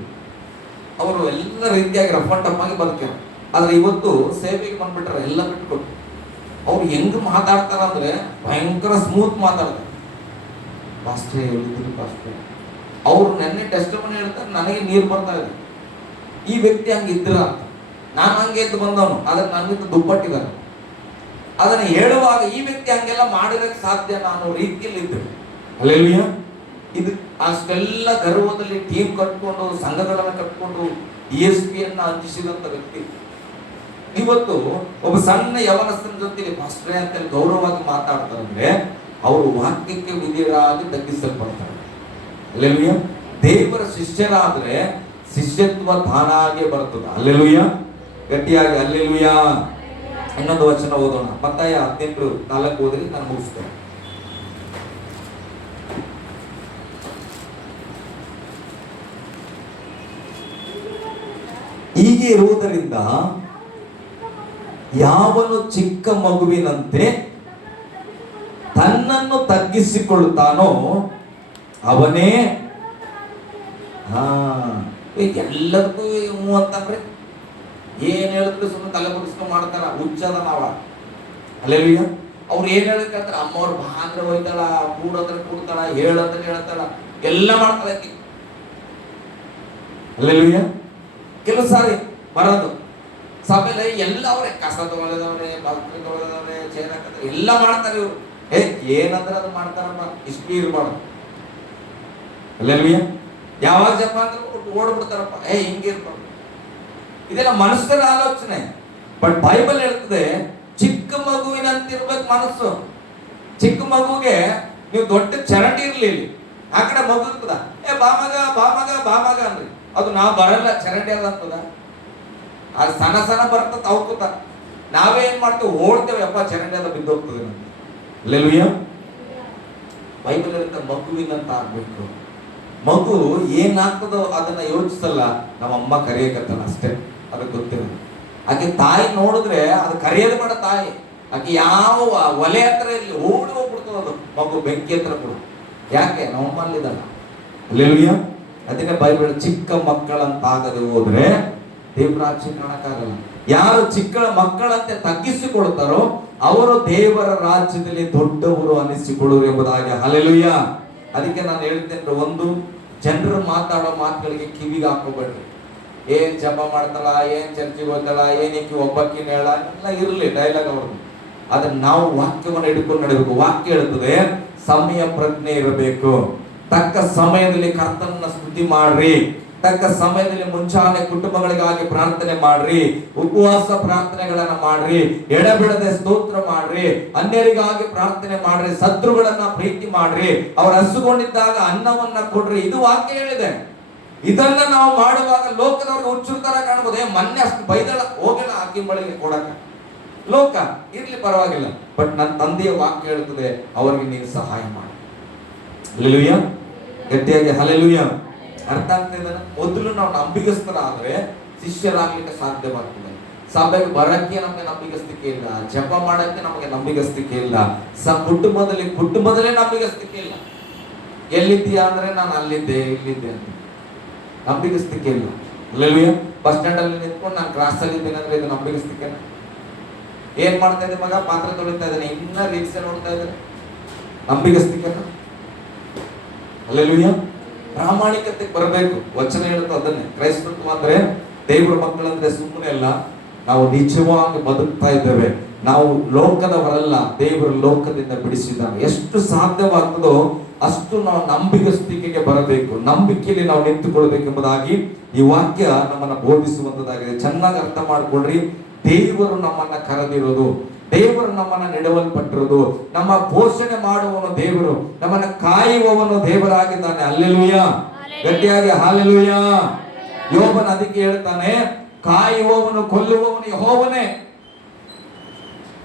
ಅವರು ಎಲ್ಲ ರೀತಿಯಾಗಿ ರಫ್ ಅಂಡ್ ಟಫ್ ಆಗಿ ಬದುಕ್ಯಾರ. ಆದ್ರೆ ಇವತ್ತು ಸೇವೆಗೆ ಬಂದ್ಬಿಟ್ರೆ ಎಲ್ಲ ಬಿಟ್ಕೊಟ್ಟು. ಅವ್ರು ಹೆಂಗ್ ಮಾತಾಡ್ತಾರ ಅಂದ್ರೆ ಭಯಂಕರ ಸ್ಮೂತ್ ಮಾತಾಡ್ತಾರೆ. ಪಾಸ್ಟ್ರೇ ಹೇಳಿದ್ರು ಪಾಸ್ಟ್ರೇ, ಅವ್ರು ನೆನ್ನೆ ಟೆಸ್ಟ್ ಮನೆ ಹೇಳ್ತಾರೆ, ನನಗೆ ನೀರು ಬರ್ತಾ ಇದೆ. ಈ ವ್ಯಕ್ತಿ ಹಂಗಿದ್ರ ಅಂತ. ನಾನು ಹಂಗೆ ಎದ್ದು ಬಂದವನು, ಆದ್ರೆ ನನ್ಗಿಂತ ದುಪ್ಪಟ್ಟಿದ್ದಾರೆ. ಅದನ್ನ ಹೇಳುವಾಗ ಈ ವ್ಯಕ್ತಿ ಹಂಗೆಲ್ಲ ಮಾಡಿರಕ್ಕೆ ಸಾಧ್ಯ ನಾನು ರೀತಿಯಲ್ಲಿ ಇದ್ರು. ಹಲ್ಲೆಲೂಯ್ಯ. ಇದು ಅಷ್ಟೆಲ್ಲ ಗರ್ವದಲ್ಲಿ ಟೀಮ್ ಕಟ್ಕೊಂಡು, ಸಂಘಗಳನ್ನ ಕಟ್ಕೊಂಡು ESP ಹಂಚಿಸಿದಂತ ವ್ಯಕ್ತಿ ಇವತ್ತು ಒಬ್ಬ ಸಣ್ಣ ಯವನಸ್ಥನ ಜೊತೆಲಿ ಪಾಸ್ಟ್ರೇ ಅಂತ ಗೌರವವಾಗಿ ಮಾತಾಡ್ತಾರೆ ಅಂದ್ರೆ ಅವರು ವಾಕ್ಯಕ್ಕೆ ವಿಧಿರಾಗಿ ತಗ್ಗಿಸಲ್ಪಡ್ತಾರೆ. ಹಲ್ಲೆಲೂಯ್ಯ. ದೇವರ ಶಿಷ್ಯರಾದ್ರೆ ಶಿಷ್ಯತ್ವ ತಾನಾಗೆ ಬರ್ತದೆ. ಹಲ್ಲೆಲೂಯ್ಯ. ಗಟ್ಟಿಯಾಗಿ ಹಲ್ಲೆಲೂಯ್ಯ. ಇನ್ನೊಂದು ವಚನ ಓದೋಣ. ಮತ್ತಾಯ 18:4 ಓದಿ ನಾನು ಮುಗಿಸ್ತೇನೆ. ಹೀಗೆ ಇರುವುದರಿಂದ ಯಾವನು ಚಿಕ್ಕ ಮಗುವಿನಂತೆ ತನ್ನನ್ನು ತಗ್ಗಿಸಿಕೊಳ್ಳುತ್ತಾನೋ ಅವನೇ ಎಲ್ಲದಕ್ಕೂ ಅಂತಂದ್ರೆ ಏನ್ ಹೇಳಿದ್ರು ಸುಮ್ಮನೆ ತಲೆ ಬಡಿಸ್ಕೊಂಡು ಮಾಡ್ತಾರ. ಹುಚ್ಚದ ನಾವ. ಹಲ್ಲೆಲೂಯ್ಯ. ಅವ್ರು ಏನ್ ಹೇಳಕ್ಕಾಗ್ತಾರ, ಅಮ್ಮವ್ರು ಬಾ ಅಂದ್ರೆ ಹೋಯ್ತಾಳ, ಕೂಡಂದ್ರೆ ಕೂಡ್ತಾಳ, ಹೇಳಂದ್ರೆ ಹೇಳ್ತಾಳ, ಎಲ್ಲ ಮಾಡ್ತಾಳ. ಹಲ್ಲೆಲೂಯ್ಯ. ಕೆಲವು ಸಾರಿ ಬರೋದು ಸಭೆಯಲ್ಲಿ ಎಲ್ಲ ಅವರೇ ಕಸ ತಗೊಳ್ಳದವ್ರೆ, ಬಾತ್ರಿ ತಗೊಳ್ಳದವ್ರೆ, ಚೇರ್ ಹಾಕದ್ರೆ ಎಲ್ಲ ಮಾಡ್ತಾರೆ ಇವ್ರು. ಏನಂದ್ರೆ ಅದು ಮಾಡ್ತಾರಪ್ಪ, ಇಷ್ಟು ಇರ್ಬಾರ್ದು. ಹಲ್ಲೆಲೂಯ್ಯ. ಯಾವಾಗ ಜಪ ಅಂದ್ರೆ ಓಡ್ಬಿಡ್ತಾರಪ್ಪ, ಹಿಂಗಿರ್ಬಾರ್ದು. ಇದೆಲ್ಲ ಮನುಷ್ಯರ ಆಲೋಚನೆ. ಬಟ್ ಬೈಬಲ್ ಹೇಳ್ತದೆ ಚಿಕ್ಕ ಮಗುವಿನಂತಿರ್ಬೇಕು ಮನಸ್ಸು. ಚಿಕ್ಕ ಮಗುಗೆ ನೀವು ದೊಡ್ಡ ಚರಂಡಿ ಇರ್ಲಿಲ್ಲ, ಆ ಕಡೆ ಮಗು ಇರ್ತದ, ಬಾಮಗ ಅಂದ್ರಿ, ಅದು ನಾವು ಬರಲ್ಲ, ಚರಂಡಿ ಅದಂತದ. ಅದು ಸಣ್ಣ ಬರ್ತದ ಅವಕುತ. ನಾವೇ ಏನ್ ಮಾಡ್ತೇವೆ, ಓಡ್ತೇವೆ, ಅಪ್ಪ ಚರಂಡಿ ಅದ ಬಿದ್ದೋಗ್ತದೆ. ಹಲ್ಲೆಲೂಯ್ಯ. ಬೈಬಲ್ ಹೇಳ್ತ ಮಗುವಿನಂತ ಆಗ್ಬೇಕು. ಮಗು ಏನಾಗ್ತದೋ ಅದನ್ನ ಯೋಚಿಸಲ್ಲ, ನಮ್ಮಮ್ಮ ಕರೆಯಕತ್ತಲ್ಲ ಅಷ್ಟೇ, ಅದಕ್ಕೆ ಗೊತ್ತಿಲ್ಲ. ಆಕೆ ತಾಯಿ ನೋಡಿದ್ರೆ ಅದು ಕರೆಯೋದು ಬೇಡ ತಾಯಿ. ಆಕೆ ಯಾವ ಒಲೆ ಹತ್ರ ಇರಲಿ ಓಡಿ ಹೋಗ್ಬಿಡ್ತದ ಅದು ಮಗು ಬೆಂಕಿ ಹತ್ರ ಕೂಡ. ಯಾಕೆ? ನಮ್ಮಲ್ಲಿದಲ್ಲ. ಹಲ್ಲೆಲೂಯ್ಯ. ಅದನ್ನೇ ಬೈಬಲ್ ಚಿಕ್ಕ ಮಕ್ಕಳಂತಾಗದೆ ಹೋದ್ರೆ ದೇವರಾಜ್ಯ ಕಾಣಕ್ಕಾಗಲ್ಲ. ಯಾರು ಚಿಕ್ಕ ಮಕ್ಕಳಂತೆ ತಗ್ಗಿಸಿಕೊಳ್ತಾರೋ ಅವರು ದೇವರ ರಾಜ್ಯದಲ್ಲಿ ದೊಡ್ಡವರು ಅನಿಸಿಕೊಳ್ಳುವರು ಎಂಬುದಾಗಿ. ಹಲ್ಲೆಲೂಯ್ಯ. ಅದಕ್ಕೆ ನಾನು ಹೇಳ್ತೇನೆ, ಒಂದು ಜನರು ಮಾತಾಡೋ ಮಾತುಗಳಿಗೆ ಕಿವಿಗೆ ಹಾಕೋಬೇಡ್ರಿ. ಏನ್ ಜಪ ಮಾಡ್ತಾಳ, ಏನ್ ಚರ್ಚಿಗೆ ಹೋಗ್ತಾಳ, ಏನಕ್ಕೆ ಒಬ್ಬಕ್ಕಿನ ಹೇಳ, ಎಲ್ಲ ಇರ್ಲಿ ಡೈಲಾಗ್ ಅವ್ರದ್ದು. ಆದ್ರೆ ನಾವು ವಾಕ್ಯವನ್ನು ಹಿಡ್ಕೊಂಡು ನಡೀಬೇಕು. ವಾಕ್ಯ ಹೇಳ್ತದೆ ಸಮಯ ಪ್ರಜ್ಞೆ ಇರಬೇಕು. ತಕ್ಕ ಸಮಯದಲ್ಲಿ ಕರ್ತನನ್ನ ಸ್ತುತಿ ಮಾಡ್ರಿ. ತಕ್ಕ ಸಮಯದಲ್ಲಿ ಮುಂಚಾನೆ ಕುಟುಂಬಗಳಿಗಾಗಿ ಪ್ರಾರ್ಥನೆ ಮಾಡ್ರಿ, ಉಪವಾಸ ಪ್ರಾರ್ಥನೆಗಳನ್ನ ಮಾಡ್ರಿ, ಎಡಬಿಡದೆ ಸ್ತೋತ್ರ ಮಾಡ್ರಿ, ಅನ್ಯರಿಗಾಗಿ ಪ್ರಾರ್ಥನೆ ಮಾಡ್ರಿ, ಶತ್ರುಗಳನ್ನ ಪ್ರೀತಿ ಮಾಡ್ರಿ, ಅವ್ರು ಹಸುಕೊಂಡಿದ್ದಾಗ ಅನ್ನವನ್ನ ಕೊಡ್ರಿ. ಇದು ವಾಕ್ಯ ಹೇಳಿದೆ. ಇದನ್ನ ನಾವು ಮಾಡುವಾಗ ಲೋಕದವ್ರಿಗೆ ಹುಚ್ಚುತ್ತರ ಕಾಣಬಹುದು. ಮೊನ್ನೆ ಅಷ್ಟು ಬೈದಳ ಹೋಗಲ್ಲ ಆಕಿ ಬಳಿಗೆ ಕೊಡಕ, ಲೋಕ ಇರ್ಲಿ ಪರವಾಗಿಲ್ಲ, ಬಟ್ ನನ್ನ ತಂದೆಯ ವಾಕ್ಯ ಹೇಳ್ತದೆ ಅವರಿಗೆ ನೀನು ಸಹಾಯ ಮಾಡಿ. ಹಲ್ಲೆಲೂಯಾ, ಗಟ್ಟಿಯಾಗಿ ಹಲ್ಲೆಲೂಯಾ. ಅರ್ಥ ಆಗ್ತದೆ? ಮೊದಲು ನಾವು ನಂಬಿಗಸ್ತರಾದ್ರೆ ಶಿಷ್ಯರಾಗ್ಲಿಕ್ಕೆ ಸಾಧ್ಯವಾಗ್ತದೆ. ಸಭೆಗೆ ಬರಕ್ಕೆ ನಮಗೆ ನಂಬಿಗಸ್ತಿಕೆ ಇಲ್ಲ, ಜಪ ಮಾಡಕ್ಕೆ ನಮಗೆ ನಂಬಿಗಸ್ತಿಕೆ ಇಲ್ಲ, ಕುಟುಂಬದಲ್ಲೇ ನಂಬಿಗಸ್ತಿಕೆ ಇಲ್ಲ. ಎಲ್ಲಿದ್ದೀಯಾ ಅಂದ್ರೆ ನಾನು ಅಲ್ಲಿದ್ದೆ ಇಲ್ಲಿದ್ದೆ ಅಂತ ನಂಬಿಗಸ್ತಿಕೆ ಇಲ್ಲ. ಹಲ್ಲೆಲೂಯಾ. ಬಸ್ ಸ್ಟ್ಯಾಂಡ್ ಅಲ್ಲಿ ನಿಂತ್ಕೊಂಡು ನಾನು ಕ್ರಾಸ್ ಅಲ್ಲಿ ಇದ್ದೇನೆ ಅಂದ್ರೆ ಇದು ನಂಬಿಗಸ್ತಿಕೆ. ಏನ್ ಮಾಡ್ತಾ ಇದ್ದೆ ಮಗ? ಪಾತ್ರೆ ತೊಳಿತಾ ಇದ್ದಾನೆ, ಇನ್ನ ರೀಲ್ಸ್ ನೋಡ್ತಾ ಇದ್ದಾನೆ, ನಂಬಿಗಸ್ತಿಕೆ. ಹಲ್ಲೆಲೂಯಾ. ಪ್ರಾಮಾಣಿಕತೆಗೆ ಬರಬೇಕು. ವಚನ ಹೇಳುತ್ತೆ ಅದನ್ನೇ. ಕ್ರೈಸ್ತತ್ವ ಅಂದ್ರೆ ದೇವರ ಮಕ್ಕಳಂದ್ರೆ ಸುಮ್ಮನೆ ಅಲ್ಲ, ನಾವು ನಿಜವಾಗಿ ಬದುಕ್ತಾ ಇದ್ದೇವೆ. ನಾವು ಲೋಕದವರಲ್ಲ, ದೇವರು ಲೋಕದಿಂದ ಬಿಡಿಸಿದ್ದಾನೆ. ಎಷ್ಟು ಸಾಧ್ಯವಾಗ್ತದೋ ಅಷ್ಟು ನಾವು ನಂಬಿಗಸ್ತಿಕೆಗೆ ಬರಬೇಕು, ನಂಬಿಕೆಯಲ್ಲಿ ನಾವು ನಿಂತುಕೊಳ್ಬೇಕೆಂಬುದಾಗಿ ಈ ವಾಕ್ಯ ನಮ್ಮನ್ನ ಬೋಧಿಸುವಂತದ್ದಾಗಿದೆ. ಚೆನ್ನಾಗಿ ಅರ್ಥ ಮಾಡ್ಕೊಳ್ರಿ. ದೇವರು ನಮ್ಮನ್ನ ಕರೆದಿರೋದು, ದೇವರು ನಮ್ಮನ್ನ ನೆಡವಲ್ಪಟ್ಟಿರೋದು, ನಮ್ಮ ಪೋಷಣೆ ಮಾಡುವವನು ದೇವರು, ನಮ್ಮನ್ನ ಕಾಯುವವನು ದೇವರಾಗಿದ್ದಾನೆ. ಹಲ್ಲೆಲೂಯಾ, ಗಟ್ಟಿಯಾಗಿ ಹಲ್ಲೆಲೂಯಾ. ಯೋಬನ ಅದಕ್ಕೆ ಹೇಳ್ತಾನೆ, ಕಾಯುವವನು ಕೊಲ್ಲುವವನು ಯೆಹೋವನೇ,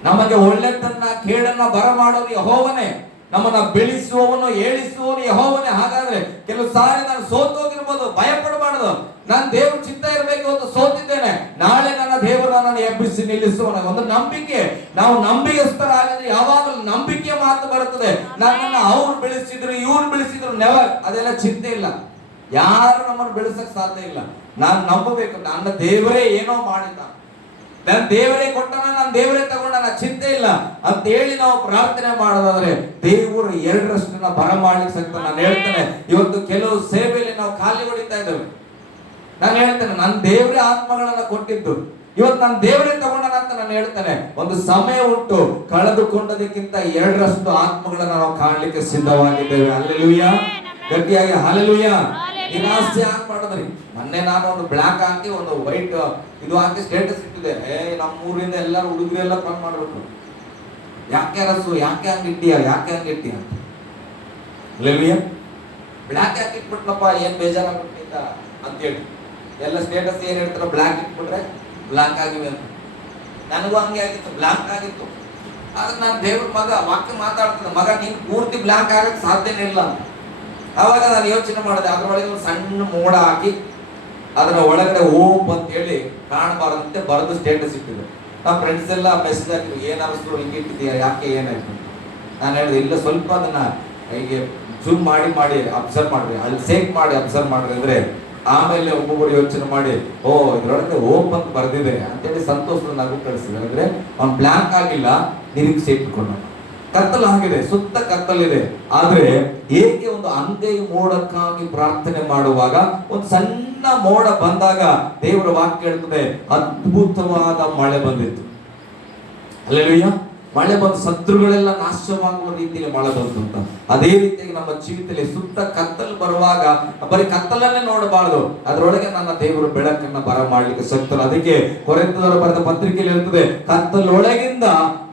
ನಮಗೆ ಒಳ್ಳೆತನ್ನ ಕೇಡನ್ನ ಬರಮಾಡೋದು ಯೆಹೋವನೇ, ನಮ್ಮನ್ನ ಬೆಳೆಸುವವನು ಏಳಿಸುವವನು ಯೆಹೋವನೇ. ಹಾಗಾದ್ರೆ ಕೆಲವು ಸಾರಿ ನಾನು ಸೋತೋಗಿರ್ಬೋದು, ಭಯ ಪಡಬಾರದು. ನಾನು ದೇವ್ರ ಚಿತ್ತ ಇರಬೇಕು ಅಂತ ಸೋತಿದ್ದೇನೆ, ನಾಳೆ ನನ್ನ ದೇವರು ನನ್ನನ್ನು ಎಬ್ಬಿಸಿ ನಿಲ್ಲಿಸುವನು. ಒಂದು ನಂಬಿಕೆ. ನಾವು ನಂಬಿಗಸ್ತರಾಗಿದ್ರೆ ಯಾವಾಗಲೂ ನಂಬಿಕೆ ಮಾತು ಬರುತ್ತದೆ. ನನ್ನನ್ನು ಅವ್ರು ಬೆಳೆಸಿದ್ರು ಇವ್ರು ಬೆಳೆಸಿದ್ರು ನೆವರ್, ಅದೆಲ್ಲ ಚಿಂತೆ ಇಲ್ಲ. ಯಾರು ನಮ್ಮನ್ನು ಬೆಳೆಸಕ್ ಸಾಧ್ಯ ಇಲ್ಲ. ನಾನು ನಂಬಬೇಕು, ನನ್ನ ದೇವರೇ ಏನೋ ಮಾಡಿದ, ನನ್ನ ದೇವರೇ ಕೊಟ್ಟನ, ನನ್ನ ದೇವರೇ ತಗೊಂಡ, ಚಿಂತೆ ಇಲ್ಲ ಅಂತ ಹೇಳಿ ನಾವು ಪ್ರಾರ್ಥನೆ ಮಾಡೋದಾದ್ರೆ ದೇವರು ಎರಡರಷ್ಟನ್ನ ಬರಮಾಡ್ಲಿಕ್ಕೆ ಸಕ್ತ. ನಾನು ಹೇಳ್ತೇನೆ, ಇವತ್ತು ಕೆಲವು ಸೇವೆಯಲ್ಲಿ ನಾವು ಖಾಲಿ ಹೊಡಿತಾ ಇದ್ದೇವೆ. ನಾನು ಹೇಳ್ತೇನೆ, ನನ್ನ ದೇವರೇ ಆತ್ಮಗಳನ್ನ ಕೊಟ್ಟಿದ್ದು, ಇವತ್ತು ನನ್ನ ದೇವರೇ ತಗೊಂಡನ ಅಂತ ನಾನು ಹೇಳ್ತೇನೆ. ಒಂದು ಸಮಯ ಉಂಟು, ಕಳೆದುಕೊಂಡದಕ್ಕಿಂತ ಎರಡರಷ್ಟು ಆತ್ಮಗಳನ್ನ ನಾವು ಕಾಣಲಿಕ್ಕೆ ಸಿದ್ಧವಾಗಿದ್ದೇವೆ. ಹಲ್ಲೆಲೂಯಾ, ಗಟ್ಟಿಯಾಗಿ ಹಲ್ಲೆಲೂಯಾ. ನಿರಾಸೆ ಯಾಕೆ ಮಾಡಿದ್ರಿ? ಮೊನ್ನೆ ನಾನು ಒಂದು ಬ್ಲಾಕ್ ಹಾಕಿ ಒಂದು ವೈಟ್ ಇದು ಹಾಕಿ ಸ್ಟೇಟಸ್ ಇಟ್ಟಿದೆ. ನಮ್ಮ ಊರಿಂದ ಎಲ್ಲರೂ ಹುಡುಗರೆಲ್ಲ ಕಾಲ್ ಮಾಡ್ಬೇಕು, ಯಾಕೆ ರಸು, ಯಾಕೆ ಹಂಗಿಟ್ಟಿಯ, ಯಾಕೆ ಹಂಗಿಟ್ಟಿಯ ಅಂತ. ಹಲ್ಲೆಲೂಯಾ. ಬ್ಲಾಕ್ ಹಾಕಿ ಇಟ್ಬಿಟ್ನಪ್ಪ, ಏನ್ ಬೇಜಾರಾಗ್ಬಿಟ್ಟಿದ್ದ ಅಂತೇಳಿ ಎಲ್ಲ ಸ್ಟೇಟಸ್ ಏನ್ ಹೇಳ್ತಾರ, ಬ್ಲಾಕ್ ಇಟ್ಬಿಟ್ರೆ ಬ್ಲಾಕ್ ಆಗಿವೆ ಅಂತ. ನನಗೂ ಹಂಗೆ ಆಗಿತ್ತು, ಬ್ಲಾಕ್ ಆಗಿತ್ತು. ಆದ್ರೆ ನಾನು ದೇವ್ರ ಮಗ ವಾಕ್ಯ ಮಾತಾಡ್ತಿದ್ದೆ, ಮಗ ನೀನ್ ಪೂರ್ತಿ ಬ್ಲಾಕ್ ಆಗಕ್ಕೆ ಸಾಧ್ಯನೇ ಇಲ್ಲ ಅಂತ. ಆವಾಗ ನಾನು ಯೋಚನೆ ಮಾಡಿದೆ, ಅದ್ರೊಳಗೆ ಒಂದು ಸಣ್ಣ ಮೋಡ ಹಾಕಿ ಅದರ ಒಳಗಡೆ ಓಪ್ ಅಂತ ಹೇಳಿ ಕಾಣಬಾರದಂತೆ ಬರೆದು ಸ್ಟೇಟಸ್ ಇಟ್ಟಿದೆ. ನಮ್ಮ ಫ್ರೆಂಡ್ಸ್ ಎಲ್ಲ ಮೆಸೇಜ್ ಹಾಕಿದ್ರು, ಏನ್ ಅನಿಸ್ತು, ಹಿಂಗೆ ಇಟ್ಟಿದೀಯ, ಯಾಕೆ ಏನಾಯ್ತು? ನಾನು ಹೇಳಿದೆ, ಇಲ್ಲ ಸ್ವಲ್ಪ ಅದನ್ನ ಹೀಗೆ ಜೂಮ್ ಮಾಡಿ ಮಾಡಿ ಅಬ್ಸರ್ವ್ ಮಾಡ್ರಿ, ಅಲ್ಲಿ ಸೇಕ್ ಮಾಡಿ ಅಬ್ಸರ್ವ್ ಮಾಡ್ರಿ ಅಂದ್ರೆ ಆಮೇಲೆ ಒಬ್ಬೊಬ್ಬರು ಯೋಚನೆ ಮಾಡಿ, ಓ ಇದ್ರೊಳಗೆ ಓಪ್ ಅಂತ ಬರ್ದಿದೆ ಅಂತೇಳಿ ಸಂತೋಷದ ನಗು ಕಳಿಸಿದೆ. ಅಂದ್ರೆ ಅವ್ನು ಬ್ಲಾಕ್ ಆಗಿಲ್ಲ, ನಿರೀಕ್ಷೆ ಇಟ್ಕೊಂಡ. ಕತ್ತಲಾಗಿದೆ, ಸುತ್ತ ಕತ್ತಲಿದೆ. ಆದ್ರೆ ಏಕೆ ಒಂದು ಅಂಗೈ ಮೋಡಕ್ಕಾಗಿ ಪ್ರಾರ್ಥನೆ ಮಾಡುವಾಗ ಒಂದು ಸಣ್ಣ ಮೋಡ ಬಂದಾಗ ದೇವರ ವಾಕ್ಯ ಹೇಳ್ತದೆ, ಅದ್ಭುತವಾದ ಮಳೆ ಬಂದಿತ್ತು. ಹಲ್ಲೆಲೂಯಾ. ಮಳೆ ಬಂದು ಶತ್ರುಗಳೆಲ್ಲ ನಾಶವಾಗುವ ರೀತಿಯಲ್ಲಿ ಮಳೆ ಬಂತು ಅಂತ. ಅದೇ ರೀತಿಯಾಗಿ ನಮ್ಮ ಜೀವಿತದಲ್ಲಿ ಸುತ್ತ ಕತ್ತಲು ಬರುವಾಗ ಬರೀ ಕತ್ತಲನ್ನೇ ನೋಡಬಾರದು, ಅದರೊಳಗೆ ನನ್ನ ದೇವರು ಬೆಳಕನ್ನ ಬರ ಮಾಡ್ಲಿಕ್ಕೆ ಶಕ್ತರು. ಅದಕ್ಕೆ ಕೊರಿಂಥದವರು ಬರೆದ ಪತ್ರಿಕೆಯಲ್ಲಿ ಇರ್ತದೆ, ಕತ್ತಲೊಳಗಿಂದ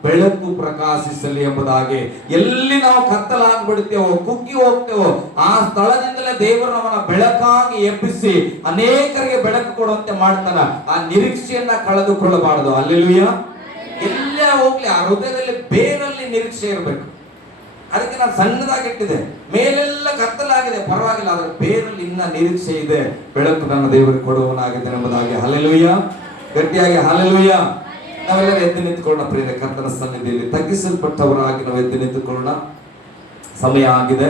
ಬೆಳಕು ಪ್ರಕಾಶಿಸಲಿ ಎಂಬುದಾಗಿ. ಎಲ್ಲಿ ನಾವು ಕತ್ತಲಾಗ್ಬಿಡ್ತೇವೋ, ಕುಗ್ಗಿ ಹೋಗ್ತೇವೋ, ಆ ಸ್ಥಳದಿಂದಲೇ ದೇವರು ನಮ್ಮನ್ನ ಬೆಳಕಾಗಿ ಎಬ್ಬಿಸಿ ಅನೇಕರಿಗೆ ಬೆಳಕು ಕೊಡುವಂತೆ ಮಾಡ್ತಾನ. ಆ ನಿರೀಕ್ಷೆಯನ್ನ ಕಳೆದುಕೊಳ್ಳಬಾರದು. ಹಲ್ಲೆಲೂಯಾ. ಎಲ್ಲೇ ಹೋಗ್ಲಿ ಆ ಹೃದಯದಲ್ಲಿ ಬೇರಲ್ಲಿ ನಿರೀಕ್ಷೆ ಇರಬೇಕು. ಅದಕ್ಕೆ ನಾನು ಸಣ್ಣದಾಗಿಟ್ಟಿದೆ, ಮೇಲೆಲ್ಲ ಕತ್ತಲಾಗಿದೆ ಪರವಾಗಿಲ್ಲ, ಆದ್ರೆ ಬೇರಲ್ಲಿ ಇನ್ನ ನಿರೀಕ್ಷೆ ಇದೆ, ಬೆಳಕು ನನ್ನ ದೇವರಿಗೆ ಕೊಡುವನಾಗಿದ್ದೇನೆ ಎಂಬುದಾಗಿ. ಹಲ್ಲೆಲೂಯಾ, ಗಟ್ಟಿಯಾಗಿ ಹಲ್ಲೆಲೂಯಾ. ನಾವೆಲ್ಲರೂ ಎದ್ದು ನಿಂತುಕೊಳ್ಳೋಣ ಪ್ರಿಯ ಕರ್ತನ ಸನ್ನಿಧಿಯಲ್ಲಿ. ತಗ್ಗಿಸಲ್ಪಟ್ಟವರಾಗಿ ನಾವು ಎದ್ದು ನಿಂತುಕೊಳ್ಳೋಣ. ಸಮಯ ಆಗಿದೆ.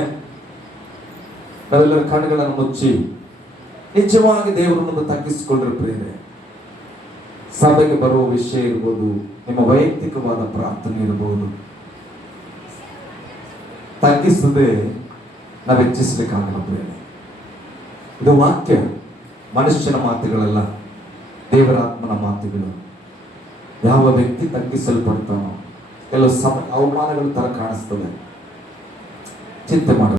ನಾವೆಲ್ಲರ ಕಣ್ಣುಗಳನ್ನು ಮುಚ್ಚಿ ನಿಜವಾಗಿ ದೇವರ ಮುಂದೆ ತಗ್ಗಿಸಿಕೊಂಡ್ರೆ ಪ್ರಿಯರೇ, ಸಭೆಗೆ ಬರುವ ವಿಷಯ ಇರ್ಬೋದು, ನಿಮ್ಮ ವೈಯಕ್ತಿಕವಾದ ಪ್ರಾರ್ಥನೆ ಇರಬಹುದು, ತಗ್ಗಿಸದೆ ನಾವು ಹೆಚ್ಚಿಸಲಿಕ್ಕಾಗಲ್ಲ ಪ್ರಿಯರೇ. ಇದು ವಾಕ್ಯ, ಮನುಷ್ಯನ ಮಾತುಗಳಲ್ಲ, ದೇವರಾತ್ಮನ ಮಾತುಗಳು. ಯಾವ ವ್ಯಕ್ತಿ ತಗ್ಗಿಸಲ್ಪಡ್ತಾನೋ ಕೆಲವು ಅವಮಾನಗಳ ತರ ಕಾಣಿಸ್ತದೆ. ಚಿಂತೆ ಮಾಡಿ.